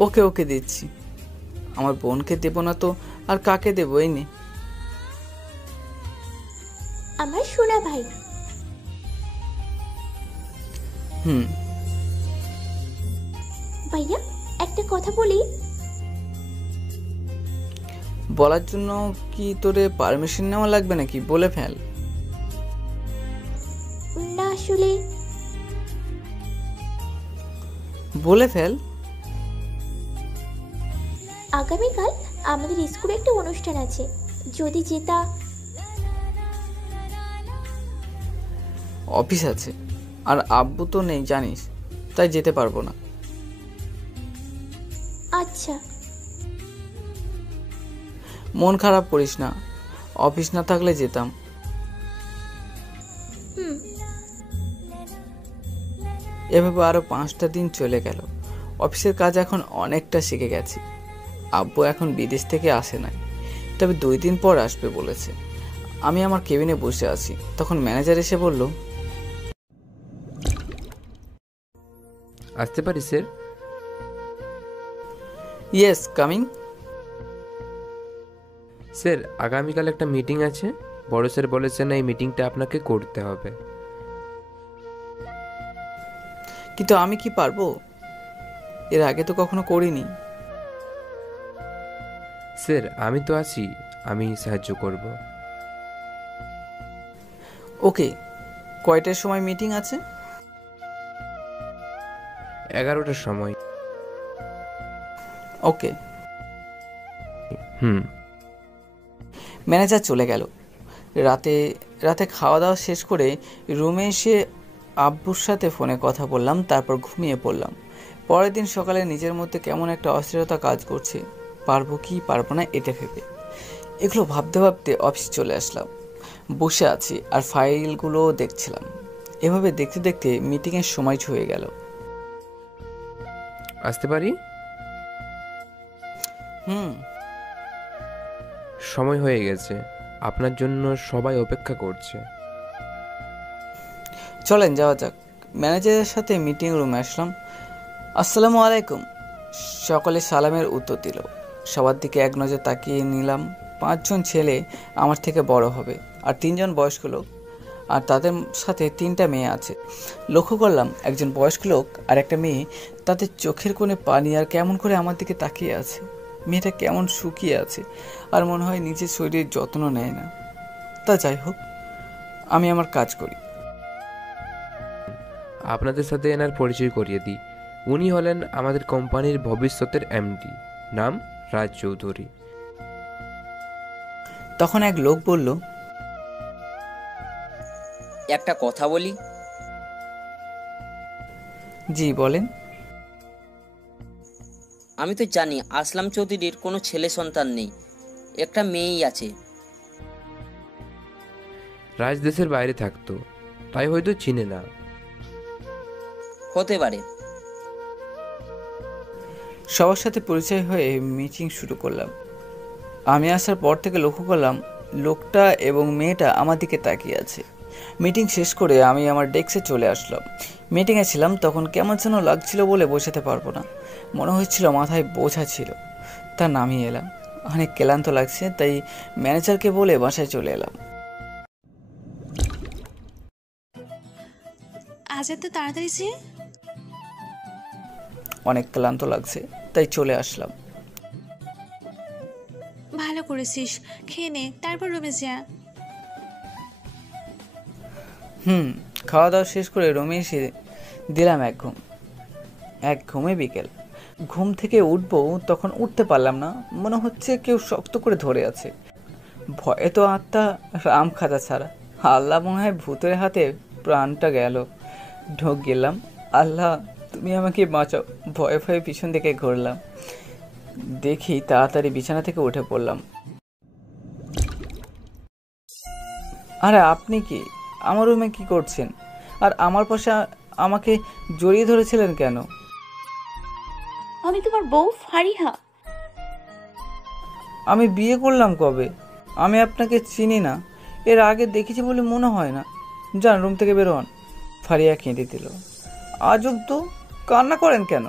ওকে ওকে দিচ্ছি। আমার বোনকে দেব না তো আর কাকে দেবো? এই নে। আমার সোনা ভাই। ভাইয়া একটা কথা বলি। বলার জন্য কি তোরে পারমিশন নেওয়া লাগবে নাকি? বলে ফেল। না আসলে। বলে ফেল। আগামীকাল আমাদের স্কুলে একটা অনুষ্ঠান আছে, যদি যেতা। অফিস আছে আর আব্বু তো নেই জানিস, তাই যেতে পারবো না। আচ্ছা। মন খারাপ করিস না, অফিস না থাকলে যেতাম। এভাবে আরো 5টা দিন চলে গেল। অফিসের কাজ এখন অনেকটা শিখে গেছি। আব্বু এখন বিদেশ থেকে আসে নাই, তবে 2 দিন পর আসবে বলেছে। আমি আমার কেবিনে বসে আছি, তখন ম্যানেজার এসে বলল, আসতে পারি স্যার? Yes, coming. স্যার আগামীকাল একটা মিটিং আছে, বড় স্যার বলেছেন এই মিটিংটা আপনাকে করতে হবে। কিন্তু আমি কি পারবো? এর আগে তো কখনো করিনি। স্যার আমি তো আছি, আমি সাহায্য করব। ওকে, কয়টার সময় মিটিং আছে? 11টার সময়। ওকে। ম্যানেজার চলে গেল। রাতে খাওয়া দাওয়া শেষ করে রুমে এসে আব্বুর সাথে ফোনে কথা বললাম, তারপর ঘুমিয়ে পড়লাম। পরের দিন সকালে নিজের মধ্যে কেমন একটা অস্থিরতা কাজ করছে, পারবো কি পারবো না এটা ভেবে। এগুলো ভাবতে ভাবতে অফিস চলে আসলাম। বসে আছি আর ফাইলগুলো দেখছিলাম। এভাবে দেখতে দেখতে মিটিংয়ের সময় ছুঁয়ে গেল। আসতে পারি? সময় হয়ে গেছে, আপনার জন্য সবাই অপেক্ষা করছে। চলেন যাওয়া যাক। ম্যানেজারের সাথে মিটিং রুমে আসলাম। আসসালামু আলাইকুম। সকলে সালামের উত্তর দিল। সবার দিকে এক নজর তাকিয়ে নিলাম। 5 জন ছেলে আমার থেকে বড় হবে আর 3 জন বয়স্ক লোক, আর তাদের সাথে 3টা মেয়ে আছে। লক্ষ্য করলাম একজন বয়স্ক লোক আর একটা মেয়ে, তাদের চোখের কোণে পানি আর কেমন করে আমার দিকে তাকিয়ে আছে। মেয়েটা কেমন শুকিয়ে আছে আর মনে হয় নিজের শরীরের যত্ন নেয় না। তা যাই হোক, আমি আমার কাজ করি। আপনাদের সাথে এনার পরিচয় করিয়ে দিই। উনি হলেন আমাদের কোম্পানির ভবিষ্যতের এমডি, নাম রাজ চৌধুরী। তখন এক লোক বলল, একটা কথা বলি। জি বলেন। আমি তো জানি আসলাম চৌধুরীর কোনো ছেলে সন্তান নেই, একটা মেয়েই আছে। রাজ দেশের বাইরে থাকতো, তাই হয়তো চিনে না। হতে পারে। সবার সাথে পরিচয় হয়ে মিটিং শুরু করলাম। আমি আসার পর থেকে লক্ষ্য করলাম লোকটা এবং মেয়েটা আমার দিকে তাকিয়ে আছে। মিটিং শেষ করে আমি আমার ডেস্কে চলে আসলাম। মিটিংয়ে ছিলাম তখন কেমন যেন লাগছিল বলে বোঝাতে পারবো না। মনে হচ্ছিল মাথায় বোঝা ছিল। তা নামিয়ে এলাম। অনেক ক্লান্ত লাগছে, তাই ম্যানেজারকে বলে বাসায় চলে এলাম। আজ এত তাড়াতাড়ি যে? অনেক ক্লান্ত লাগছে, তাই চলে আসলাম। ভালো করেছিস, খেয়ে নে, তারপর রুমে যা। খাওয়া দাওয়া শেষ করে রুমে এসে দিলাম এক ঘুমে বিকেল। ঘুম থেকে উঠবো তখন উঠতে পারলাম না। মনে হচ্ছে কেউ শক্ত করে ধরে আছে। ভয়ে তো আত্মা রাম খাতা ছাড়া। আল্লাহ মনে হয় ভূতের হাতে প্রাণটা গেল। ঢোক গেলাম, আল্লাহ তুমি আমাকে বাঁচাও। ভয়ে ভয়ে পিছন দিকে ঘুরলাম। দেখি তাড়াতাড়ি বিছানা থেকে উঠে পড়লাম। আরে আপনি কি আমার রুমে কি করছেন? আর আমার পাশে আমাকে জড়িয়ে ধরেছিলেন কেন? আমি তোমার বউ ফারিহা। আমি বিয়ে করলাম কবে? আমি আপনাকে চিনি না, এর আগে দেখেছি বলে মনে হয় না। যান রুম থেকে বের হন। ফারিয়া কেঁদে দিল। আজব তো, কান্না করেন কেন?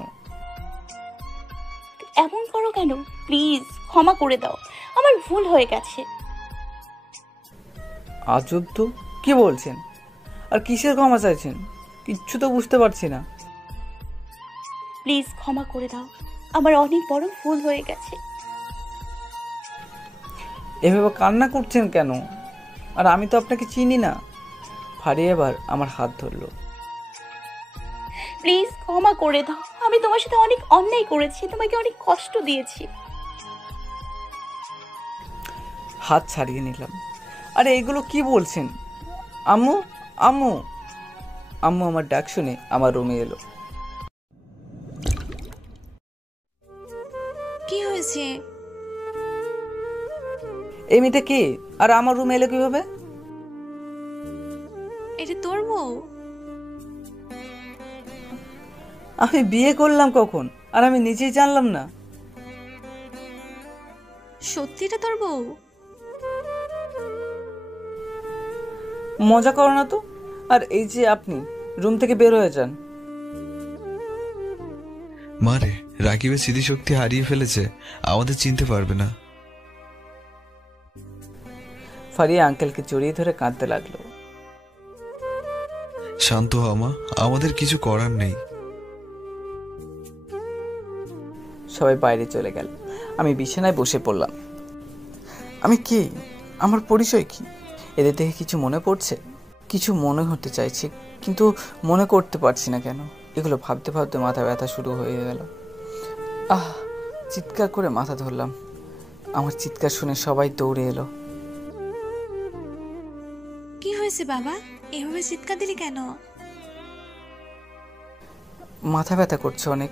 এমন করো কেন? প্লিজ ক্ষমা করে দাও, আমার ভুল হয়ে গেছে। আজব তো, কি বলছেন? আর কিসের ক্ষমা চাইছেন? কিচ্ছু তো বুঝতে পারছি না। প্লিজ ক্ষমা করে দাও, আমার অনেক বড় ভুল হয়ে গেছে। এভাবে কান্না করছেন কেন? আর আমি তো আপনাকে চিনি না। ফারিয়া এবার আমার হাত ধরলো। প্লিজ ক্ষমা করে দাও, আমি তোমার সাথে অনেক অন্যায় করেছি, তোমাকে অনেক কষ্ট দিয়েছি। হাত ছাড়িয়ে নিলাম। আরে এগুলো কি বলছেন? আম্মু আম্মু আম্মু আমার ডাক শুনে আমার রুমে এলো। কি হয়েছে? এই মেয়েটা কে আর আমার রুমে এলো কিভাবে? এটা তোর বউ? আমি বিয়ে করলাম কখন আর আমি নিজেই জানলাম না। সত্যি এটা তোর বউ? মজা করো না তো। আর এই যে আপনি রুম থেকে বের হয়ে যান। মারে রাকিবের স্মৃতিশক্তি হারিয়ে ফেলেছে, আমাদের চিনতে পারবে না। ফারিয়া আঙ্কেলকে জড়িয়ে ধরে কাঁদতে লাগলো। শান্ত হ মা, আমাদের কিছু করার নেই। সবাই বাইরে চলে গেল। আমি বিছানায় বসে পড়লাম। আমি কে? আমার পরিচয় কি? এদের দেখে কিছু মনে পড়ছে? কিছু মনে হতে চাইছে, কিন্তু মনে করতে পারছি না কেন। এগুলো ভাবতে ভাবতে মাথা ব্যথা শুরু হয়ে গেল। চিৎকার করে মাথা ধরলাম। আমার চিৎকার শুনে সবাই দৌড়ে এলো। কি হয়েছে বাবা, এভাবে চিৎকার দিলি কেন? মাথা ব্যথা করছে অনেক।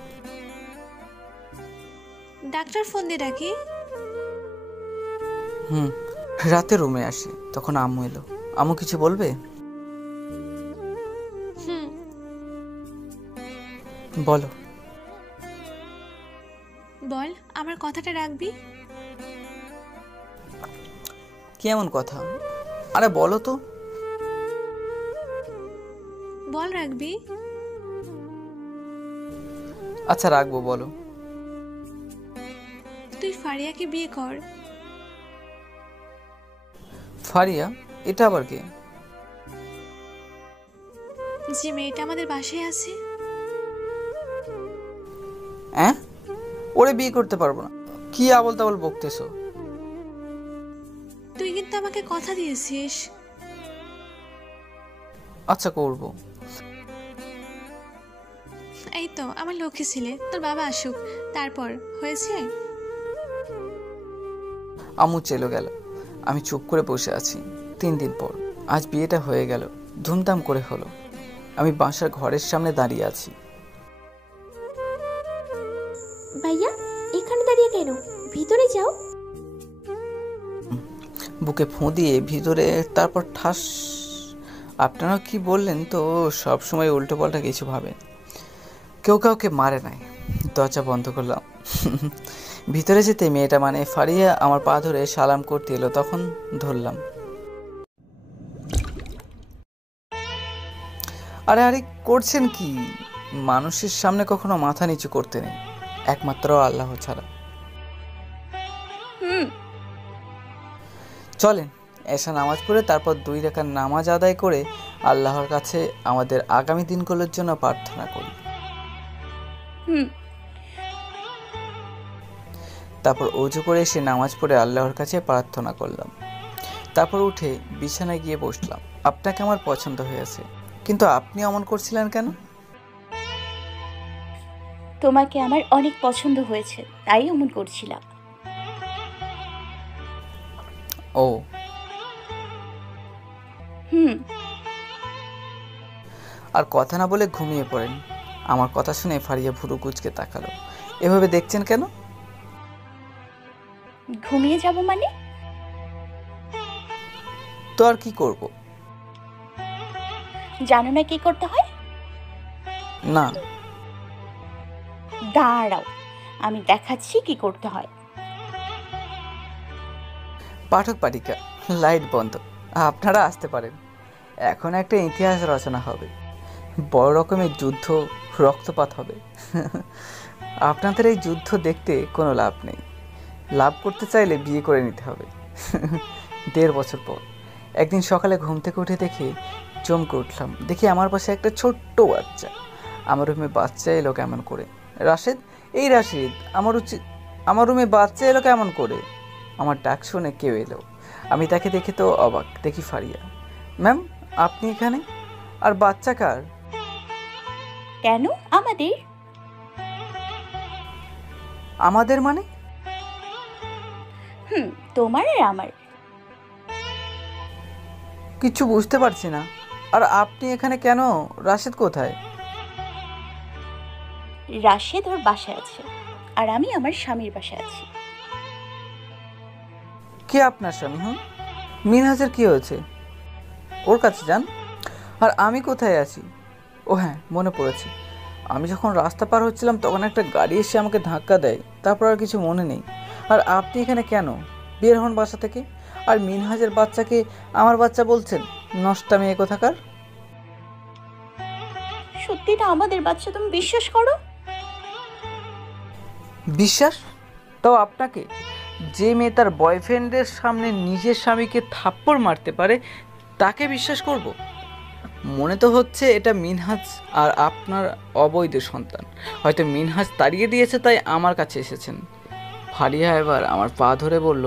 ডাক্তার ফোন দিয়ে ডাকি? রাতে রুমে আসি, তখন আম্মু এলো। আম্মু কিছু বলবে? বলো। বল, আমার কথাটা রাখবি? কেমন কথা? আরে বলো তো। বল রাখবি? আচ্ছা রাখবো, বলো। তুই ফারিয়াকে বিয়ে কর। ফারিয়া? এটা আবার কে? যে মেয়েটা আমাদের বাসায় আছে। হ্যাঁ? ওরে বিয়ে করতে পারবো না। কি আবল তাবল বকতেছো? তুই কিন্তু আমাকে কথা দিয়েছিস। আচ্ছা করবো। এই তো আমার লক্ষ্যে ছিলে, তোর বাবা আসুক তারপর। হয়েছে? আম্মু চলে গেল। আমি চুপ করে বসে আছি। 3 দিন পর আজ বিয়েটা হয়ে গেল, ধুমধাম করে হলো। আমি বাসার ঘরের সামনে দাঁড়িয়ে আছি। ভাইয়া এখানে দাঁড়িয়ে কেন? ভিতরে যাও। বুকে ফোঁ দিয়ে ভিতরে, তারপর ঠাস। আপনারা কি বললেন তো সব সময় উল্টো পাল্টা কিছু ভাবেন। কেউ কাউকে মারে নাই। দরজা বন্ধ করলাম। ভিতরে যেতে মেয়েটা মানে ফারিয়া আমার পা ধরে সালাম করতে এলো, তখন ধরলাম। আরে আরে করছেন কি? মানুষের সামনে কখনো মাথা নিচু করতে নেই, একমাত্র আল্লাহ ছাড়া। চলেন এসা নামাজ পড়ে তারপর 2 রাকাত নামাজ আদায় করে আল্লাহর কাছে আমাদের আগামী দিনগুলোর জন্য প্রার্থনা করি। তারপর ওযু করে এসে নামাজ পড়ে আল্লাহর কাছে প্রার্থনা করলাম। তারপর উঠে বিছানায় গিয়ে বসলাম। আপনাকে আমার পছন্দ হয়েছে, কিন্তু আপনি অমন করছিলেন কেন? তোমাকে আমার অনেক পছন্দ হয়েছে, তাই অমন করছিলাম। ও আর কথা না বলে ঘুমিয়ে পড়েন। আমার কথা শুনে ফারিয়া ভুরু কুঁচকে তাকালো। এভাবে দেখছেন কেন? ঘুমিয়ে যাব মানে? তো আর কি করব? জানো না কি করতে হয়? না। দাঁড়াও, আমি দেখাচ্ছি কি করতে হয়। পাঠক পাঠিকা লাইট বন্ধ, আপনারা আসতে পারেন। এখন একটা ইতিহাস রচনা হবে, বড় রকমের যুদ্ধ, রক্তপাত হবে। আপনাদের এই যুদ্ধ দেখতে কোনো লাভ নেই। লাভ করতে চাইলে বিয়ে করে নিতে হবে। 1.5 বছর পর একদিন সকালে ঘুম থেকে উঠে দেখে চমকে উঠলাম। দেখি আমার পাশে একটা ছোট্ট বাচ্চা। আমার রুমে বাচ্চা এলো কেমন করে? রাশেদ, এই রাশেদ, আমার রুমে বাচ্চা এলো কেমন করে? আমার ডাক শুনে কেউ এলো। আমি তাকে দেখে তো অবাক। দেখি ফারিয়া। ম্যাম আপনি এখানে? আর বাচ্চা কার? কেন আমাদের? আমাদের মানে? তোমার আর আমার। কিছু বুঝতে পারছি না। আর আপনি এখানে কেন? রাশেদ কোথায়? রাশেদ ওর বাসায় আছে, আর আমি আমার স্বামীর বাসায় আছি। কে আপনার স্বামী? মিনহাজের কি হয়েছে? ওর কাছে যান। আর আমি কোথায় আছি? ও হ্যাঁ, মনে পড়েছে। আমি যখন রাস্তা পার হচ্ছিলাম তখন একটা গাড়ি এসে আমাকে ধাক্কা দেয়, তারপর আর কিছু মনে নেই। আর আপনি এখানে কেন? বের হন বাসা থেকে। আর মিনহাজের বাচ্চাকে আমার বাচ্চা বলছেন? নষ্টা মেয়ে কোথাকার। সত্যিটা আমাদের বাচ্চা, তুমি বিশ্বাস করো? বিশ্বাস? তাও আপনাকে? যে মেয়ে তার বয়ফ্রেন্ডের সামনে নিজের স্বামীকে থাপ্পড় মারতে পারে তাকে বিশ্বাস করব? মনে তো হচ্ছে এটা মিনহাজ আর আপনার অবৈধ সন্তান। হয়তো মিনহাজ তাড়িয়ে দিয়েছে, তাই আমার কাছে এসেছেন। ফারিয়া এবার আমার পা ধরে বলল,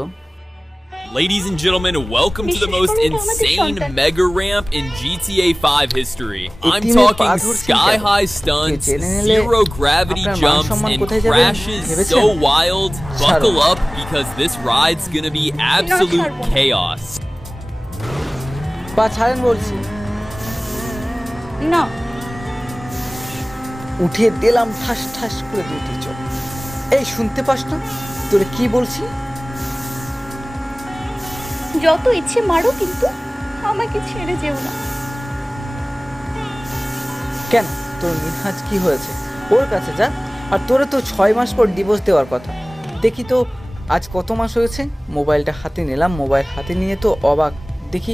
Ladies and gentlemen, welcome to the most insane mega ramp in GTA 5 history. I'm talking sky-high stunts, zero gravity jumps, and crashes so wild. Buckle up because this ride's gonna be absolute chaos. পা ছাড়েন বলছি। না, উঠিয়ে দিলাম ঠাস ঠাস করে দুটি চোখ। এই শুনতে পাস না তোরে কি বলছি? যত ইচ্ছে মারো, কিন্তু আমাকে ছেড়ে যেও না। কেন, তোর মিনহাজ কি হয়েছে? ওর কাছে যা। আর তোরে তো 6 মাস পর ডিভোর্স দেওয়ার কথা। দেখি তো আজ কত মাস হয়েছে। মোবাইলটা হাতে নিলাম, মোবাইল হাতে নিয়ে তো অবাক। দেখি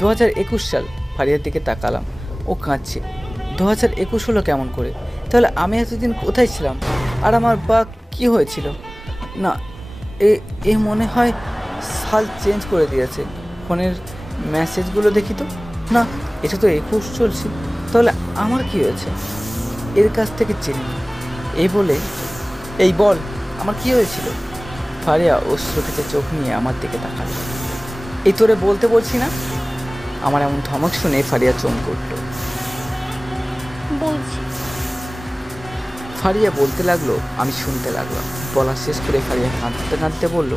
2021 সাল। ফারিয়ার দিকে তাকালাম, ও কাঁদছে। 2021 হলো কেমন করে? তাহলে আমি এতদিন কোথায় ছিলাম? আর আমার বা কি হয়েছিল? না, এ মনে হয় সাল চেঞ্জ করে দিয়েছে। ফোনের মেসেজগুলো দেখি তো, না এটা তো 21 চলছে। তাহলে আমার কি হয়েছে? এর কাছ থেকে চিনি না। এই বলে, এই বল আমার কি হয়েছিল? ফারিয়া অশ্রুকেতে চোখ নিয়ে আমার দিকে তাকালো। এই তোরে বলতে বলছি না? আমার এমন ধমক শুনে ফারিয়া চমকে উঠল। বলছি। ফারিয়া বলতে লাগলো, আমি শুনতে লাগলাম। বলা শেষ করে ফারিয়া কাঁদতে কাঁদতে বলল,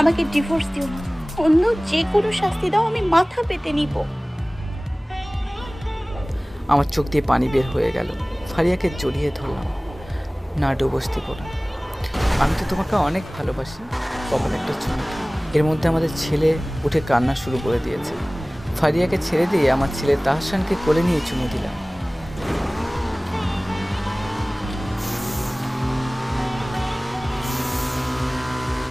আমাকে ডিভোর্স দিও না, অন্য যে কোনো শাস্তি দাও, আমি মাথা পেতে নিব। আমার চোখ দিয়ে পানি বের হয়ে গেল। ফারিয়াকে জড়িয়ে ধরলাম। না ডুবস দিব না, আমি তো তোমাকে অনেক ভালোবাসি। কপালে একটা চুমু। এর মধ্যে আমাদের ছেলে উঠে কান্না শুরু করে দিয়েছে। ফারিয়াকে ছেড়ে দিয়ে আমার ছেলে তাহসানকে কোলে নিয়ে চুমু দিলাম।